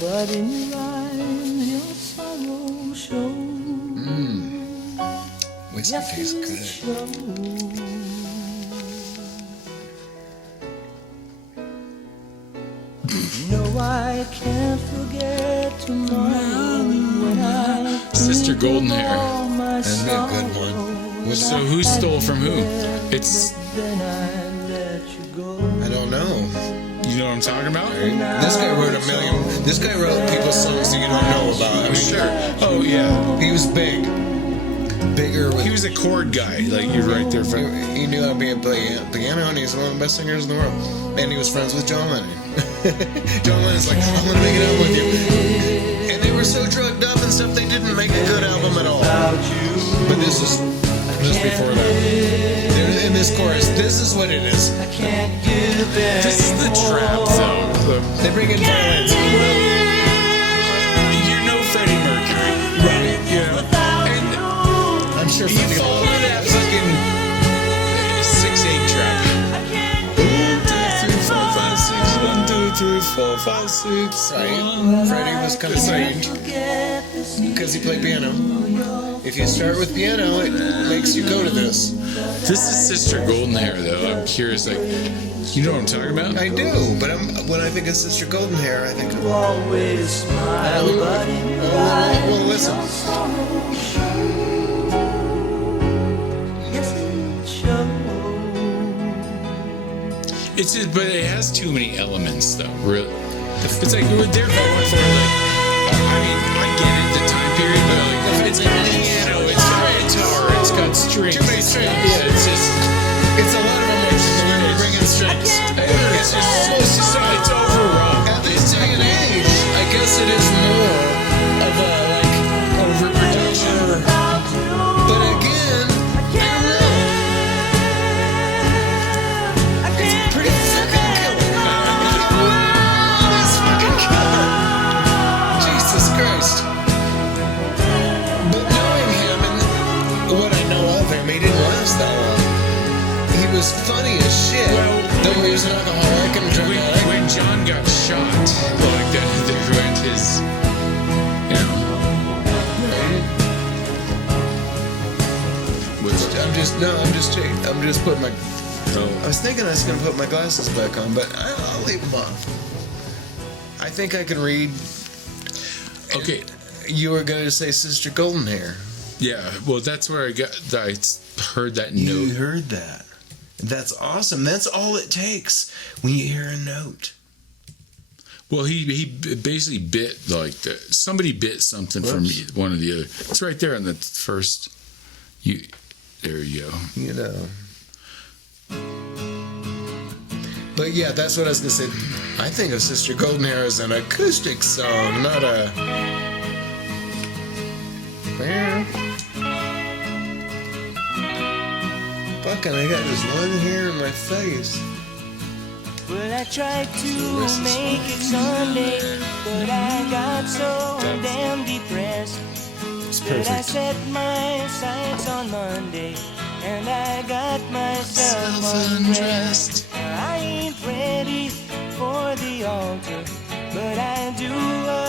But in your eyes, your sorrow shows. Whiskey tastes good. No, I can't forget tomorrow when I Sister Golden Hair. That'd be a good one. So who stole from who? It's. then I let you go. I don't know. You know what I'm talking about? This guy wrote a million. This guy wrote people's songs that you don't know about. I mean, Sure. Oh yeah. he was big. Bigger. He was a chord guy. Like you're right there. He knew how to play piano, and he's one of the best singers in the world. And he was friends with John Lennon. John Lennon's like, I'm gonna make an album with you. And they were so drugged up and stuff, they didn't make a good album at all. But this is just before that. In this chorus, this is what it is. This is the trap zone. They bring in violins. You know Freddie Mercury, right? Yeah. And I'm sure you Freddie fall into that fucking 6/8 trap. 1, 2, 3, 4, 5, 6. Right. Freddie was kind of strange because he played piano. If you start with piano, it makes you go to this. This is Sister Golden Hair, though. I'm curious, like, you know what I'm talking about? I do, but when I think of Sister Golden Hair, I think of. Always smile, but in your eyes, Well, listen. yes, it shows. It's just, but it has too many elements, though. Really, it's like they're going for like. I mean, I get it, the time period, but like, it's got piano, it's got guitar, it's got strings. Too many strings. Yeah, it's just. It's a lot of emotion when you bring in strings. It's overwrought. At this day and age, I guess it is more of a overproduction. But again, I don't know. It's pretty fucking killer. It's fucking killer. Jesus Christ. But knowing him and what I know of him, he didn't last that long. He was funny as shit. Though he was an alcoholic and a drug addict. When John got shot, like they went his, you know. I'm just putting my. I was thinking I was going to put my glasses back on, but I'll leave them on. I think I can read. Okay. You were going to say Sister Golden Hair. Yeah, well, that's where I heard that You note. heard that. That's awesome. That's all it takes when you hear a note. Well, he basically bit somebody bit something from one of the other. It's right there on the first. There you go. You know. But yeah, that's what I was gonna say. I think of Sister Golden Hair as an acoustic song, not a. Well, fucking, I got this one hair in my face. Well, I tried to make it Sunday, but I got so damn depressed that I set my sights on Monday, and I got myself undressed. I ain't ready for the altar, but I do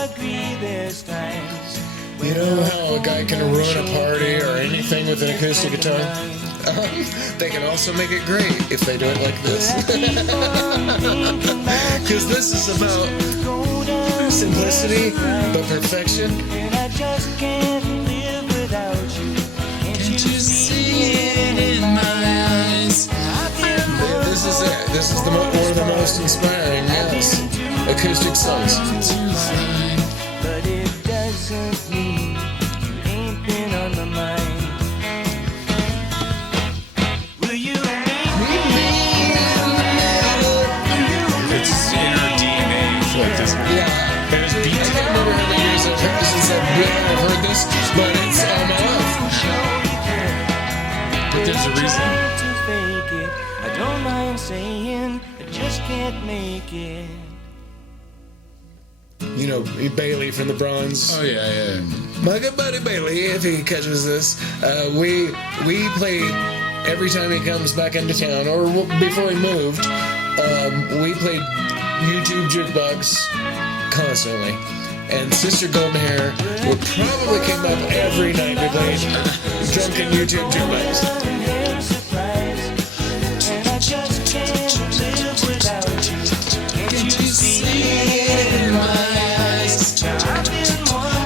agree there's times. You know how a guy can ruin a party or anything with an acoustic guitar? They can also make it great if they do it like this. Because this is about simplicity, but perfection. And I just can't live without you. Can't you see it in my eyes? This is it. This is one of the most inspiring, yes, acoustic songs. But it doesn't mean you ain't been on my mind. Will you meet me in the middle? It's in our DNA. It's like this. Yeah. There's I beats. can't remember how many years I've heard this since I've heard this, but it's all my life. But there's a reason. To fake it, I don't mind saying I just can't make it. You know, Bailey from the Bronze. Oh yeah. My good buddy Bailey, if he catches this, we play every time he comes back into town, or before he moved. We played YouTube jukebox constantly, and Sister Golden Hair would probably come up every night we played drunken YouTube jukebox. And I just can't live without you. Can't you see it in my eyes?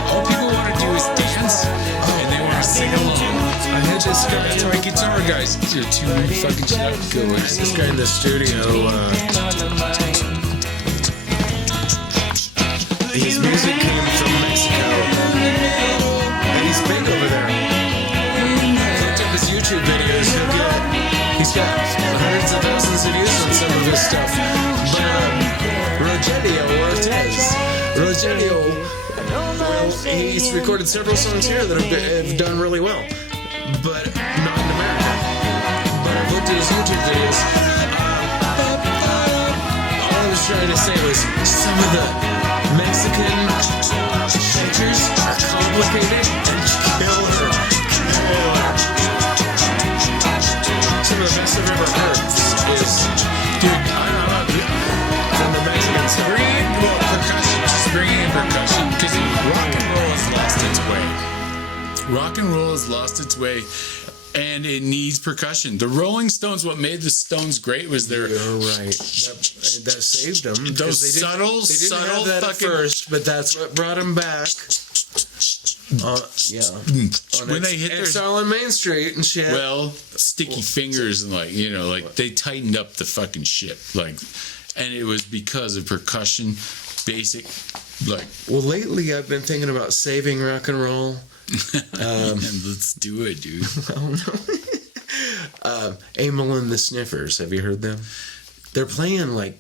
All people want to do is dance, and they want to sing along. I had this guy. That's my guitar guys. You're too fucking shut up. Go away. This guy in the studio. His music came from Mexico, and he's big over there. Looked up his YouTube videos. He's got hundreds of thousands of views on some of his stuff. But Rogelio, well, he's recorded several songs here that have done really well, but not in America. But I've looked at his YouTube videos. All I was trying to say was some of the Mexican features are complicated and killer. Some of the best I've ever heard is, dude, I don't know, from the Mexican side. Bring in percussion, because rock and roll has lost its way. Rock and roll has lost its way, and it needs percussion. The Rolling Stones, what made the Stones great was their... You're right. That saved them. Those they subtle have that at fucking... first, but that's what brought them back. Yeah. When they hit their... Exile on Main Street and shit. Well, sticky fingers and they tightened up the fucking shit. And it was because of percussion, basic, Well, lately I've been thinking about saving rock and roll. And let's do it, dude. Emil and the Sniffers. Have you heard them? They're playing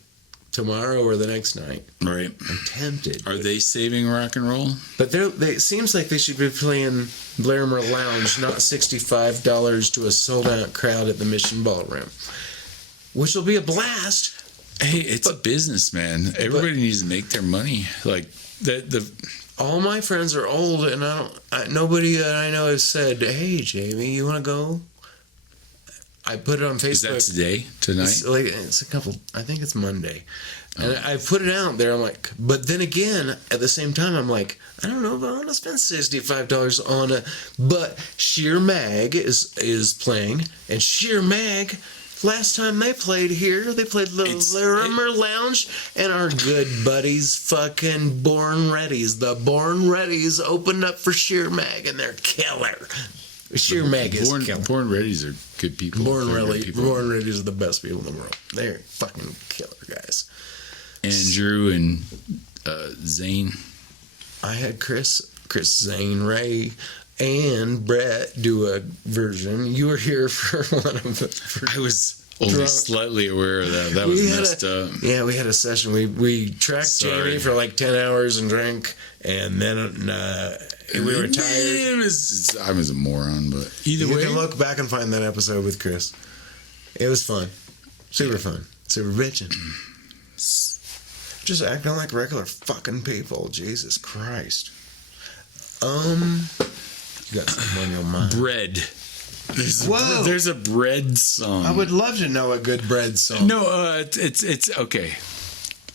tomorrow or the next night. Right. I'm tempted. Are they saving rock and roll? But it seems like they should be playing Larimer Lounge, not $65 to a sold-out crowd at the Mission Ballroom, which will be a blast. Hey, it's a business, man. Everybody needs to make their money. All my friends are old, and nobody that I know has said, "Hey, Jamie, you want to go?" I put it on Facebook. Is that today? Tonight? It's a couple. I think it's Monday, and I put it out there. I'm like, but then again, at the same time, I'm like, I don't know if I want to spend $65 on it. But Sheer Mag is playing, and Sheer Mag. Last time they played here, they played the Larimer Lounge, and our good buddies, fucking Born Readies. The Born Readies opened up for Sheer Mag, and they're killer. Sheer Mag is killer. Born Readies are good people. Born Readies are the best people in the world. They're fucking killer guys. Andrew and Zane. I had Chris, Zane, Ray, and Brett do a version. You were here for one of them. I was only slightly aware of that. That was messed up. Yeah, we had a session. We tracked Jamie for like 10 hours and drank, and then we were tired. I was a moron, but either way. You can look back and find that episode with Chris. It was fun. Super fun. Super bitchin'. Just acting like regular fucking people. Jesus Christ. You got something on your mind. Bread. There's a bread song. I would love to know a good bread song. No, it's okay.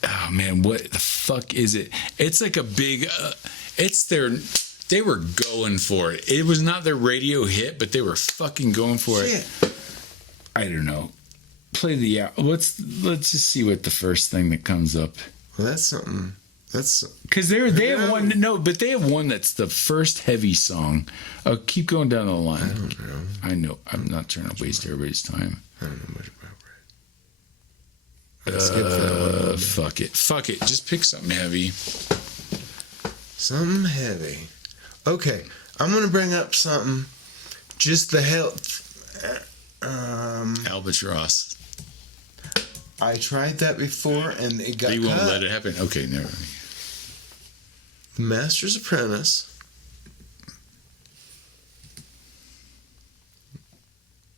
Oh man, what the fuck is it? It's like a big. They were going for it. It was not their radio hit, but they were fucking going for it. I don't know. Play the let's just see what the first thing that comes up. Well, that's something. That's because they have one. No, but they have one that's the first heavy song. Oh, keep going down the line. I don't know. I know. I'm not trying to waste everybody's time. I don't know much about bread. Skip that one. Fuck it. Just pick something heavy. Something heavy. Okay, I'm gonna bring up something. Just the health. Albatross. I tried that before and it got They cut. won't let it happen. Okay, never mind. The Master's Apprentice.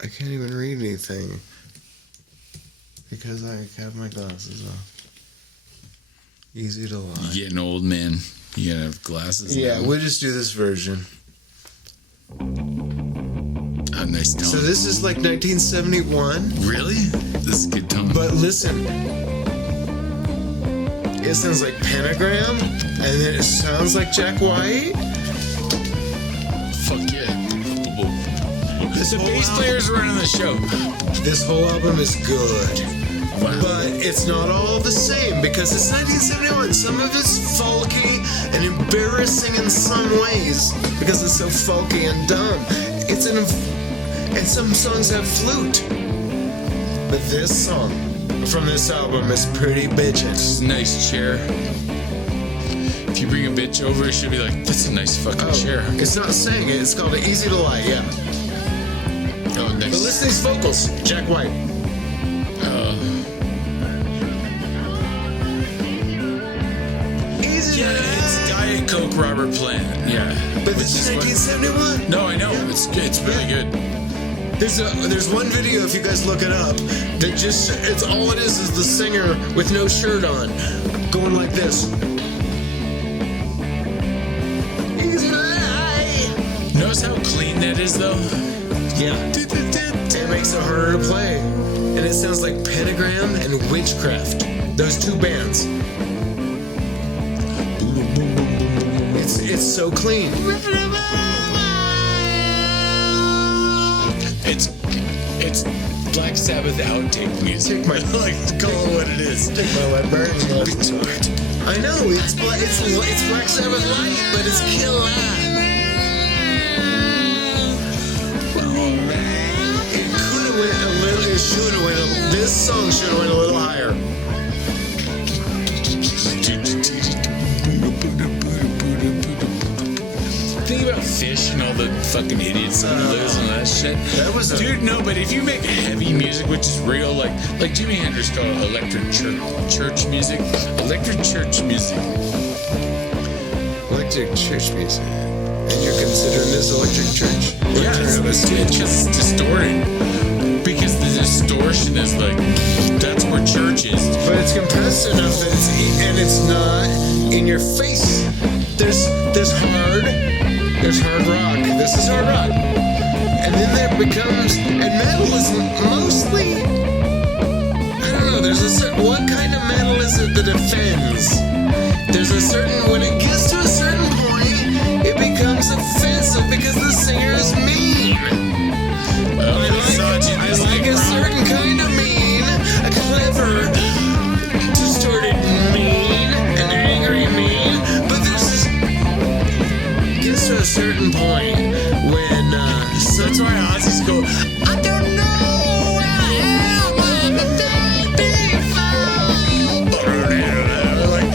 I can't even read anything because I have my glasses off. Easy to lie. You getting old, man. You gotta have glasses. Yeah, now. we'll just do this version. A nice tone. So this is like 1971. Really? This is a good tone. But listen, it sounds like Pentagram, and then it sounds like Jack White. Fuck yeah. The bass album, player's running the show. This whole album is good. Wow. But it's not all the same because it's 1971. Some of it's folky and embarrassing in some ways because it's so folky and dumb. And some songs have flute. But this song from this album is pretty bitchin'. Nice chair. If you bring a bitch over, it should be like, that's a nice fucking chair. It's not saying it. It's called Easy to Lie, yeah. Oh, nice. But listen to these vocals. Jack White. Easy to Lie. It's Diet Coke Robert Plant. Yeah. But this is 1971. No, I know. It's really good. There's one video, if you guys look it up, that just, it's all it is the singer with no shirt on, going like this. Easy to lie. Notice how clean that is, though? Yeah. It makes it harder to play. And it sounds like Pentagram and Witchcraft. Those two bands. It's so clean. It's Black Sabbath outtake music. Take my Call it what it is. Take my lead burning. I know it's Black Sabbath light, but it's killer. It could have went a little. It should have went. This song should have went a little higher. Think about Fish and all the fucking idiots that lives and that shit. That was dude. No, but if you make heavy music, which is real, like Jimi Hendrix called it electric church music. Electric church music. Electric church music. And you're considering this electric church? Yeah, it's distorted. Because the distortion is like, that's where church is. But it's compressed enough that it's not in your face. There's hard rock. This is hard rock. And then there becomes, and metal is mostly, I don't know, there's a certain, what kind of metal is it that offends? There's a certain, when it gets to a certain point, it becomes offensive because the singer is mean. I like a certain kind of mean, a clever, distorted mean, an angry mean, but there's gets to a certain point when that's why Ozzy's go, I don't know where I am on the day before. Like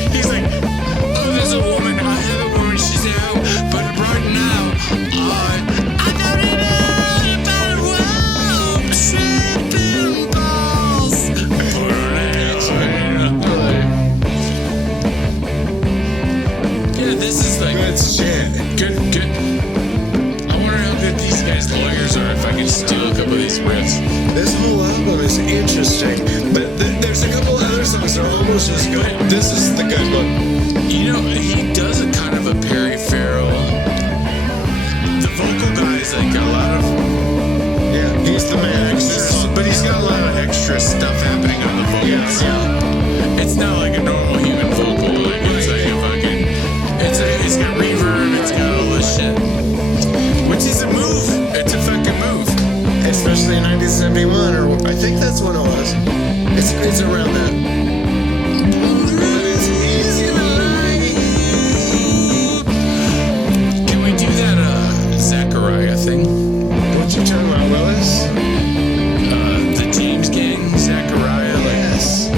vocals just go. This is the good one. You know, he does a kind of a Perry Farrell. The vocal guy is like a lot of. Yeah, he's the man. But he's got a lot of extra stuff happening on the vocals. Yeah. It's not like a normal human vocal. Like it's like a fucking. It's got reverb. It's got all this shit. Which is a move. It's a fucking move. Especially in 1971, or I think that's when it was. It's around that. But it's easy to like. Can we do that Zachariah thing? What you talking about, Willis? The James Gang, Zachariah. Yes.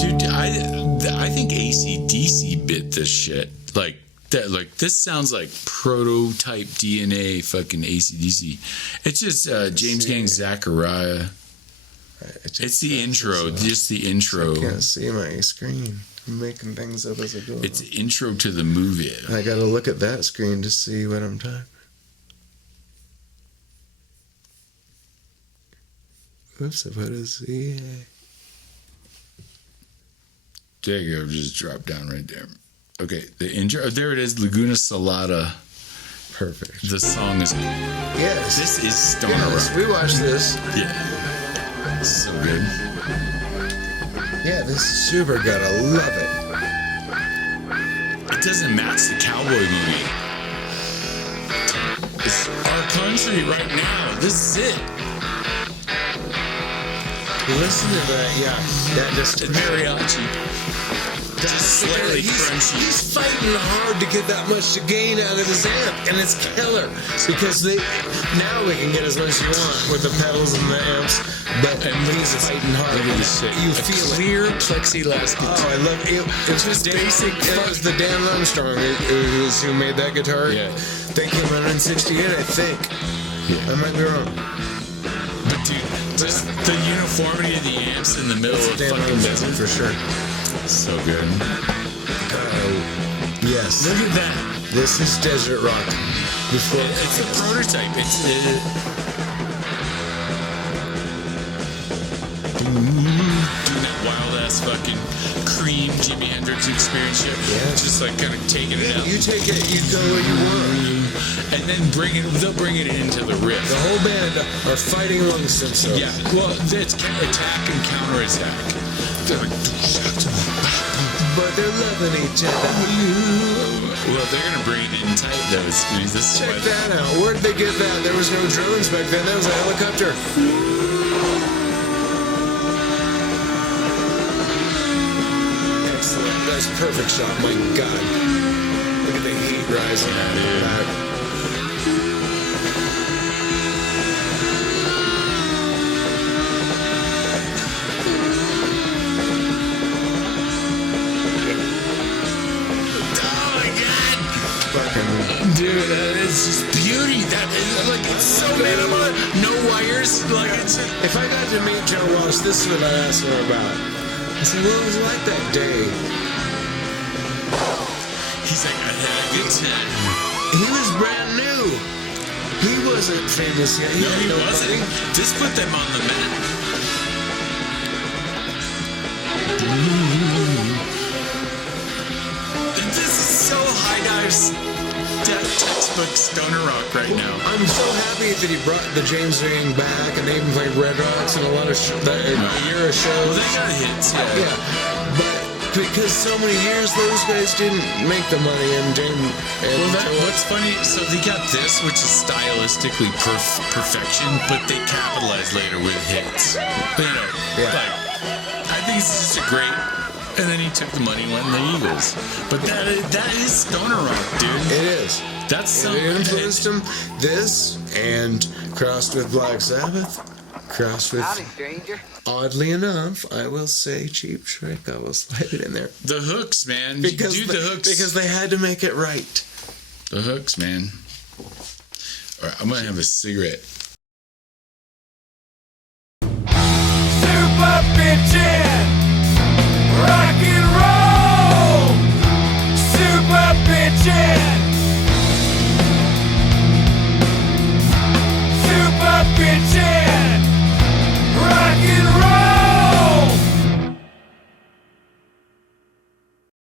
Dude, I think AC/DC bit this shit. Like that. Like this sounds like prototype DNA. Fucking AC/DC. It's just James Gang, Zachariah. It's the intro, just the intro. I can't see my screen. I'm making things up as I go. It's the intro to the movie. I gotta look at that screen to see what I'm typing. Oops, I put a C. There you go, just drop down right there. Okay, the intro. Oh, there it is, Laguna Salada. Perfect. The song is. Yes. This is Stoner Yes, Rock. we watched this. Yeah. So good. Yeah, this is super good. I love it. It doesn't match the cowboy movie. It's our country right now. This is it. Listen to that, yeah. That just Mariachi. Just slightly crunchy. He's fighting hard to get that much to gain out of his amp, and it's killer because now we can get as much as you want with the pedals and the amps, but he's fighting hard. Look at this shit. You feel clear it. plexiglass guitar. Oh, I love it. It's just basic. It was the Dan Armstrong who made that guitar. Yeah. That came out in '68, I think. Yeah. I might be wrong. But dude, just the uniformity of the amps in the middle of Dan fucking Armstrong desert. for sure. So good. Yes. Look at that. This is Desert Rock. Before It's a prototype. Doing that wild ass fucking Cream Jimi Hendrix experience shit. Yeah. Just like kind of taking it out. you take it, you go where you want. And then they'll bring it into the riff. The whole band are fighting amongst themselves. Yeah, well, it's attack and counterattack. They're like, But they're loving each other. well, they're gonna bring it in tight though. This Check that out. Where'd they get that? There was no drones back then. That was a helicopter. Excellent. That's a perfect shot. My God. Look at the heat rising out of that. Dude, that is just beauty. That is like it's so minimal. No wires. Like it's. If I got to meet Joe Walsh, this is what I'd ask him about. I said, what was it like that day? He's like, I had a good time. He was brand new. He wasn't famous yet. No, he wasn't. This put them on the map. This is so high dives. Textbook stoner rock right now. I'm so happy that he brought the James Gang back, and they even played Red Rocks and a lot of a year of shows. Well, they got hits, yeah. Yeah, but because so many years those guys didn't make the money, and what's funny? So they got this, which is stylistically perfection, but they capitalized later with hits. You know, Yeah. like I think it's just a great. And then he took the money and went in the Eagles. But that is stoner rock, dude. it is. That's something. It influenced him. This and crossed with Black Sabbath, crossed with. stranger. Oddly enough, I will say Cheap Trick. I will slide it in there The hooks, man. because Dude, the hooks. because they had to make it right. The hooks, man. All right, I'm gonna have a cigarette.